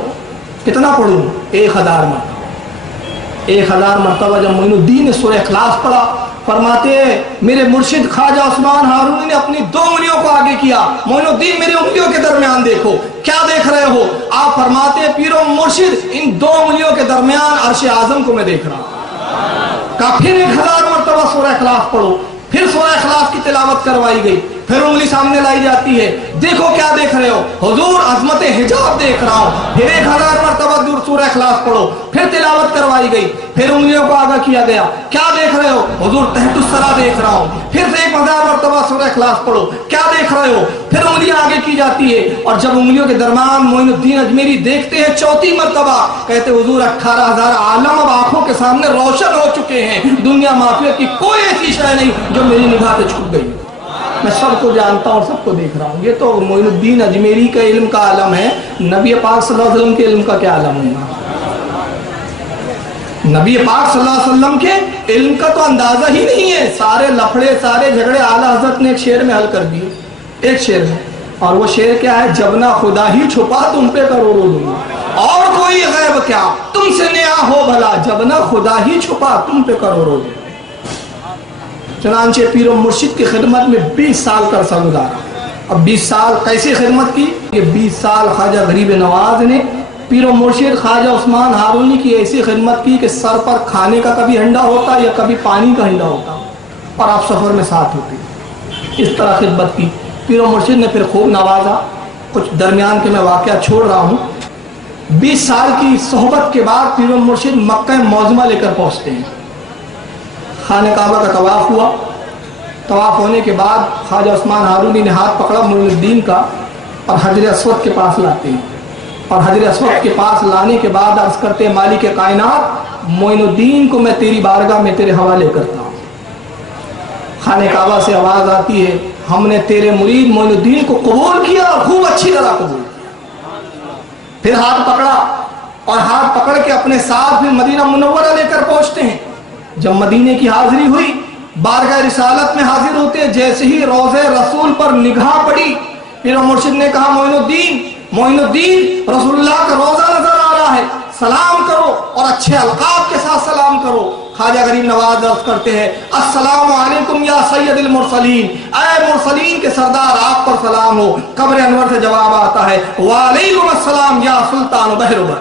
کتنا پڑھوں؟ 1000 مرتبہ۔ 1000 مرتبہ جب معین الدین نے سورہ اخلاص پڑھا، فرماتے ہیں میرے مرشد خواجہ عثمان ہارونی نے اپنی 2 انگلیوں کو آگے کیا۔ معین الدین میری انگلیوں کے درمیان دیکھو، کیا دیکھ رہے ہو؟ آپ فرماتے ہیں پیر و مرشد ان 2 انگلیوں کے درمیان عرش اعظم کو میں دیکھ رہا ہوں۔ کہا پھر 1000 مرتبہ سورہ اخلاص پڑھو۔ پھر سورہ اخلاص کی تلاوت کروائی گئی، پھر انگلی سامنے لائی جاتی ہے، دیکھو کیا دیکھ رہے ہو؟ حضور عظمت حجاب دیکھ رہا ہوں۔ پھر 1000 مرتبہ دور سورہ اخلاص پڑھو، پھر تلاوت کروائی گئی، پھر انگلیوں کو آگے کیا گیا، کیا دیکھ رہے ہو؟ حضور تحت الثری دیکھ رہا ہوں۔ پھر سے 1000 مرتبہ سورہ اخلاص پڑھو، کیا دیکھ رہے ہو؟ پھر انگلیاں آگے کی جاتی ہے، اور جب انگلیوں کے درمیان معین الدین اجمیری دیکھتے ہیں 4تھی مرتبہ، کہتے حضور 18000 عالم اب آنکھوں کے سامنے روشن ہو چکے ہیں، دنیا معافیت کی کوئی ایسی شے نہیں جو میری نگاہ سے چھپ گئی۔ میں سب کو جانتا ہوں، سب کو دیکھ رہا ہوں۔ یہ تو معین الدین اجمیری کا علم کا عالم ہے، نبی پاک صلی اللہ علیہ وسلم کے علم کا کیا عالم ہوگا؟ نبی پاک صلی اللہ علیہ وسلم کے علم کا تو اندازہ ہی نہیں ہے۔ سارے لفڑے، سارے جھگڑے اعلیٰ حضرت نے ایک شعر میں حل کر دیے، ایک شعر میں۔ اور وہ شعر کیا ہے؟ جب نہ خدا ہی چھپا تم پہ کروڑوں دنیا، اور کوئی غیب کیا تم سے نیا ہو بھلا، جب نہ خدا ہی چھپا تم پہ کروڑوں دنیا۔ چنانچہ پیر و مرشد کی خدمت میں 20 سال کا عرصہ گزارا۔ اب 20 سال کیسی خدمت کی؟ یہ 20 سال خواجہ غریب نواز نے پیر و مرشد خواجہ عثمان ہارونی کی ایسی خدمت کی کہ سر پر کھانے کا کبھی ہنڈا ہوتا یا کبھی پانی کا ہنڈا ہوتا، اور آپ سفر میں ساتھ ہوتے، اس طرح خدمت کی۔ پیر و مرشد نے پھر خوب نوازا۔ کچھ درمیان کے میں واقعہ چھوڑ رہا ہوں۔ 20 سال کی صحبت کے بعد پیر و مرشد مکہ معظمہ لے کر پہنچتے ہیں۔ خانہ کعبہ کا طواف ہوا۔ طواف ہونے کے بعد خواجہ عثمان ہارونی نے ہاتھ پکڑا معین الدین کا اور حجر اسود کے پاس لاتے ہیں، اور حجر اسود کے پاس لانے کے بعد عرض کرتے ہیں مالک کائنات، معین الدین کو میں تیری بارگاہ میں تیرے حوالے کرتا ہوں۔ خانہ کعبہ سے آواز آتی ہے ہم نے تیرے مرید معین الدین کو قبول کیا، خوب اچھی طرح قبول کیا۔ پھر ہاتھ پکڑا، اور ہاتھ پکڑ کے اپنے ساتھ پھر مدینہ منورہ لے کر پہنچتے ہیں۔ جب مدینے کی حاضری ہوئی، بارگاہ رسالت میں حاضر ہوتے، جیسے ہی روضہ رسول پر نگاہ پڑی، پیر و مرشد نے کہا معین الدین رسول اللہ کا روضہ نظر آ رہا ہے، سلام کرو، اور اچھے القاب کے ساتھ سلام کرو۔ خواجہ غریب نواز عرض کرتے ہیں السلام علیکم یا سید المرسلین، اے مرسلین کے سردار آپ پر سلام ہو۔ قبر انور سے جواب آتا ہے وعلیکم السلام یا سلطان بہروبر،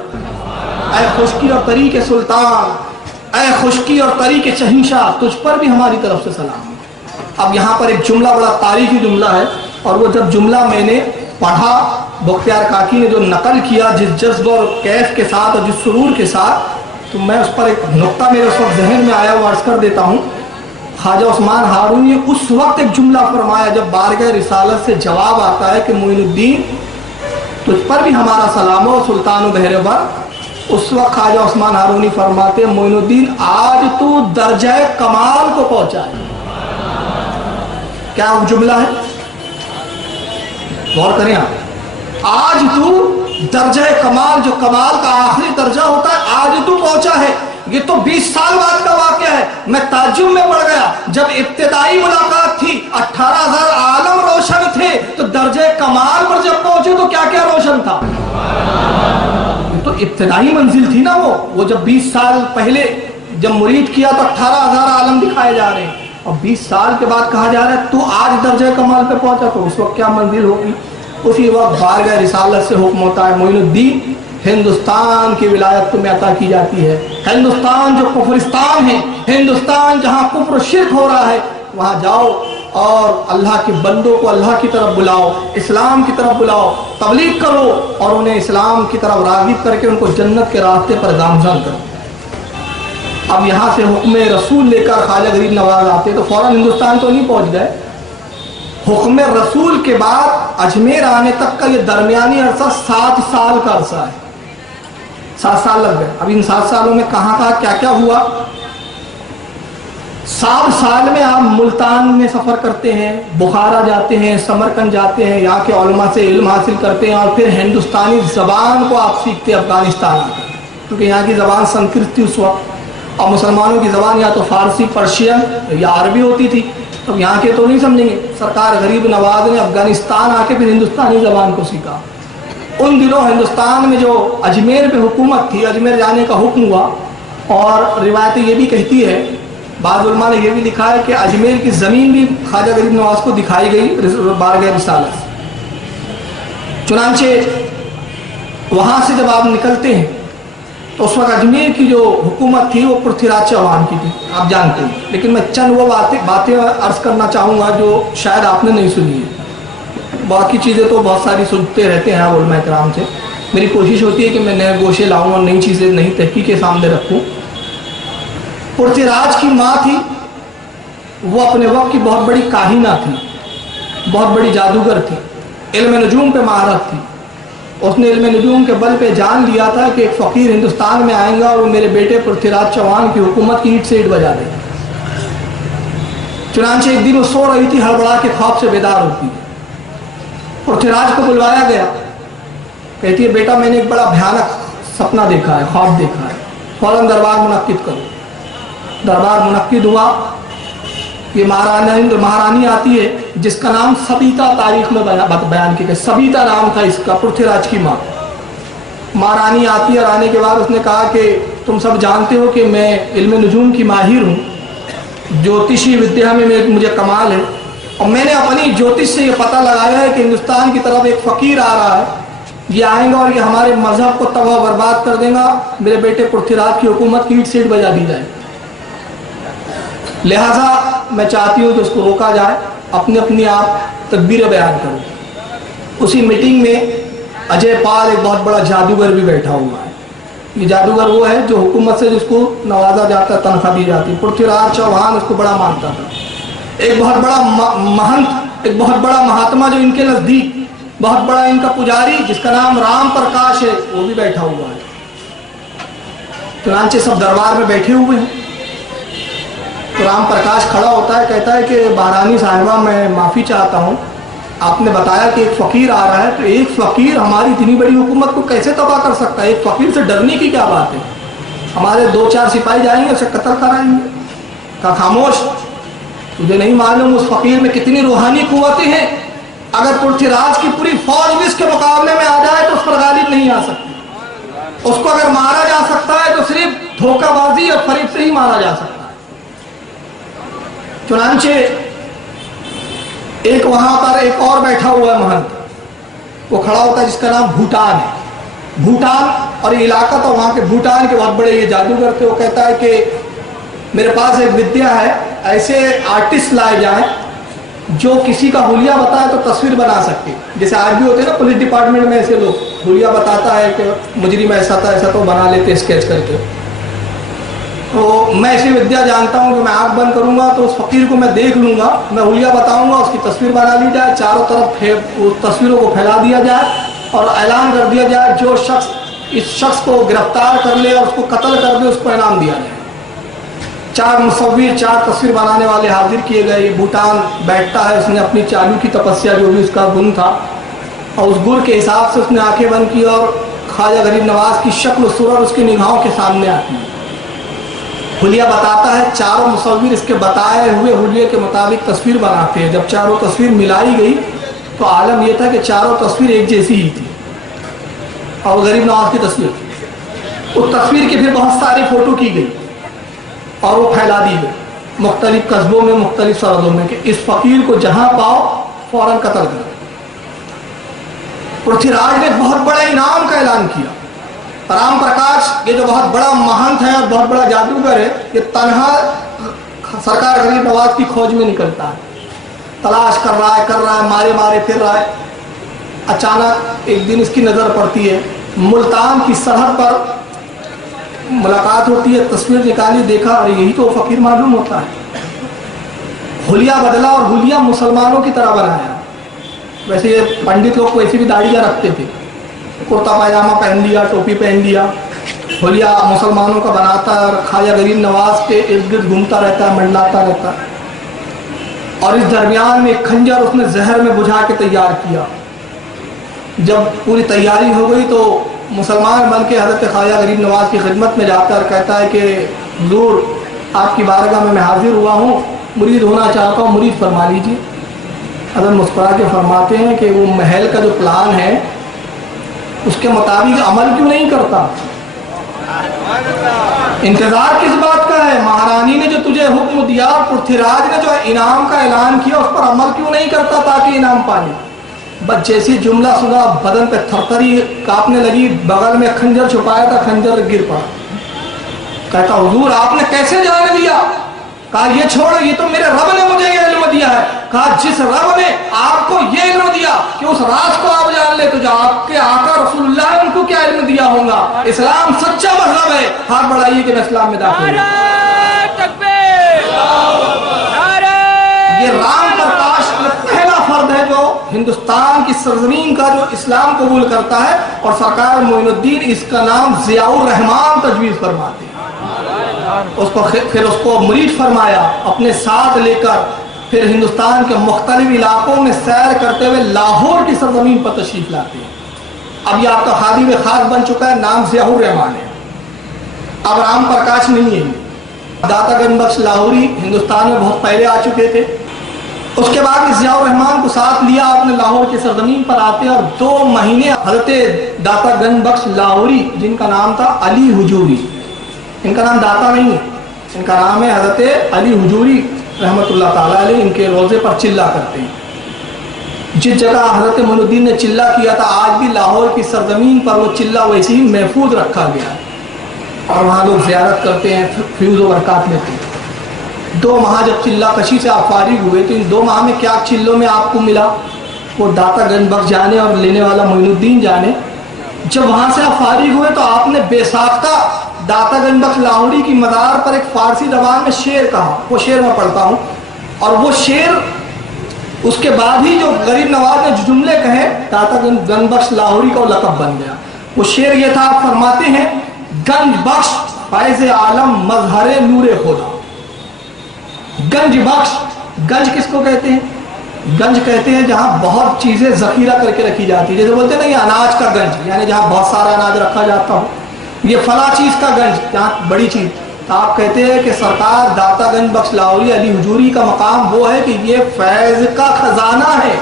اے خشکی اور تری کے سلطان، اے خشکی اور تری کے شہنشاہ، تجھ پر بھی ہماری طرف سے سلام۔ اب یہاں پر ایک جملہ بڑا تاریخی جملہ ہے، اور وہ جب جملہ میں نے پڑھا، بختیار کاکی نے جو نقل کیا جس جذب اور کیف کے ساتھ اور جس سرور کے ساتھ، تو میں اس پر ایک نقطہ میرے اس وقت ذہن میں آیا وہ عرض کر دیتا ہوں۔ خواجہ عثمان ہارونی نے اس وقت ایک جملہ فرمایا جب بارگاہ رسالت سے جواب آتا ہے کہ معین الدین تجھ پر بھی ہمارا سلام ہو سلطان و بہربر۔ اس وقت خواجہ عثمان ہارونی فرماتے معین الدین آج تو درجہ کمال کو پہنچا ہے۔ کیا وہ جملہ ہے؟ غور کریں آپ، آج تو درجہ کمال، جو کمال کا آخری درجہ ہوتا ہے، آج تو پہنچا ہے۔ یہ تو 20 سال بعد کا واقعہ ہے۔ میں تعجب میں پڑ گیا، جب ابتدائی ملاقات تھی 18000 عالم روشن تھے، تو درجہ کمال پر جب پہنچے تو کیا کیا روشن تھا؟ تو ابتدائی منزل تھی نا وہ جب 20 سال پہلے جب مرید کیا تو 18000 عالم دکھائے جا رہے ہیں، اور 20 سال کے بعد کہا جا رہا ہے تو آج درجہ کمال پہ پہنچا، تو اس وقت کیا منزل ہوگی؟ اسی وقت بارگاہ رسالت سے حکم ہوتا ہے معین الدین ہندوستان کی ولایت تمہیں عطا کی جاتی ہے۔ ہندوستان جو کفرستان ہے، ہندوستان جہاں کفر و شرک ہو رہا ہے، وہاں جاؤ اور اللہ کے بندوں کو اللہ کی طرف بلاؤ، اسلام کی طرف بلاؤ، تبلیغ کرو، اور انہیں اسلام کی طرف راغب کر کے ان کو جنت کے راستے پر گامزن کرو۔ اب یہاں سے حکم رسول لے کر خواجہ غریب نواز آتے تو فوراً ہندوستان تو نہیں پہنچ گئے۔ حکم رسول کے بعد اجمیر آنے تک کا یہ درمیانی عرصہ 7 سال کا عرصہ ہے۔ 7 سال لگ گئے۔ اب ان 7 سالوں میں کہاں کہاں کیا کیا ہوا؟ 7 سال میں آپ ملتان میں سفر کرتے ہیں، بخارا جاتے ہیں، سمرقند جاتے ہیں، یہاں کے علماء سے علم حاصل کرتے ہیں، اور پھر ہندوستانی زبان کو آپ سیکھتے ہیں افغانستان آ کر۔ کیونکہ یہاں کی زبان سنسکرت تھی اس وقت، اور مسلمانوں کی زبان یا تو فارسی، پرشین یا عربی ہوتی تھی. تو یہاں کے تو نہیں سمجھیں گے. سرکار غریب نواز نے افغانستان آ کے پھر ہندوستانی زبان کو سیکھا. ان دنوں ہندوستان میں جو اجمیر پہ حکومت تھی، اجمیر جانے کا حکم ہوا، اور روایتیں یہ بھی کہتی ہے، بعض علماء نے یہ بھی لکھا ہے کہ اجمیر کی زمین بھی خواجہ غریب نواز کو دکھائی گئی بارگاہ رسالت. چنانچہ وہاں سے جب آپ نکلتے ہیں تو اس وقت اجمیر کی جو حکومت تھی وہ پرتھوی راج چوہان کی تھی، آپ جانتے ہیں. لیکن میں چند وہ باتیں عرض کرنا چاہوں گا جو شاید آپ نے نہیں سنی ہے. باقی چیزیں تو بہت ساری سنتے رہتے ہیں علماء کرام سے. میری کوشش ہوتی ہے کہ میں نئے گوشے لاؤں اور نئی چیزیں، نئی تحقیقیں سامنے رکھوں. پرتھوی راج کی ماں تھی، وہ اپنے وقت کی بہت بڑی کاہنہ تھی، بہت بڑی جادوگر تھی، علم نجوم پہ مہارت تھی. اس نے علم نجوم کے بل پہ جان لیا تھا کہ ایک فقیر ہندوستان میں آئیں گا اور وہ میرے بیٹے پرتھوی راج چوہان کی حکومت کی اینٹ سے اینٹ بجا دے گا. چنانچہ ایک دن وہ سو رہی تھی، ہڑبڑا کے خواب سے بیدار ہوتی ہے. پرتھوی راج کو بلوایا گیا. کہتی ہے بیٹا میں نے ایک بڑا بھیانک سپنا دیکھا ہے، خواب دیکھا ہے، فوراً دربار منعقد کرو. دربار منعقد ہوا. یہ مہارانی آتی ہے جس کا نام سبیتا تاریخ میں بیان کیا گیا. سبیتا نام تھا اس کا، پرتھوی راج کی ماں. مہارانی آتی ہے اور آنے کے بعد اس نے کہا کہ تم سب جانتے ہو کہ میں علم نجوم کی ماہر ہوں، جوتشی ودیا میں مجھے کمال ہے، اور میں نے اپنی جوتش سے یہ پتہ لگایا ہے کہ ہندوستان کی طرف ایک فقیر آ رہا ہے، یہ آئیں گا اور یہ ہمارے مذہب کو تباہ برباد کر دے گا، میرے بیٹے پرتھوی راج کی حکومت کی اینٹ سے اینٹ بجا دی جائے. لہٰذا میں چاہتی ہوں کہ اس کو روکا جائے. اپنی آپ تدبیریں بیان کرو. اسی میٹنگ میں اجے پال ایک بہت بڑا جادوگر بھی بیٹھا ہوا ہے. یہ جادوگر وہ ہے جو حکومت سے جس کو نوازا جاتا ہے، تنخواہ دی جاتی. پرتھوی راج چوہان اس کو بڑا مانتا تھا. ایک بہت بڑا مہنت، ایک بہت بڑا مہاتما جو ان کے نزدیک بہت بڑا ان کا پجاری جس کا نام رام پرکاش ہے، وہ بھی بیٹھا ہوا ہے. چنانچہ سب دربار میں بیٹھے ہوئے ہیں. تو رام پرکاش کھڑا ہوتا ہے، کہتا ہے کہ مہارانی صاحبہ میں معافی چاہتا ہوں، آپ نے بتایا کہ ایک فقیر آ رہا ہے، تو ایک فقیر ہماری اتنی بڑی حکومت کو کیسے تباہ کر سکتا ہے؟ ایک فقیر سے ڈرنے کی کیا بات ہے؟ ہمارے 2-4 سپاہی جائیں گے، اسے قتل کرائیں گے. کہا خاموش، تجھے نہیں معلوم اس فقیر میں کتنی روحانی قوتیں ہیں. اگر پرتھوی راج کی پوری فوج بھی اس کے مقابلے میں آ جائے تو اس پر غالب نہیں آ سکتی. اس کو اگر مارا جا سکتا ہے تو صرف دھوکہ بازی اور فریب سے ہی مارا جا سکتا ہے. چنانچہ ایک وہاں پر ایک اور بیٹھا ہوا ہے مہنت، وہ کھڑا ہوتا ہے جس کا نام بھوٹان ہے. بھوٹان اور یہ علاقہ تو وہاں کے بھوٹان کے بہت بڑے یہ جادوگر تھے. وہ کہتا ہے کہ میرے پاس ایک ودیا ہے، ایسے آرٹسٹ لائے جائیں جو کسی کا حلیہ بتائے تو تصویر بنا سکتے. جیسے آج بھی ہوتے ہیں نا پولیس ڈپارٹمنٹ میں، ایسے لوگ حلیہ بتاتا ہے کہ مجرم ایسا تھا ایسا، تو بنا لیتے اسکیچ کر کے. تو میں ایسی ودیا جانتا ہوں کہ میں آنکھ بند کروں گا تو اس فقیر کو میں دیکھ لوں گا، میں حلیہ بتاؤں گا، اس کی تصویر بنا لی جائے، چاروں طرف تصویروں کو پھیلا دیا جائے اور اعلان کر دیا جائے جو شخص اس شخص کو گرفتار کر لے اور اس کو قتل کر دے اس کو انعام دیا جائے. 4 مصور، 4 تصویر بنانے والے حاضر کیے گئے. بھوٹان بیٹھتا ہے، اس نے اپنی چالو کی تپسیا جو بھی اس کا گن تھا، اور اس گر کے حساب سے اس نے آنکھیں بند کی اور خواجہ غریب نواز کی شکل و صورت اس کی نگاہوں کے سامنے آتی ہے. حلیہ بتاتا ہے، 4 مصور اس کے بتائے ہوئے حلیے کے مطابق تصویر بناتے ہیں. جب 4 تصویر ملائی گئی تو عالم یہ تھا کہ 4 تصویر ایک جیسی ہی تھی اور غریب نواز کی تصویر تھی. اس تصویر کی پھر بہت ساری فوٹو کی گئی اور وہ پھیلا دی گئی مختلف قصبوں میں، مختلف سرحدوں میں، کہ اس فقیر کو جہاں پاؤ فوراً قتل کرو. پرتھوی راج نے بہت بڑا انعام کا اعلان کیا. رام پرکاش یہ جو بہت بڑا مہنت ہے اور بہت بڑا جادوگر ہے، یہ تنہا سرکار غریب نواز کی کھوج میں نکلتا ہے، تلاش کر رہا ہے، مارے مارے پھر رہا ہے. اچانک ایک دن اس کی نظر پڑتی ہے، ملتان کی سرحد پر ملاقات ہوتی ہے. تصویر نکالی، دیکھا اور یہی تو فقیر معلوم ہوتا ہے. حلیہ بدلا اور حلیہ مسلمانوں کی طرح بنایا. ویسے یہ پنڈت لوگ ویسے بھی داڑھیاں رکھتے تھے، کرتا پائجامہ پہن لیا، ٹوپی پہن لیا. حلیہ مسلمانوں کا بناتا ہے اور خواجہ غریب نواز کے ارد گرد گھومتا رہتا ہے، منڈلاتا رہتا ہے. اور اس درمیان میں ایک خنجر اس نے زہر میں بجھا کے تیار کیا. جب پوری تیاری ہو گئی تو مسلمان بن کے حضرت خواجہ غریب نواز کی خدمت میں جاتا ہے اور کہتا ہے کہ حضور آپ کی بارگاہ میں میں حاضر ہوا ہوں، مرید ہونا چاہتا ہوں، مرید فرما لیجیے۔ حضرت مسکرا کے فرماتے ہیں کہ وہ محل کا جو پلان ہے اس کے مطابق عمل کیوں نہیں کرتا؟ انتظار کس بات کا ہے؟ مہارانی نے جو تجھے حکم دیا، پرتھویراج نے جو انعام کا اعلان کیا، اس پر عمل کیوں نہیں کرتا تاکہ انعام پائے؟ بس جیسی جملہ سنا بدن پہ تھرتھری کانپنے لگی، بغل میں خنجر چھپایا تھا، خنجر گر پڑا۔ کہتا حضور آپ نے کیسے جان لیا؟ کہا یہ چھوڑو، یہ تو میرے رب نے مجھے یہ علم دیا ہے۔ کہا جس رب نے آپ کو یہ علم دیا کہ اس راز کو آپ جان لے، تو جو آپ کے آقا رسول اللہ نے ان کو کیا علم دیا ہوگا؟ اسلام سچا مذہب ہے، ہاتھ بڑھائیے کہ میں اسلام میں داخل ہوں۔ یہ رام پرکاش پہلا فرد ہے جو ہندوستان کی سرزمین کا جو اسلام قبول کرتا ہے، اور سرکار معین الدین اس کا نام ضیاء الرحمان تجویز فرماتے ہیں۔ پھر اس کو مرید فرمایا، اپنے ساتھ لے کر پھر ہندوستان کے مختلف علاقوں میں سیر کرتے ہوئے لاہور کی سرزمین پر تشریف لاتے ہیں۔ اب یہ آپ کا خادم خاص بن چکا ہے، نام ضیاء الرحمان ہے، اب رام پرکاش نہیں ہے۔ داتا گنج بخش لاہوری ہندوستان میں بہت پہلے آ چکے تھے۔ اس کے بعد ضیاء الرحمان کو ساتھ لیا، اپنے لاہور کی سرزمین پر آتے اور 2 مہینے حضرت داتا گنج بخش لاہوری، جن کا نام تھا علی حجوری، ان کا نام داتا نہیں ہے، ان کا نام ہے حضرت علی حجوری رحمۃ اللہ تعالیٰ علیہ، ان کے روزے پر چلہ کرتے ہیں۔ جس جگہ حضرت معین الدین نے چلہ کیا تھا، آج بھی لاہور کی سرزمین پر وہ چلہ ویسے ہی محفوظ رکھا گیا ہے، اور وہاں لوگ زیارت کرتے ہیں، فیوز و برکات لیتے ہیں۔ 2 ماہ جب چلہ کشی سے آپ فارغ ہوئے تو ان 2 ماہ میں کیا چلوں میں آپ کو ملا، وہ داتا گنج بخش جانے اور لینے والا معین الدین جانے۔ جب وہاں سے آپ فارغ ہوئے تو آپ نے بے ساختہ داتا گنج بخش لاہوری کی مزار پر ایک فارسی زبان میں شعر کہا، وہ شعر میں پڑھتا ہوں، اور وہ شعر اس کے بعد ہی جو غریب نواز نے جملے کہے، داتا گنج بخش لاہوری کا لقب بن گیا۔ وہ شعر یہ تھا، آپ فرماتے ہیں گنج بخش فیض عالم مظہر نور خدا۔ گنج بخش، گنج کس کو کہتے ہیں؟ گنج کہتے ہیں جہاں بہت چیزیں ذخیرہ کر کے رکھی جاتی ہے، جیسے بولتے ہیں نا یہ اناج کا گنج، یعنی جہاں بہت سارا اناج رکھا جاتا ہو، یہ فلاں چیز کا گنج، جہاں بڑی چیز۔ تو آپ کہتے ہیں کہ سرکار داتا گنج بخش لاہوری علی حجوری کا مقام وہ ہے کہ یہ فیض کا خزانہ ہے۔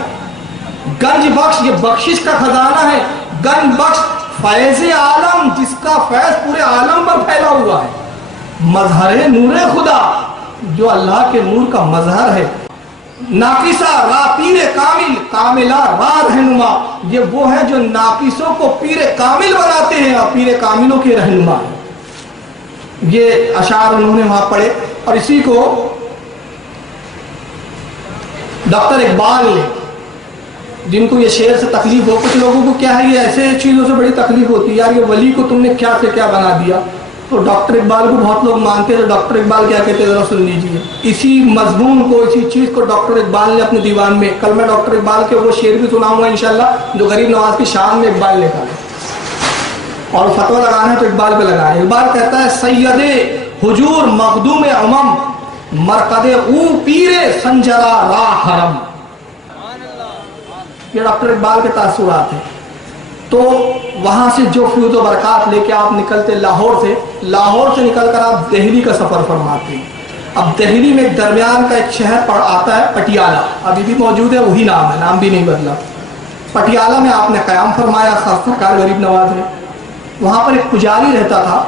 گنج بخش یہ بخشش کا خزانہ ہے، گنج بخش فیض عالم، جس کا فیض پورے عالم پر پھیلا ہوا ہے، مظہر نور خدا، جو اللہ کے نور کا مظہر ہے۔ ناقصہ را پیر کامل، کاملہ را رہنما، یہ وہ ہے جو ناقصوں کو پیر کامل بناتے ہیں اور پیر کاملوں کے رہنما ہیں۔ یہ اشعار انہوں نے وہاں پڑھے، اور اسی کو ڈاکٹر اقبال نے، جن کو یہ شعر سے تکلیف ہو، کچھ لوگوں کو کیا ہے یہ ایسے چیزوں سے بڑی تکلیف ہوتی ہے، یار یہ ولی کو تم نے کیا سے کیا بنا دیا، تو ڈاکٹر اقبال کو بہت لوگ مانتے ہیں، تو ڈاکٹر اقبال کیا کہتے ہیں ذرا سن لیجیے۔ اسی مضمون کو، اسی چیز کو ڈاکٹر اقبال نے اپنے دیوان میں، کل میں ڈاکٹر اقبال کے وہ شعر بھی سناؤں گا انشاءاللہ جو غریب نواز کی شان میں اقبال لکھا ہے، اور فتویٰ لگانا ہے تو اقبال پہ لگائیں۔ اقبال کہتا ہے سید حجور مخدوم امم، مرکد او پیر سنجرا راہ حرم۔ یہ ڈاکٹر اقبال کے تاثرات ہیں۔ تو وہاں سے جو فیوز و برکات لے کے آپ نکلتے لاہور سے نکل کر آپ دہلی کا سفر فرماتے ہیں۔ اب دہلی میں ایک درمیان کا ایک شہر آتا ہے پٹیالہ، ابھی بھی موجود ہے، وہی نام ہے، نام بھی نہیں بدلا۔ پٹیالہ میں آپ نے قیام فرمایا سرکار غریب نواز نے۔ وہاں پر ایک پجاری رہتا تھا،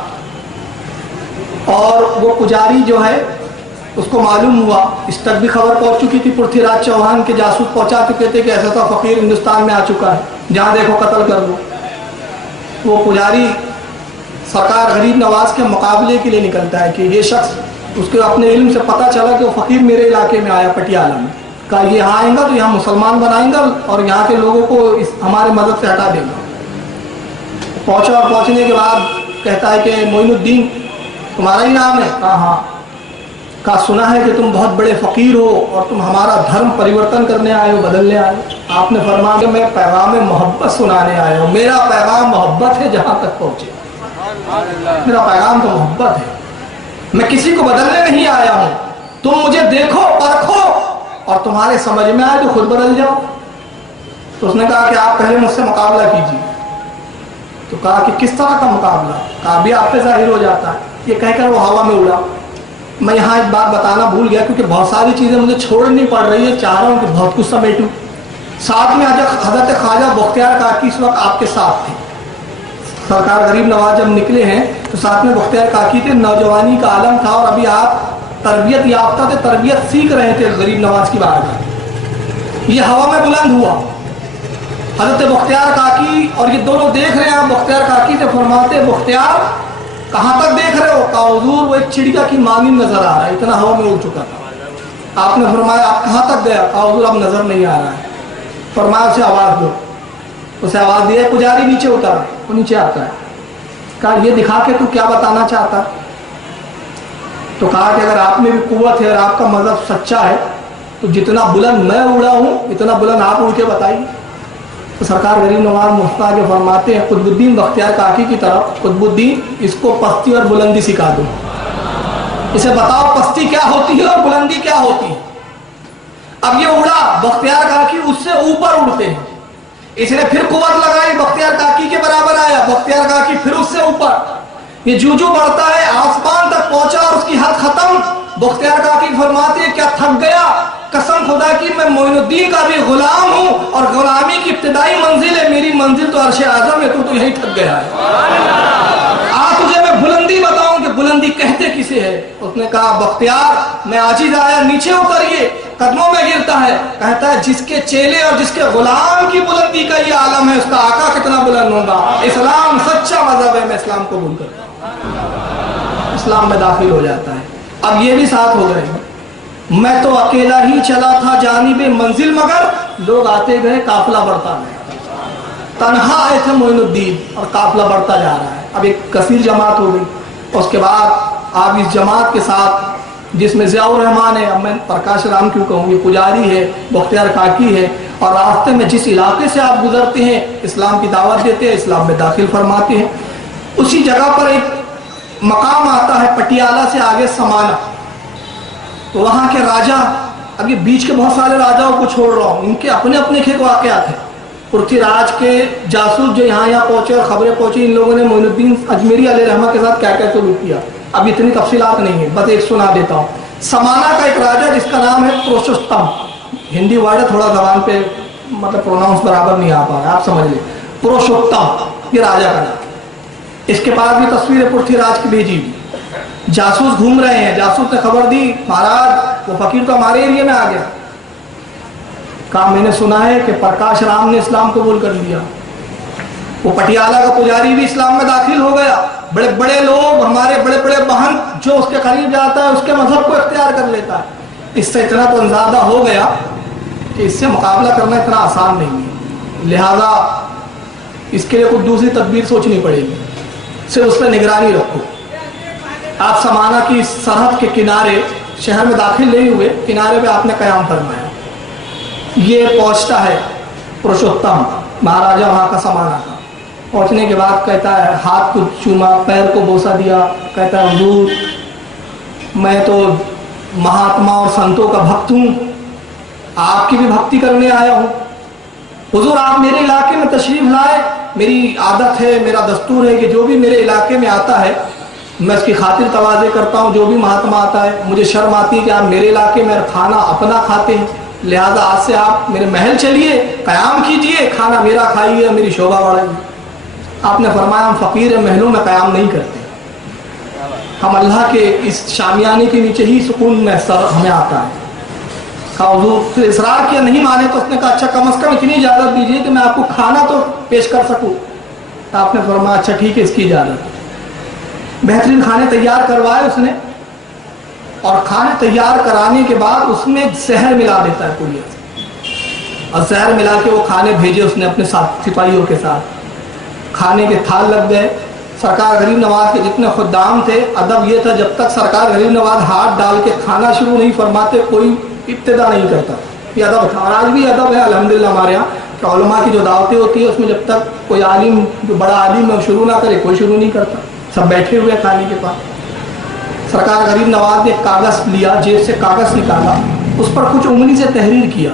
اور وہ پجاری جو ہے اس کو معلوم ہوا، اس تک بھی خبر پہنچ چکی تھی، پرتھویراج چوہان کے جاسوس پہنچا چکے تھے کہ ایسا ایسا فقیر ہندوستان میں آ چکا ہے، جہاں دیکھو قتل کر دو۔ وہ پجاری سرکار غریب نواز کے مقابلے کے لیے نکلتا ہے کہ یہ شخص، اس کے اپنے علم سے پتہ چلا کہ وہ فقیر میرے علاقے میں آیا پٹیالہ میں، کہا یہ یہاں آئیں گا تو یہاں مسلمان بنائیں گا اور یہاں کے لوگوں کو ہمارے مذہب سے ہٹا دیں گا۔ پہنچا، اور پہنچنے کے بعد کہتا ہے کہ معین الدین تمہارا ہی نام ہے؟ کہا ہاں۔ کہا سنا ہے کہ تم بہت بڑے فقیر ہو اور تم ہمارا دھرم پریورتن کرنے آئے ہو، بدلنے آئے ہو۔ آپ نے فرمایا کہ میں پیغام محبت سنانے آیا ہوں، میرا پیغام محبت ہے جہاں تک پہنچے، میرا پیغام تو محبت ہے، میں کسی کو بدلنے نہیں آیا ہوں، تم مجھے دیکھو، پرکھو، اور تمہارے سمجھ میں آئے تو خود بدل جاؤ۔ تو اس نے کہا کہ آپ پہلے مجھ سے مقابلہ کیجیے۔ تو تو کہا کہ کس طرح کا مقابلہ؟ کہا بھی آپ پہ ظاہر ہو جاتا ہے. یہ کہہ کر وہ ہوا میں اڑا. میں یہاں ایک بات بتانا بھول گیا کیونکہ بہت ساری چیزیں مجھے چھوڑنی پڑ رہی ہے, چاہ رہا ہوں کہ بہت کچھ سمیٹوں. ساتھ میں حضرت خواجہ بختیار کاکی اس وقت آپ کے ساتھ تھے. سرکار غریب نواز جب نکلے ہیں تو ساتھ میں بختیار کاکی تھے. نوجوانی کا عالم تھا اور ابھی آپ تربیت یافتہ تھے, تربیت سیکھ رہے تھے غریب نواز کی بارگاہ. یہ ہوا میں بلند ہوا حضرت بختیار کاکی, اور یہ دونوں دیکھ رہے ہیں. بختیار کاکی سے فرماتے بختیار کہاں تک دیکھ رہے ہو؟ کہا حضور وہ ایک چڑیا کی مانند نظر آ رہا ہے, اتنا ہوا میں اڑ چکا تھا. آپ نے فرمایا آپ کہاں تک گیا؟ کہا حضور اب نظر نہیں آ رہا ہے. فرمایا اسے آواز دو. اسے آواز دیا, پجاری نیچے اترا. وہ نیچے آتا ہے. کہا یہ دکھا کے تو کیا بتانا چاہتا؟ تو کہا کہ اگر آپ میں بھی قوت ہے اور آپ کا مذہب سچا ہے تو جتنا بلند میں اڑا ہوں اتنا بلند آپ اڑ کے بتائیے. تو سرکار غریب نواز مفتا کے فرماتے ہیں قطب الدین بختیار کاکی کی طرف, قطب الدین اس کو پستی اور بلندی سکھا دو. اسے بتاؤ پستی کیا ہوتی ہے اور بلندی کیا ہوتی ہے. اب یہ اڑا, بختیار کاکی اس سے اوپر اڑتے ہیں. اس نے پھر قوت لگائی, بختیار کاکی کے برابر آیا. بختیار کاکی پھر اس سے اوپر. یہ جو بڑھتا ہے آسمان تک پہنچا اور اس کی حد ختم. بختیار کاکی فرماتے ہیں کیا تھک گیا؟ قسم خدا کی میں معین الدین کا بھی غلام ہوں اور غلامی کی ابتدائی منزل ہے, میری منزل تو عرش اعظم ہے, تو یہی تھک گیا ہے. آج تجھے میں بلندی بتاؤں کہ بلندی کہتے کسے ہے. اس نے کہا بختیار میں عاجز آیا, نیچے اتریے. قدموں میں گرتا ہے, کہتا ہے جس کے چیلے اور جس کے غلام کی بلندی کا یہ عالم ہے اس کا آقا کتنا بلند ہوگا. اسلام سچا مذہب ہے, میں اسلام قبول کرتا ہوں. اسلام میں داخل ہو جاتا ہے. اب یہ بھی ساتھ ہو گئے. میں تو اکیلا ہی چلا تھا جانب منزل مگر لوگ آتے گئے قافلہ بڑھتا گیا. تنہا آئے تھے معین الدین اور قافلہ بڑھتا جا رہا ہے. اب ایک کثیر جماعت ہو گئی. اس کے بعد آپ اس جماعت کے ساتھ جس میں ضیاء الرحمان ہے, اب میں پرکاش رام کیوں کہوں, یہ پجاری ہے, بختیار کاکی ہے, اور راستے میں جس علاقے سے آپ گزرتے ہیں اسلام کی دعوت دیتے ہیں, اسلام میں داخل فرماتے ہیں. اسی جگہ پر ایک مقام آتا ہے پٹیالہ سے آگے سمانا. تو وہاں کے راجہ, اب یہ بیچ کے بہت سارے راجاؤں کو چھوڑ رہا ہوں, ان کے اپنے اپنے ایک واقعات ہیں. پرتھی راج کے جاسوس جو یہاں پہنچے اور خبریں پہنچی, ان لوگوں نے معین الدین اجمیری علیہ رحمہ کے ساتھ کیا کیا سلوک کیا. اب اتنی تفصیلات نہیں ہے, بس ایک سنا دیتا ہوں. سمانا کا ایک راجہ جس کا نام ہے پروشستم, ہندی ورڈ ہے, تھوڑا زبان پہ مطلب پروناؤنس برابر نہیں آ پا رہا, آپ سمجھ لیں. پروشوتم یہ راجہ کا نام. اس کے پاس بھی تصویر پرتھی راج کی بھیجی. جاسوس گھوم رہے ہیں, جاسوس نے خبر دی مہاراج وہ فقیر تو ہمارے ایریے میں آ گیا. کہا میں نے سنا ہے کہ پرکاش رام نے اسلام قبول کر لیا. وہ پٹیالہ کا پجاری بھی اسلام میں داخل ہو گیا. بڑے بڑے لوگ, ہمارے بڑے بڑے بہن, جو اس کے قریب جاتا ہے اس کے مذہب کو اختیار کر لیتا ہے. اس سے اتنا تو اندازہ ہو گیا کہ اس سے مقابلہ کرنا اتنا آسان نہیں ہے. لہذا اس کے لیے کوئی دوسری تدبیر سوچنی پڑے گی. صرف اس پہ نگرانی رکھو. آپ سمانا کی سرحد کے کنارے, شہر میں داخل نہیں ہوئے, کنارے پہ آپ نے قیام فرمایا. یہ پہنچتا ہے پروشوتم مہاراجا وہاں کا سمانا کا. پہنچنے کے بعد کہتا ہے, ہاتھ کو چوما, پیر کو بوسا دیا, کہتا ہے حضور میں تو مہاتما اور سنتوں کا بھکت ہوں, آپ کی بھی بھکتی کرنے آیا ہوں. حضور آپ میرے علاقے میں تشریف لائے, میری عادت ہے, میرا دستور ہے کہ جو بھی میرے علاقے میں آتا ہے میں اس کی خاطر تواضع کرتا ہوں. جو بھی مہاتما آتا ہے مجھے شرم آتی ہے کہ آپ میرے علاقے میں کھانا اپنا کھاتے ہیں, لہذا آج سے آپ میرے محل چلیے, قیام کیجئے, کھانا میرا کھائیے, میری شوبہ بڑھائیے. آپ نے فرمایا ہم فقیر محلوں میں قیام نہیں کرتے, ہم اللہ کے اس شامیانے کے نیچے ہی سکون میسر ہمیں آتا ہے. کہا حضور, پھر اصرار کیا, نہیں مانے تو اس نے کہا اچھا کم از کم اتنی اجازت دیجیے کہ میں آپ کو کھانا تو پیش کر سکوں. تو آپ نے فرمایا اچھا ٹھیک ہے, اس کی اجازت. بہترین کھانے تیار کروائے اس نے, اور کھانے تیار کرانے کے بعد اس میں زہر ملا دیتا ہے پوریا سے, اور زہر ملا کے وہ کھانے بھیجے اس نے اپنے ساتھ سپاہیوں کے ساتھ. کھانے کے تھال لگ گئے. سرکار غریب نواز کے جتنے خدام تھے, ادب یہ تھا جب تک سرکار غریب نواز ہاتھ ڈال کے کھانا شروع نہیں فرماتے کوئی ابتدا نہیں کرتا. یہ ادب تھا, اور آج بھی ادب ہے الحمدللہ ہمارے یہاں کہ علماء کی جو دعوتیں ہوتی ہیں اس میں جب تک کوئی عالم, جو بڑا عالم ہے, شروع نہ کرے, کوئی شروع نہیں کرتا, سب بیٹھے ہوئے کھانے کے پاس. سرکار غریب نواز نے کاغذ لیا, جیب سے کاغذ نکالا, اس پر کچھ انگلی سے تحریر کیا,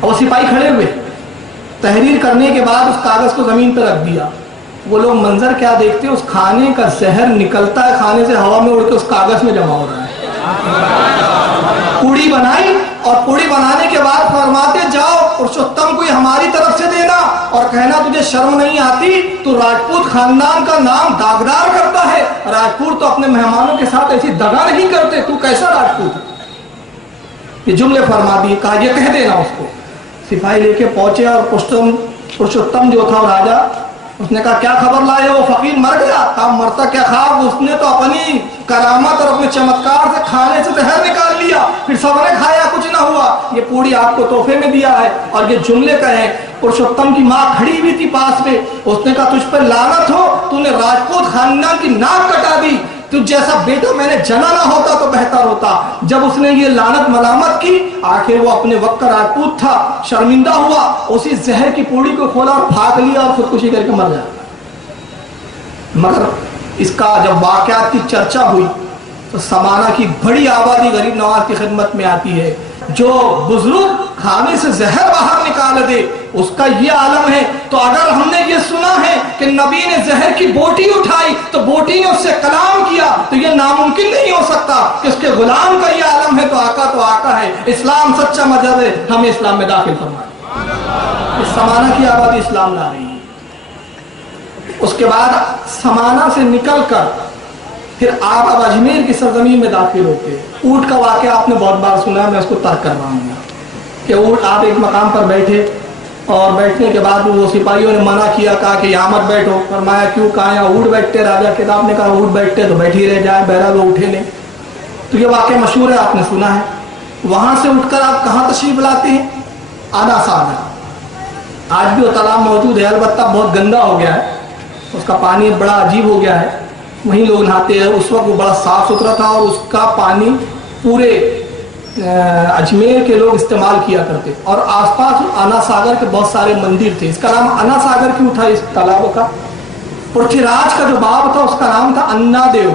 اور وہ سپاہی کھڑے ہوئے. تحریر کرنے کے بعد اس کاغذ کو زمین پر رکھ دیا. وہ لوگ منظر کیا دیکھتے ہیں, اس کھانے کا زہر نکلتا ہے کھانے سے ہوا میں اڑ کے اس کاغذ میں جمع ہو رہا ہے. پوڑی بنائی اور پوڑی بنانے کے بعد فرماتے جاؤ پرشوتم کو ہماری طرف سے دینا اور کہنا تجھے شرم نہیں آتی, تو راجپوت خاندان کا نام داغدار کرتا ہے. راجپوت تو اپنے مہمانوں کے ساتھ ایسی دغا نہیں کرتے, تو کیسا راجپوت ہے. یہ جملے فرما دیے, کہا یہ کہہ دینا اس کو. سپاہی لے کے پہنچے اور پرشوتم جو تھا راجا, اس نے کہا کیا خبر لائے ہو, فقیر مر گیا. کہا مرتا کیا خواب, اس نے تو اپنی کرامت اور اپنے چمتکار سے کھانے سے زہر نکال لیا, پھر سب نے کھایا کچھ نہ ہوا, یہ پوڑی آپ کو تحفے میں دیا ہے. اور یہ جملے کہیں. پرشوتم کی ماں کھڑی ہوئی تھی پاس میں, اس نے کہا تجھ پر لعنت ہو, تو نے راجپوت خاندان کی ناک کٹا دی, تجھ جیسا بیٹا میں نے جنا نہ ہوتا تو بہتر ہوتا. جب اس نے یہ لعنت ملامت کی, آخر وہ اپنے وقت کا راجپوت تھا, شرمندہ ہوا, اسی زہر کی پوڑی کو کھولا اور پھاک لیا اور خودکشی کر کے مر گیا. مگر اس کا جب واقعات کی چرچا ہوئی تو سمانہ کی بڑی آبادی غریب نواز کی خدمت میں آتی ہے. جو بزرگ کھانے سے زہر باہر نکال دے اس کا یہ عالم ہے. تو اگر ہم نے یہ سنا ہے کہ نبی نے زہر کی بوٹی اٹھائی تو بوٹی نے اس سے کلام کیا, تو یہ ناممکن نہیں ہو سکتا کہ اس کے غلام کا یہ عالم ہے. تو آقا ہے. اسلام سچا مذہب ہے, ہمیں اسلام میں داخل فرمائے. اس سمانہ کی آبادی اسلام لا رہی ہے. اس کے بعد سمانہ سے نکل کر پھر آپ اب اجمیر کی سرزمین میں داخل ہوتے. اونٹ کا واقعہ آپ نے بہت بار سنا ہے, میں اس کو ترک کر رہا ہوں کہ اونٹ آپ ایک مقام پر بیٹھے اور بیٹھنے کے بعد وہ سپاہیوں نے منع کیا, کہا کہ یہاں مت بیٹھو. فرمایا کیوں, کہا یہاں اونٹ بیٹھتے. راجا کتاب نے کہا اونٹ بیٹھتے تو بیٹھ ہی رہ جائیں, بہرحال وہ اٹھے نہیں. تو یہ واقعہ مشہور ہے, آپ نے سنا ہے. وہاں سے اٹھ کر آپ کہاں تشریف لاتے ہیں, آنا ساگر. آج بھی وہ تالاب موجود ہے, البتہ بہت گندا ہو گیا ہے, اس کا پانی بڑا عجیب ہو گیا ہے, وہیں لوگ نہاتے ہیں. اس وقت وہ بڑا صاف ستھرا تھا اور اس کا پانی پورے اجمیر کے لوگ استعمال کیا کرتے. اور آس پاس انا ساگر کے بہت سارے مندر تھے. اس کا نام انا ساگر کیوں تھا اس تالاب کا؟ پرتھی راج کا جو باب تھا اس کا نام تھا انا دیو.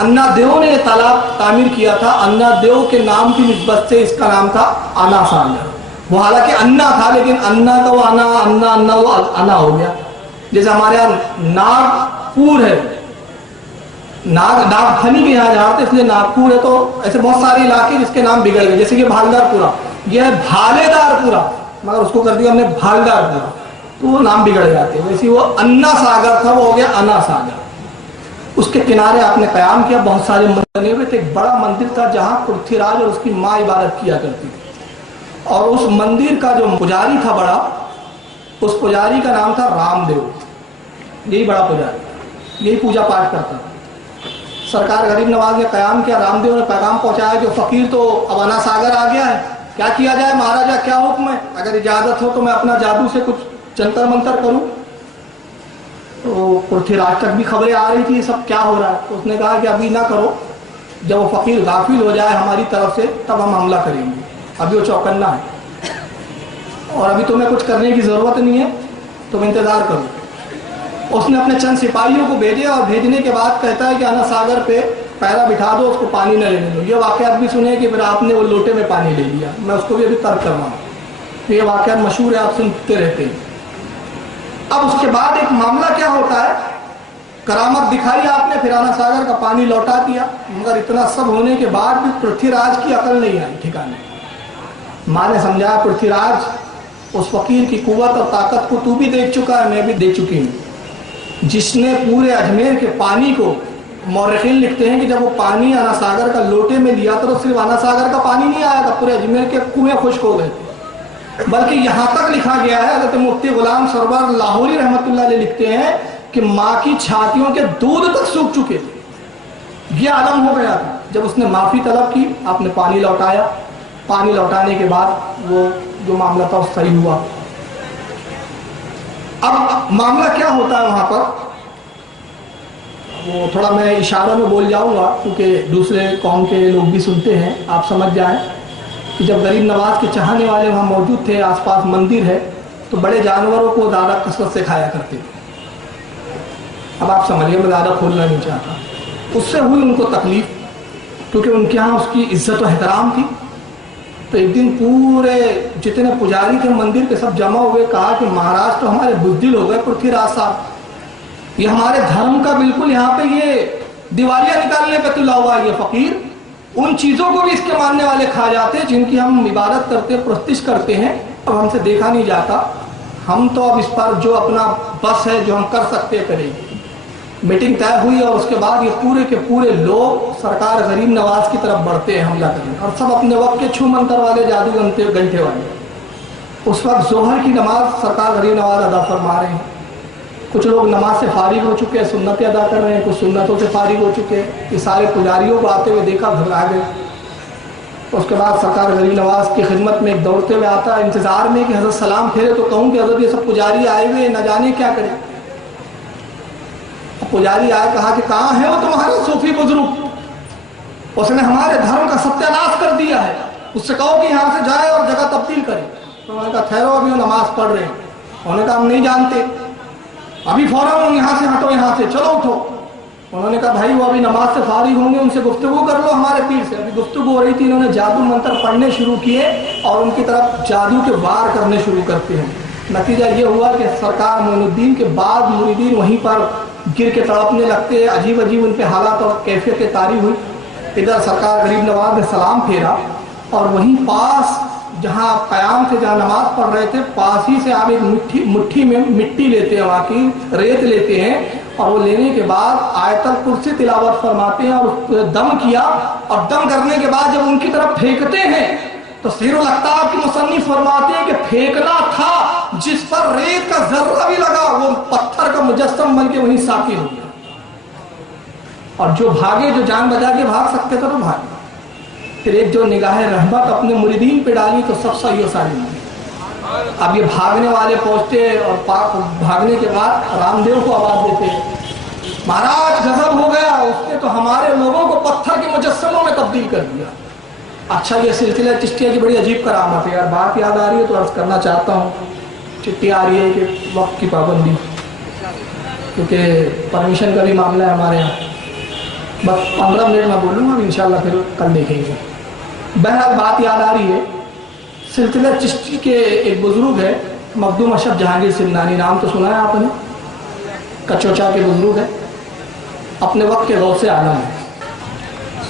انا دیو نے یہ تالاب تعمیر کیا تھا. انا دیو کے نام کی نسبت سے اس کا نام تھا انا ساگر. وہ حالانکہ انا تھا لیکن انا کا وہ انا وہ انا ہو گیا. جیسے ہمارے یہاں ناگپور ہے, ناگ کھنی کے یہاں جہاں اس لیے ناگپور ہے. تو ایسے بہت سارے علاقے جس کے نام بگڑ گئے, جیسے کہ بھالدار پورا, یہ ہے بھالے دار پورا, مگر اس کو کر دیا ہم نے بھالدار پورا, تو وہ نام بگڑ جاتے ہیں. ویسے وہ انا ساگر تھا, وہ ہو گیا انا ساگر. اس کے کنارے آپ نے قیام کیا, بہت سارے مندر بنے ہوئے تھے. ایک بڑا مندر تھا جہاں پرتھی راج اور اس کی ماں عبادت کیا کرتی تھی. اور اس مندر کا جو پجاری تھا بڑا, اس پجاری کا نام تھا رام دیو. یہی بڑا پجاری, یہی پوجا پاٹ کرتا تھا. سرکار غریب نواز نے قیام کیا, رام دیو نے پیغام پہنچایا کہ فقیر تو اب انا ساگر آ گیا ہے, کیا کیا جائے مہاراجا, کیا حکم ہے؟ اگر اجازت ہو تو میں اپنا جادو سے کچھ جنتر منتر کروں. تو پرتھی راج تک بھی خبریں آ رہی تھی سب کیا ہو رہا ہے. تو اس نے کہا کہ ابھی نہ کرو, جب وہ فقیر غافل ہو جائے ہماری طرف سے تب ہم حملہ کریں گے. ابھی وہ چوکنا ہے اور ابھی تمہیں کچھ کرنے کی ضرورت نہیں ہے, تم انتظار کرو. اس نے اپنے چند سپاہیوں کو بھیجے اور بھیجنے کے بعد کہتا ہے کہ انا ساگر پہ پہلا بٹھا دو, اس کو پانی نہ لینے دو. یہ واقعات بھی سنے کہ پھر آپ نے وہ لوٹے میں پانی لے لیا, میں اس کو بھی ابھی ترک کروا ہوں. یہ واقعات مشہور ہے, آپ سنتے رہتے ہیں. اب اس کے بعد ایک معاملہ کیا ہوتا ہے, کرامت دکھائی آپ نے, پھر انا ساگر کا پانی لوٹا دیا. مگر اتنا سب ہونے کے بعد بھی پرتھی راج کی عقل نہیں آئی ٹھکانے. ماں نے سمجھایا پرتھی راج اس فقیر کی قوت اور طاقت کو تو بھی دیکھ چکا ہے, میں بھی دیکھ چکی ہوں. جس نے پورے اجمیر کے پانی کو, مورخین لکھتے ہیں کہ جب وہ پانی انا ساگر کا لوٹے میں لیا تو صرف انا ساگر کا پانی نہیں آیا تھا, پورے اجمیر کے کنویں خشک ہو گئے تھے. بلکہ یہاں تک لکھا گیا ہے, حضرت مفتی غلام سرور لاہوری رحمۃ اللہ علیہ لکھتے ہیں کہ ماں کی چھاتیوں کے دودھ تک سوکھ چکے تھے. یہ عالم ہو گیا تھا. جب اس نے معافی طلب کی, آپ نے پانی لوٹایا. پانی لوٹانے کے بعد وہ جو معاملہ تھا وہ صحیح ہوا. اب معاملہ کیا ہوتا ہے وہاں پر, وہ تھوڑا میں اشارہ میں بول جاؤں گا کیونکہ دوسرے قوم کے لوگ بھی سنتے ہیں, آپ سمجھ جائیں کہ جب غریب نواز کے چاہنے والے وہاں موجود تھے, آس پاس مندر ہے, تو بڑے جانوروں کو زیادہ کثرت سے کھایا کرتے تھے. اب آپ سمجھیے, میں زیادہ کھولنا نہیں چاہتا. اس سے ہوئی ان کو تکلیف, کیونکہ ان کے ہاں اس کی عزت و احترام تھی. تو ایک دن پورے جتنے پجاری تھے مندر کے سب جمع ہوئے, کہا کہ مہاراج تو ہمارے بزدل ہو گئے پرتھی راج صاحب, یہ ہمارے دھرم کا بالکل یہاں پہ یہ دیوالیاں نکالنے پہ تلا ہوا ہے یہ فقیر. ان چیزوں کو بھی اس کے ماننے والے کھا جاتے ہیں جن کی ہم عبادت کرتے پرستش کرتے ہیں اور ہم سے دیکھا نہیں جاتا. ہم تو اب اس پر جو اپنا بس ہے جو ہم کر سکتے کریں. میٹنگ طے ہوئی اور اس کے بعد یہ پورے کے پورے لوگ سرکار غریب نواز کی طرف بڑھتے ہیں حملہ کرنے, اور سب اپنے وقت کے چھو منتر والے جادو گھنٹے والے. اس وقت ظہر کی نماز سرکار غریب نواز ادا فرما رہے ہیں. کچھ لوگ نماز سے فارغ ہو چکے ہیں, سنتیں ادا کر رہے ہیں, کچھ سنتوں سے فارغ ہو چکے ہیں. یہ سارے پجاریوں کو آتے ہوئے دیکھا, گھبرا گئے. اس کے بعد سرکار غریب نواز کی خدمت میں ایک دوڑتے ہوئے آتا ہے انتظار میں کہ حضرت سلام پھیرے تو کہوں کہ حضرت یہ سب پجاری آئے ہوئے نہ جانے کیا کریں. پجاری آئے, کہا کہ کہاں ہے وہ تمہارا صوفی بزرگ, اس نے ہمارے دھرم کا ستیہ ناش کر دیا ہے, اس سے کہو کہ یہاں سے جائے اور جگہ تبدیل کرے. تو انہوں نے کہا ٹھہرو, ابھی وہ نماز پڑھ رہے ہیں. انہوں نے کہا ہم نہیں جانتے, ابھی فوراً یہاں سے ہٹو, یہاں سے چلو اٹھو. انہوں نے کہا بھائی وہ ابھی نماز سے فارغ ہوں گے, ان سے گفتگو کر لو ہمارے پیر سے. ابھی گفتگو ہو رہی تھی, انہوں نے جادو منتر پڑھنے شروع کیے اور ان کی طرف جادو کے وار کرنے شروع کرتے ہیں. نتیجہ یہ ہوا کہ سرکار معین الدین کے بعد مریدین وہیں پر گر کے تڑپنے لگتے. عجیب عجیب ان پہ حالات اور کیفیتیں طاری ہوئی. ادھر سرکار غریب نواز نے سلام پھیرا اور وہیں پاس جہاں قیام تھے, جہاں نماز پڑھ رہے تھے, پاس ہی سے آپ ایک مٹھی میں مٹی لیتے ہیں, وہاں کی ریت لیتے ہیں, اور وہ لینے کے بعد آیت الکرسی تلاوت فرماتے ہیں اور اس پہ دم کیا. اور دم کرنے کے بعد جب ان کی طرف پھینکتے ہیں تو سیر الاقطاب کی مصنف فرماتے ہیں کہ پھینکنا تھا جس پر ریت کا ذرہ بھی لگا وہ پتھر کا مجسم بن کے وہیں ساکن ہو گیا. اور جو بھاگے, جو جان بچا کے بھاگ سکتے تھے تو بھاگے. پھر ایک جو نگاہ رحمت اپنے مریدین پہ ڈالی تو سب صحیح و سالم. اب یہ بھاگنے والے پہنچتے اور بھاگنے کے بعد رام دیو کو آواز دیتے, مہاراج غضب ہو گیا, اس نے تو ہمارے لوگوں کو پتھر کے مجسموں میں تبدیل کر دیا. اچھا یہ سلسلہ چشتیہ کی بڑی عجیب کرامت ہے یار. بات یاد آ رہی ہے تو عرض کرنا چاہتا ہوں. چٹھی آ رہی ہے کہ وقت کی پابندی, کیونکہ پرمیشن کا بھی معاملہ ہے ہمارے یہاں. بس 15 منٹ میں بولوں گا, انشاءاللہ پھر کل دیکھیں گے. بہرحال بات یاد آ رہی ہے. سلسلہ چشتی کے ایک بزرگ ہے مخدوم اشرف جہانگیر سمنانی, نام تو سنا ہے آپ نے, کچوچا کے بزرگ ہے, اپنے وقت کے غوث عالم ہے.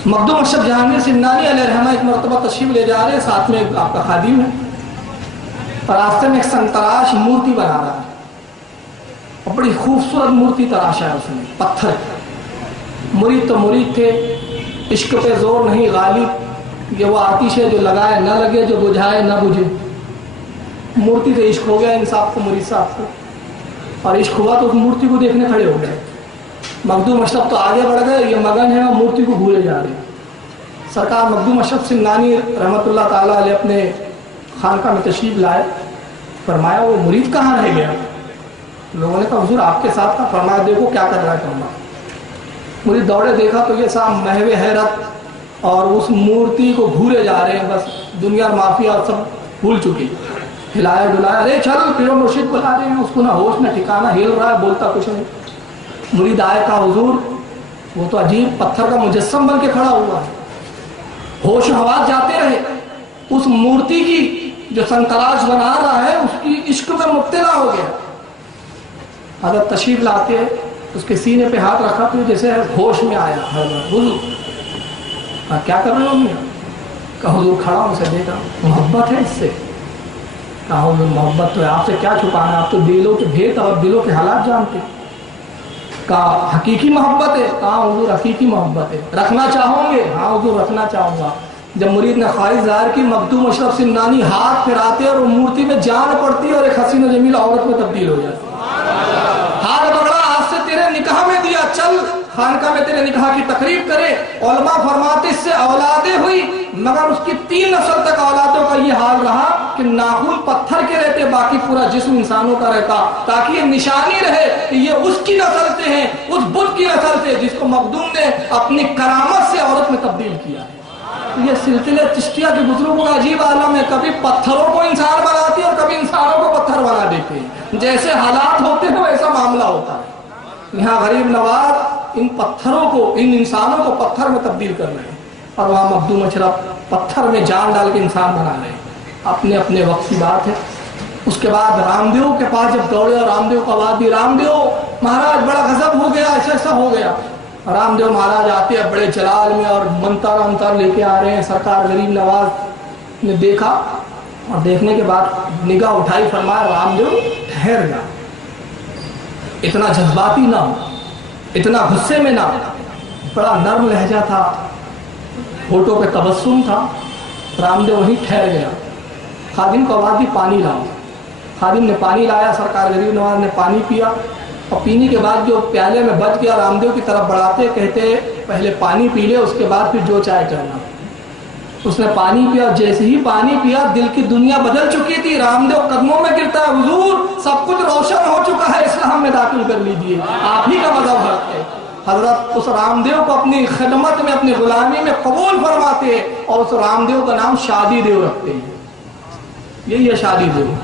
مخدوم اشرف جہانگیر سمنانی علیہ رحمہ ایک مرتبہ تشریف لے جا رہے ہیں, ساتھ میں آپ کا خادم ہے. راستے میں ایک سنتراش مورتی بنا رہا ہے, اور بڑی خوبصورت مورتی تراشا ہے اس نے, پتھر. مرید تو مرید تھے, عشق پہ زور نہیں غالب, یہ وہ آتش ہے جو لگائے نہ لگے, جو بجھائے نہ بجھے. مورتی سے عشق ہو گیا انصاف کو, مرید صاحب کو, اور عشق ہوا تو اس مورتی کو دیکھنے کھڑے ہو گئے. مخدوم اشرف تو آگے بڑھ گئے, یہ مگن ہے اور مورتی کو بھولے جا رہے ہیں. سرکار مخدوم اشرف سمنانی رحمۃ اللہ تعالیٰ علیہ اپنے خانقاہ میں تشریف لائے. فرمایا وہ مرید کہاں رہ گیا؟ لوگوں نے کہا حضور آپ کے ساتھ تھا. فرمایا دیکھو کیا کر رہا ہے کمبا. مرید دوڑے, دیکھا تو یہ صاحب محو حیرت اور اس مورتی کو بھولے جا رہے ہیں, بس دنیا مافیا اور سب بھول چکی. ہلایا ڈلایا, ارے چل پیر و مرشد بلا رہے ہیں, اس کو نہ ہوش نہ ٹھکانا, ہل رہا ہے, بولتا کچھ نہیں. مرید آئے, کہا حضور وہ تو عجیب پتھر کا مجسم بن کے کھڑا ہوا ہے. ہوش و حواس جاتے رہے. اس مورتی کی جو سنتراش بنا رہا ہے اس کی عشق میں مبتلا ہو گیا. حضرت تشریف لاتے اس کے سینے پہ ہاتھ رکھا تو جیسے ہوش میں آیا. حضور کیا کر رہے ہو؟ کہا حضور کھڑا ہوں, اسے دیکھا, محبت ہے اس سے. کہا حضور محبت تو ہے, آپ سے کیا چھپانا ہے, آپ تو دلوں کے بھید اور دلوں کے حالات جانتے. کہا حقیقی محبت ہے. کہا حضور حقیقی محبت ہے. رکھنا چاہوں گے؟ ہاں حضور رکھنا چاہوں گا. جب مرید نے خواہش ظاہر کی, مخدوم اشرف سمنانی ہاتھ پھراتے اور وہ مورتی میں جان پڑتی اور ایک حسین و جمیل عورت میں تبدیل ہو جاتی. ہاتھ پکڑا, آج سے تیرے نکاح میں دیا, چل خانقاہ میں تیرے نکاح کی تقریب کرے. علماء فرماتے اس سے اولادیں ہوئی, مگر اس کی 3 نسل تک اولادوں کا یہ حال رہا کہ ناخن پتھر کے رہتے, باقی پورا جسم انسانوں کا رہتا, تاکہ یہ نشانی رہے کہ یہ اس کی نسل سے ہیں, اس بت کی نسل سے جس کو مخدوم نے اپنی کرامت سے عورت میں تبدیل کیا ہے. یہ سلسلے چشتیہ کے بزرگوں کا عجیب عالم ہے, کبھی پتھروں کو انسان بناتے ہیں اور کبھی انسانوں کو پتھر بنا دیتے ہیں. جیسے حالات ہوتے ہیں ویسا معاملہ ہوتا ہے. یہاں غریب نواز ان پتھروں کو, ان انسانوں کو پتھر میں تبدیل کر رہے ہیں, اور وہاں مخدوم اشرف پتھر میں جان ڈال کے انسان بنا رہے ہیں. اپنے اپنے وقت کی بات ہے. اس کے بعد رامدیو کے پاس جب دوڑے اور رامدیو کو آواز دی، رامدیو مہاراج بڑا غضب ہو گیا، ایسا ایسا ہو گیا۔ رامدیو مہاراج آتے ہیں بڑے جلال میں اور منتر لے کے آ رہے ہیں۔ سرکار غریب نواز نے دیکھا اور دیکھنے کے بعد نگاہ اٹھائی، فرمایا رامدیو ٹھہر جا، اتنا جذباتی نہ ہو، اتنا غصے میں نہ ہو۔ بڑا نرم لہجہ تھا، ہونٹوں پہ تبسم تھا۔ رامدیو وہیں ٹھہر گیا۔ خادم کو آواز دی پانی لاؤ۔ خادم نے پانی لایا، سرکار غریب نواز نے پانی پیا اور پینے کے بعد جو پیالے میں بچ گیا رامدیو کی طرف بڑھاتے کہتے پہلے پانی پی لے، اس کے بعد پھر جو چائے کرنا۔ اس نے پانی پیا، جیسے ہی پانی پیا دل کی دنیا بدل چکی تھی۔ رامدیو قدموں میں گرتا ہے، حضور سب کچھ روشن ہو چکا ہے، اسلام میں داخل کر لیجئے، آپ ہی کا مذہب حق ہے۔ حضرت اس رامدیو کو اپنی خدمت میں، اپنی غلامی میں قبول فرماتے ہیں اور اس رامدیو کا نام شادی دیو رکھتے ہیں۔ یہی ہے شادی دیو۔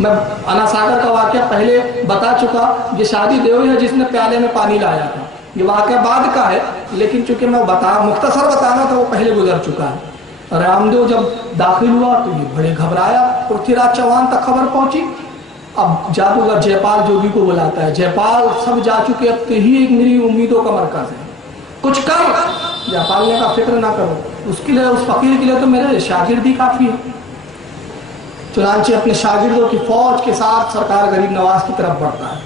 میں انا ساگر کا واقعہ پہلے بتا چکا، یہ شادی دیو ہے جس نے پیالے میں پانی لایا تھا۔ یہ واقعہ بعد کا ہے لیکن چونکہ میں مختصر بتانا تھا، وہ پہلے گزر چکا ہے۔ رامدیو جب داخل ہوا تو یہ بڑے گھبرایا۔ پرتھی راج چوہان تک خبر پہنچی۔ اب جادوگر جے پال جوگی کو بلاتا ہے، جے پال سب جا چکے، اب ہی ایک میری امیدوں کا مرکز ہے، کچھ کر۔ جے پال نے کہا فکر نہ کرو، اس کے لیے، اس فقیر کے لیے تو میرے شاگرد ہی کافی ہے۔ چنانچہ اپنے شاگردوں کی فوج کے ساتھ سرکار غریب نواز کی طرف بڑھتا ہے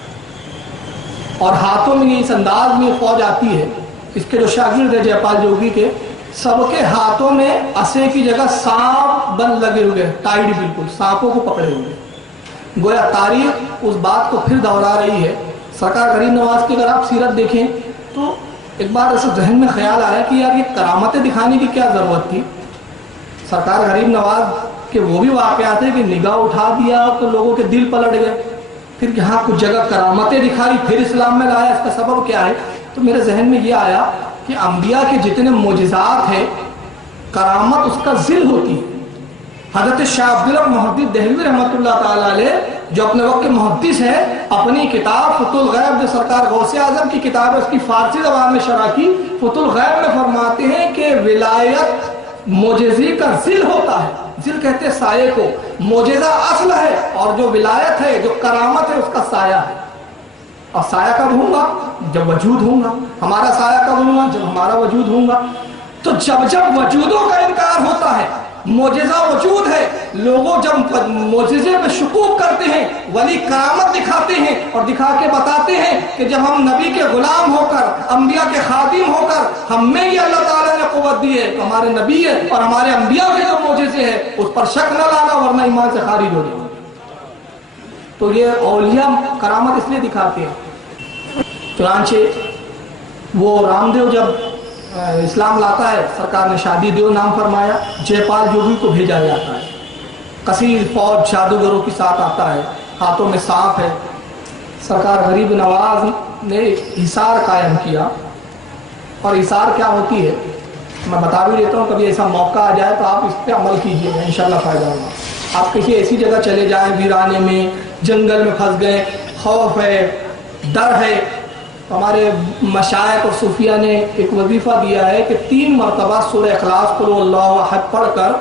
اور ہاتھوں میں اس انداز میں فوج آتی ہے۔ اس کے جو شاگرد ہیں جے پال جوگی کے، سب کے ہاتھوں میں اسے کی جگہ سانپ بند لگے ہوئے، ٹائڈ بالکل، سانپوں کو پکڑے ہوئے۔ گویا تاریخ اس بات کو پھر دہرا رہی ہے۔ سرکار غریب نواز کی اگر آپ سیرت دیکھیں تو ایک بار ایسا ذہن میں خیال آیا کہ یار یہ کرامتیں دکھانے کی کیا ضرورت تھی۔ سرکار غریب نواز کے وہ بھی واقعات ہیں کہ نگاہ اٹھا دیا تو لوگوں کے دل پلٹ گئے، پھر یہاں کچھ جگہ کرامتیں دکھائی، پھر اسلام میں لایا، اس کا سبب کیا ہے؟ تو میرے ذہن میں یہ آیا کہ انبیاء کے جتنے معجزات ہیں کرامت اس کا ذل ہوتی ہے۔ حضرت شاہ عبداللہ محدث دہلوی رحمۃ اللہ تعالی علیہ جو اپنے وقت کے محدث ہے، اپنی کتاب فتح الغیب جو سرکار غوث اعظم کی کتاب ہے اس کی فارسی زبان میں شرح کی، فتح الغیب میں فرماتے ہیں کہ ولایت معجزے کا ذل ہوتا ہے۔ ذل کہتے ہیں سائے کو، معجزہ اصل ہے اور جو ولایت ہے، جو کرامت ہے، اس کا سایہ ہے۔ اور سایہ کب ہوں گا؟ جب وجود ہوں گا۔ ہمارا سایہ کب ہوں گا؟ جب ہمارا وجود ہوں گا۔ تو جب وجودوں کا انکار ہوتا ہے، معجزہ وجود ہے، لوگوں جب معجزے میں شکوک کرتے ہیں، ولی کرامت دکھاتے ہیں اور دکھا کے بتاتے ہیں کہ جب ہم نبی کے غلام ہو کر، انبیاء کے خادم ہو کر، ہم میں یہ اللہ تعالیٰ نے قوت دی ہے، تو ہمارے نبی ہے اور ہمارے انبیاء کے جو معجزے ہیں اس پر شک نہ لانا ورنہ ایمان سے خارج ہو جائے۔ تو یہ اولیاء کرامت اس لیے دکھاتے ہیں۔ چنانچہ وہ رامدیو جب اسلام لاتا ہے، سرکار نے شادی دیو نام فرمایا، جے پال جوگی کو بھیجا جاتا ہے۔ کثیر فوج جادوگروں کے ساتھ آتا ہے، ہاتھوں میں سانپ ہے۔ سرکار غریب نواز نے حصار قائم کیا، اور حصار کیا ہوتی ہے میں بتا بھی دیتا ہوں، کبھی ایسا موقع آ جائے تو آپ اس پہ عمل کیجیے گا، انشاءاللہ فائدہ ہوگا۔ آپ کسی ایسی جگہ چلے جائیں ویرانے میں، جنگل میں پھنس گئے، خوف ہے، ڈر ہے، ہمارے مشائخ اور صوفیہ نے ایک وظیفہ دیا ہے کہ 3 مرتبہ سورہ اخلاص قل هو اللہ احد پڑھ کر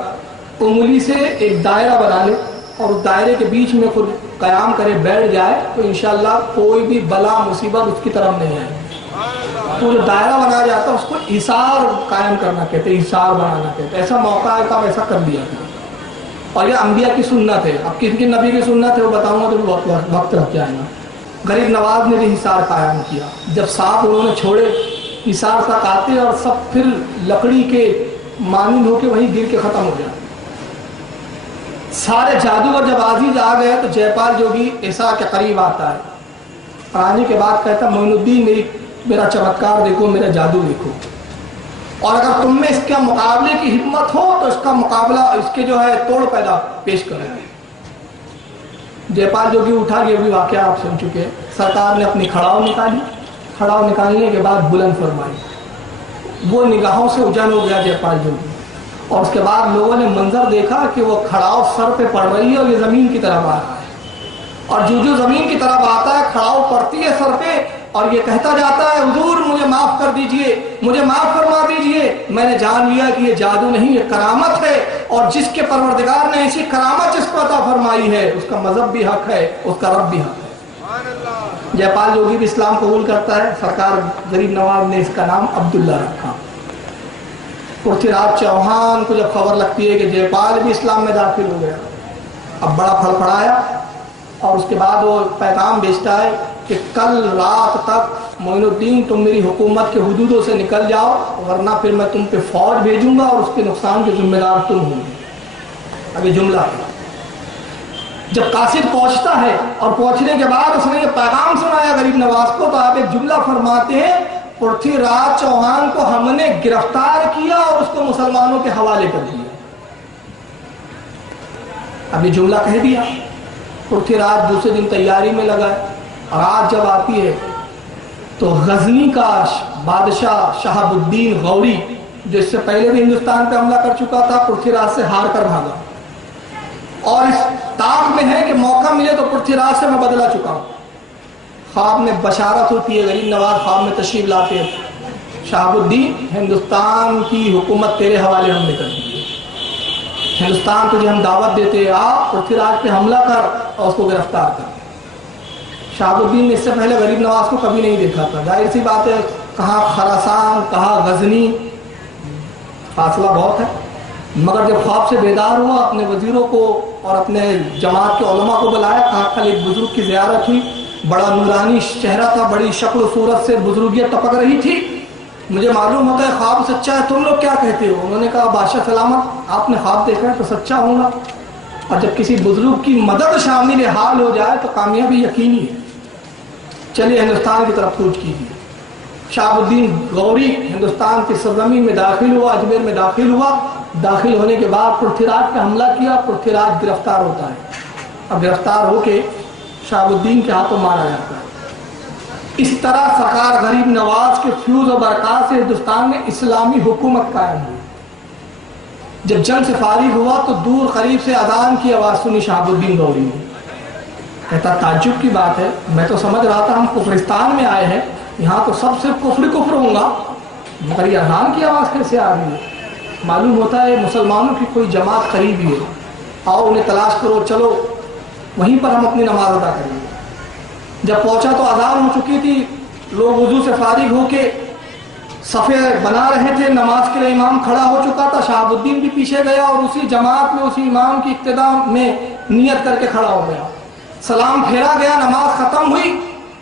انگلی سے ایک دائرہ بنا لے اور اس دائرے کے بیچ میں خود قیام کرے، بیٹھ جائے تو انشاءاللہ کوئی بھی بلا مصیبت اس کی طرف نہیں آئے۔ تو جو دائرہ بنا جاتا ہے اس کو حصار قائم کرنا کہتے ہیں، حصار بنانا کہتے ہیں۔ ایسا موقع ہے تو ایسا کر دیا تھا، اور یہ انبیاء کی سنت ہے۔ اب کن کن نبی کی سنت ہے وہ بتاؤں گا تو وقت رکھ جائے گا۔ غریب نواز نے بھی حصار قائم کیا، جب سانپ انہوں نے چھوڑے حصار تک آتے اور سب پھر لکڑی کے مانند ہو کے وہیں گر کے ختم ہو جاتے۔ سارے جادوگر جب عزیز آ گئے تو جے پال جوگی ایسا کے قریب آتا ہے، آنے کے بعد کہتا معین الدین میرا چمتکار دیکھو، میرا جادو دیکھو، اور اگر تم میں اس کے مقابلے کی ہمت ہو تو اس کا مقابلہ، اس کے جو ہے توڑ پیدا پیش کریں گے۔ جے پال جوگی اٹھا، یہ بھی واقعہ آپ سن چکے ہیں۔ سرکار نے اپنی کھڑاؤ نکالی، کھڑاؤ نکالنے کے بعد بلند فرمائی، وہ نگاہوں سے اجل ہو گیا جے پال جوگی، اور اس کے بعد لوگوں نے منظر دیکھا کہ وہ کھڑاؤ سر پہ پڑ رہی ہے اور یہ زمین کی طرف آ رہا ہے، اور جو زمین کی طرف آتا ہے کھڑاؤ پڑتی ہے سر پہ اور یہ کہتا جاتا ہے حضور مجھے معاف کر دیجئے، مجھے معاف فرما دیجئے، میں نے جان لیا کہ یہ جادو نہیں، یہ کرامت ہے، اور جس کے پروردگار نے ایسی کرامت جس کو عطا فرمائی ہے اس کا مذہب بھی حق ہے، اس کا رب بھی حق ہے۔ جے پال جوگی بھی اسلام قبول کرتا ہے، سرکار غریب نواز نے اس کا نام عبداللہ رکھا۔ پرتھی راج چوہان کو جب خبر لگتی ہے کہ جے پال بھی اسلام میں داخل ہو گیا، اب بڑا پھڑ پڑایا، اور اس کے بعد وہ پیغام بھیجتا ہے کہ کل رات تک معین الدین تم میری حکومت کے حدودوں سے نکل جاؤ، ورنہ پھر میں تم پہ فوج بھیجوں گا اور اس کے نقصان کے ذمہ دار تم ہوں گے۔ اب یہ جملہ ہے، جب قاصد پہنچتا ہے اور پہنچنے کے بعد اس نے یہ پیغام سنایا غریب نواز کو، تو آپ ایک جملہ فرماتے ہیں پرتھی راج چوہان کو ہم نے گرفتار کیا اور اس کو مسلمانوں کے حوالے کر دیا۔ اب یہ جملہ کہہ دیا، پرتھی راج دوسرے دن تیاری میں لگا ہے، اور رات جب آتی ہے تو غزنی کا بادشاہ شہاب الدین غوری، جو اس سے پہلے بھی ہندوستان پہ حملہ کر چکا تھا، پرتھی راج سے ہار کر بھاگا، اور اس طاق میں ہے کہ موقع ملے تو پرتھی راج سے میں بدلا چکا ہوں۔ خواب میں بشارت ہوتی ہے، غریب نواز خواب میں تشریف لاتے ہیں، شہاب الدین ہندوستان کی حکومت تیرے حوالے ہم نے کر دی ہے، ہندوستان تجھے ہم دعوت دیتے ہیں، آپ پرتھی راج پہ حملہ کر اور اس کو گرفتار کر۔ شہاب الدین نے اس سے پہلے غریب نواز کو کبھی نہیں دیکھا تھا، ظاہر سی بات ہے، کہاں خراسان کہاں غزنی، فاصلہ بہت ہے، مگر جب خواب سے بیدار ہوا اپنے وزیروں کو اور اپنے جماعت کے علماء کو بلایا، کہا کل ایک بزرگ کی زیارت ہوئی، بڑا نورانی چہرہ تھا، بڑی شکل و صورت سے بزرگیت ٹپک رہی تھی، مجھے معلوم ہوتا ہے خواب سچا ہے، تم لوگ کیا کہتے ہو؟ انہوں نے کہا بادشاہ سلامت، آپ نے خواب دیکھا ہے تو سچا ہوں گا، اور جب کسی بزرگ کی مدد شامل حال ہو جائے تو کامیابی یقینی ہے، چلیے ہندوستان کی طرف کوچ کیجیے۔ شہاب الدین غوری ہندوستان کی سرزمین میں داخل ہوا، اجمیر میں داخل ہوا، داخل ہونے کے بعد پرتھی راج پہ حملہ کیا، پرتھی راج گرفتار ہوتا ہے، اب گرفتار ہو کے شہاب الدین کے ہاتھوں مارا جاتا ہے۔ اس طرح سرکار غریب نواز کے فیوز و برکات سے ہندوستان میں اسلامی حکومت قائم ہوئی۔ جب جنگ سے فارغ ہوا تو دور قریب سے اذان کی آواز سنی شہاب الدین غوری نے، کہتا تعجب کی بات ہے، میں تو سمجھ رہا تھا ہم کفرستان میں آئے ہیں، یہاں تو سب صرف کفر ہوں گا، مگر یہ اذان کی آواز کیسے آ رہی ہے؟ معلوم ہوتا ہے مسلمانوں کی کوئی جماعت قریب ہی ہے، آؤ انہیں تلاش کرو، چلو وہیں پر ہم اپنی نماز ادا کریں گے۔ جب پہنچا تو اذان ہو چکی تھی، لوگ وضو سے فارغ ہو کے صفے بنا رہے تھے، نماز کے لیے امام کھڑا ہو چکا تھا، شہاب الدین بھی پیچھے گیا اور اسی جماعت میں اسی امام کی اقتداء میں نیت کر کے کھڑا ہو گیا، سلام پھیرا گیا، نماز ختم ہوئی،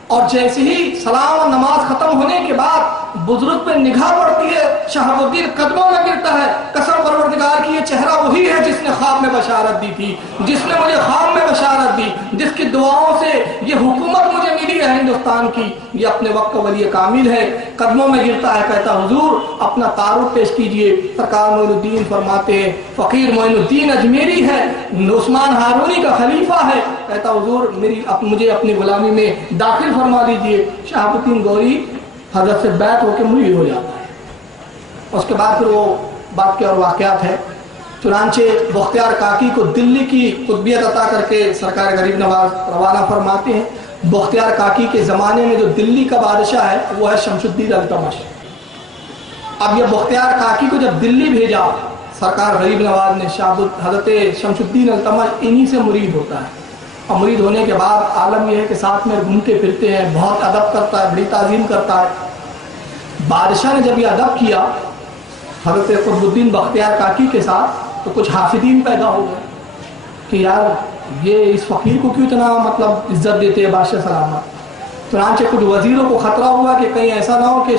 اور جیسے ہی سلام اور نماز ختم ہونے کے بعد بزرگ پہ نگاہ پڑتی ہے، شہاب الدین قدموں میں گرتا ہے، قسم پروردگار کی یہ چہرہ وہی ہے جس نے خواب میں بشارت دی تھی، جس نے مجھے خواب میں بشارت دی، جس کی دعاؤں سے یہ حکومت مجھے ملی ہے ہندوستان کی، یہ اپنے وقت کا ولی کامل ہے۔ قدموں میں گرتا ہے، کہتا حضور اپنا تعارف پیش کیجئے۔ سرکار معین الدین فرماتے ہیں فقیر معین الدین اجمیری ہے، عثمان ہارونی کا خلیفہ ہے، کہتا حضور مجھے اپنی غلامی میں داخل فرما دیجئے۔ شہاب الدین غوری حضرت سے بیعت ہو کے مرید ہو جاتا ہے۔ اس کے بعد پھر وہ بات کے اور واقعات ہے، چنانچہ بختیار کاکی کو دلی کی قطبیت عطا کر کے سرکار غریب نواز روانہ فرماتے ہیں۔ بختیار کاکی کے زمانے میں جو دلی کا بادشاہ ہے وہ ہے شمس الدین التمش۔ اب یہ بختیار کاکی کو جب دلی بھیجا سرکار غریب نواز نے، حضرت شمس الدین التمش انہی سے مرید ہوتا ہے، اور مرید ہونے کے بعد عالم یہ ہے کہ ساتھ میں گھومتے پھرتے ہیں، بہت ادب کرتا ہے، بڑی تعظیم کرتا ہے۔ بادشاہ نے جب یہ ادب کیا حضرت قطب الدین بختیار کاکی کے ساتھ تو کچھ حاسدین پیدا ہو گئے کہ یار یہ اس فقیر کو کیوں اتنا عزت دیتے ہیں بادشاہ سلامت۔ چنانچہ کچھ وزیروں کو خطرہ ہوا کہ کہیں ایسا نہ ہو کہ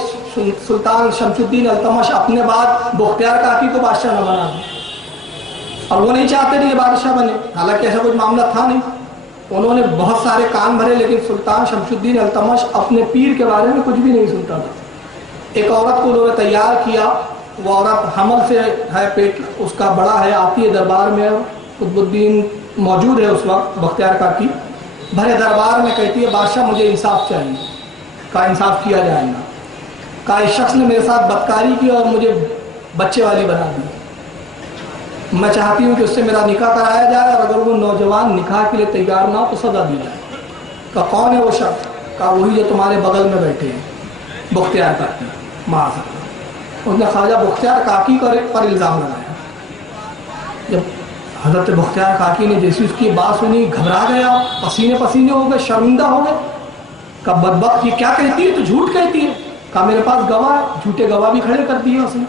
سلطان شمس الدین التمش اپنے بعد بختیار کاکی کو بادشاہ نہ بنا دیں، اور وہ نہیں چاہتے تھے یہ بادشاہ بنے، حالانکہ ایسا کوئی معاملہ تھا نہیں۔ انہوں نے بہت سارے کان بھرے لیکن سلطان شمس الدین التمش اپنے پیر کے بارے میں کچھ بھی نہیں سنتا تھا۔ ایک عورت کو انہوں نے تیار کیا، وہ عورت حمل سے ہے، پیٹ اس کا بڑا ہے، آتی ہے دربار میں، قطب الدین موجود ہے اس وقت بختیار کاکی، بھرے دربار میں کہتی ہے بادشاہ مجھے انصاف چاہیے۔ کہا انصاف کیا جائے گا۔ کہا اس شخص نے میرے ساتھ بدکاری کی اور مجھے بچے والی بنا دی، میں چاہتی ہوں کہ اس سے میرا نکاح کرایا جائے، اور اگر وہ نوجوان نکاح کے لیے تیار نہ ہو تو سزا دی جائے۔ کہا کون ہے وہ شخص؟ کہا وہی جو تمہارے بغل میں بیٹھے ہیں بختیار کاکی معاذ اللہ. اس نے خواجہ بختیار کاکی پر الزام لگایا. جب حضرت بختیار کاکی نے جیسی اس کی بات سنی گھبرا گیا, پسینے پسینے ہو گئے, شرمندہ ہو گئے. کہا بدبخت یہ کیا کہتی ہے, تو جھوٹ کہتی ہے. کہا میرے پاس گواہ ہے. جھوٹے گواہ بھی کھڑے کر دیے اس نے.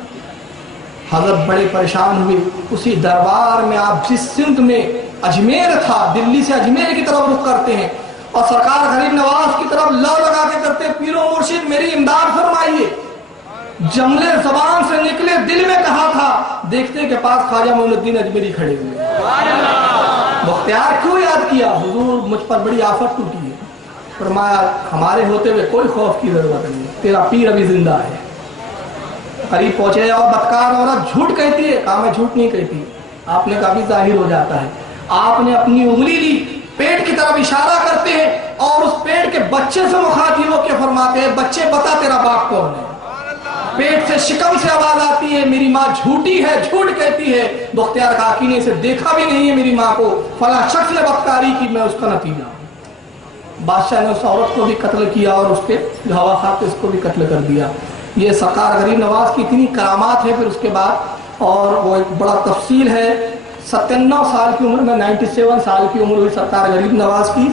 حضرت بڑے پریشان ہوئے. اسی دربار میں آپ جس سمت میں اجمیر تھا, دلی سے اجمیر کی طرف رخ کرتے ہیں اور سرکار غریب نواز کی طرف لو لگا کے کرتے ہیں, پیر و مرشد میری امداد فرمائیے. جملے زبان سے نکلے دل میں کہا تھا, دیکھتے کے پاس خواجہ معین الدین اجمیری کھڑے ہوئے. بختیار کیوں یاد کیا, حضور مجھ پر بڑی آفت ٹوٹی ہے. فرمایا ہمارے ہوتے ہوئے کوئی خوف کی ضرورت نہیں, تیرا پیر ابھی زندہ ہے. قریب پہنچے اور بدکار عورت جھوٹ کہتی ہے. کہا میں جھوٹ نہیں کہتی. آپ نے کہا بھی ظاہر ہو جاتا ہے. آپ نے اپنی انگلی لی, پیٹ کی طرف اشارہ کرتے ہیں اور اس پیٹ کے بچے سے مخاطب ہو کے فرماتے ہیں بچے بتا تیرا باپ کون ہے. پیٹ سے شکم سے آواز آتی ہے میری ماں جھوٹی ہے, جھوٹ کہتی ہے. بختیار کاکی نے اسے دیکھا بھی نہیں ہے میری ماں کو, فلاں شخص نے بدکاری کی, میں اس کا نتیجہ ہوں. بادشاہ نے اس عورت کو بھی قتل کیا اور اس کے ہوا خواہ اس کو بھی قتل کر دیا. یہ سرکار غریب نواز کی اتنی کرامات ہے. پھر اس کے بعد اور وہ ایک بڑا تفصیل ہے, 97 سال کی عمر میں 97 سال کی عمر ہوئی سرکار غریب نواز کی.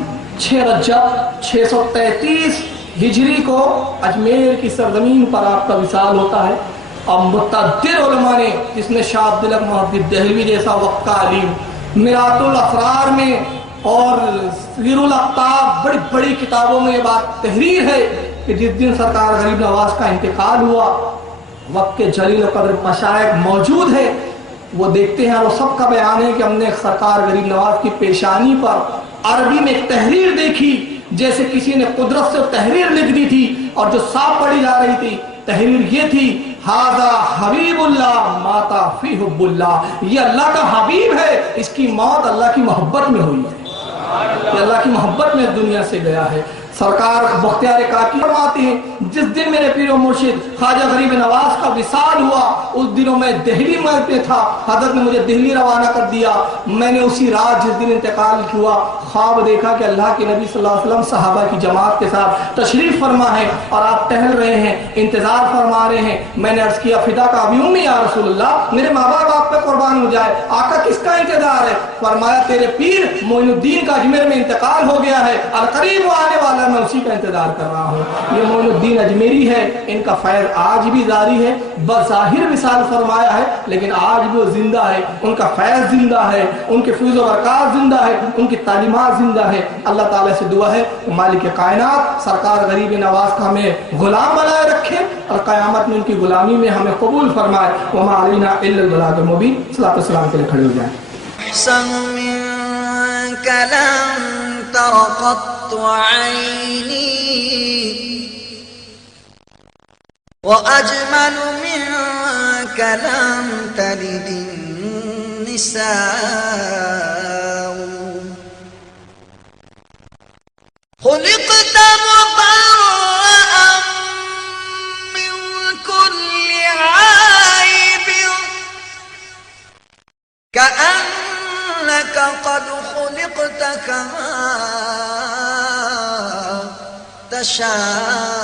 6 رجب 633 ہجری کو اجمیر کی سرزمین پر آپ کا وصال ہوتا ہے. اور متعدد علماء نے, جس نے شاہ عبدالحق محدث دہلوی جیسا وقت کا عالم, میرات الافرار میں اور سیر الاقطاب بڑی بڑی کتابوں میں یہ بات تحریر ہے کہ جس دن سرکار غریب نواز کا انتقال ہوا, وقت کے جلیل و قدر مشائخ موجود ہے, وہ دیکھتے ہیں. اور سب کا بیان ہے کہ ہم نے سرکار غریب نواز کی پیشانی پر عربی میں ایک تحریر دیکھی جیسے کسی نے قدرت سے تحریر لکھ دی تھی, اور جو صاف پڑھی جا رہی تھی تحریر یہ تھی ہذا حبیب اللہ ماتا فی حب اللہ. یہ اللہ کا حبیب ہے, اس کی موت اللہ کی محبت میں ہوئی ہے, کہ اللہ کی محبت میں دنیا سے گیا ہے. سرکار بختیار کاکی فرماتے ہیں جس دن میرے پیر و مرشد خواجہ غریب نواز کا وصال ہوا اس دنوں میں دہلی میں تھا. حضرت نے مجھے دہلی روانہ کر دیا. میں نے اسی رات جس دن انتقال ہوا خواب دیکھا کہ اللہ کے نبی صلی اللہ علیہ وسلم صحابہ کی جماعت کے ساتھ تشریف فرما ہے اور آپ ٹہل رہے ہیں, انتظار فرما رہے ہیں. میں نے عرض کیا فدا کا ابھی امی یا رسول اللہ, میرے ماں باپ آپ پہ قربان ہو جائے, آقا کس کا انتظار ہے؟ فرمایا تیرے پیر معین الدین کا اجمیر میں انتقال ہو گیا ہے, القریب وہ آنے والا, میں اسی کا انتظار کر رہا ہوں. یہ معین الدین اجمیری ہے, ان کا فیض آج بھی جاری ہے. بظاہر وصال فرمایا ہے لیکن آج بھی وہ زندہ ہے, ان کا فیض زندہ ہے, ان کے فیض و برکات زندہ ہے, ان کی تعلیمات زندہ ہے. اللہ تعالیٰ سے دعا ہے مالک کائنات سرکار غریب نواز کا ہمیں غلام بنائے رکھے اور قیامت میں ان کی غلامی میں ہمیں قبول فرمائے. وما علینا الا البلاغ المبین. صلاۃ والسلام کے لیے کھڑے ہو جائیں. لم تر قط عيني وأجمل منك لم تلد النساء خلقت مبرأ من كل عيب كأنك قد خلقت كما تشاء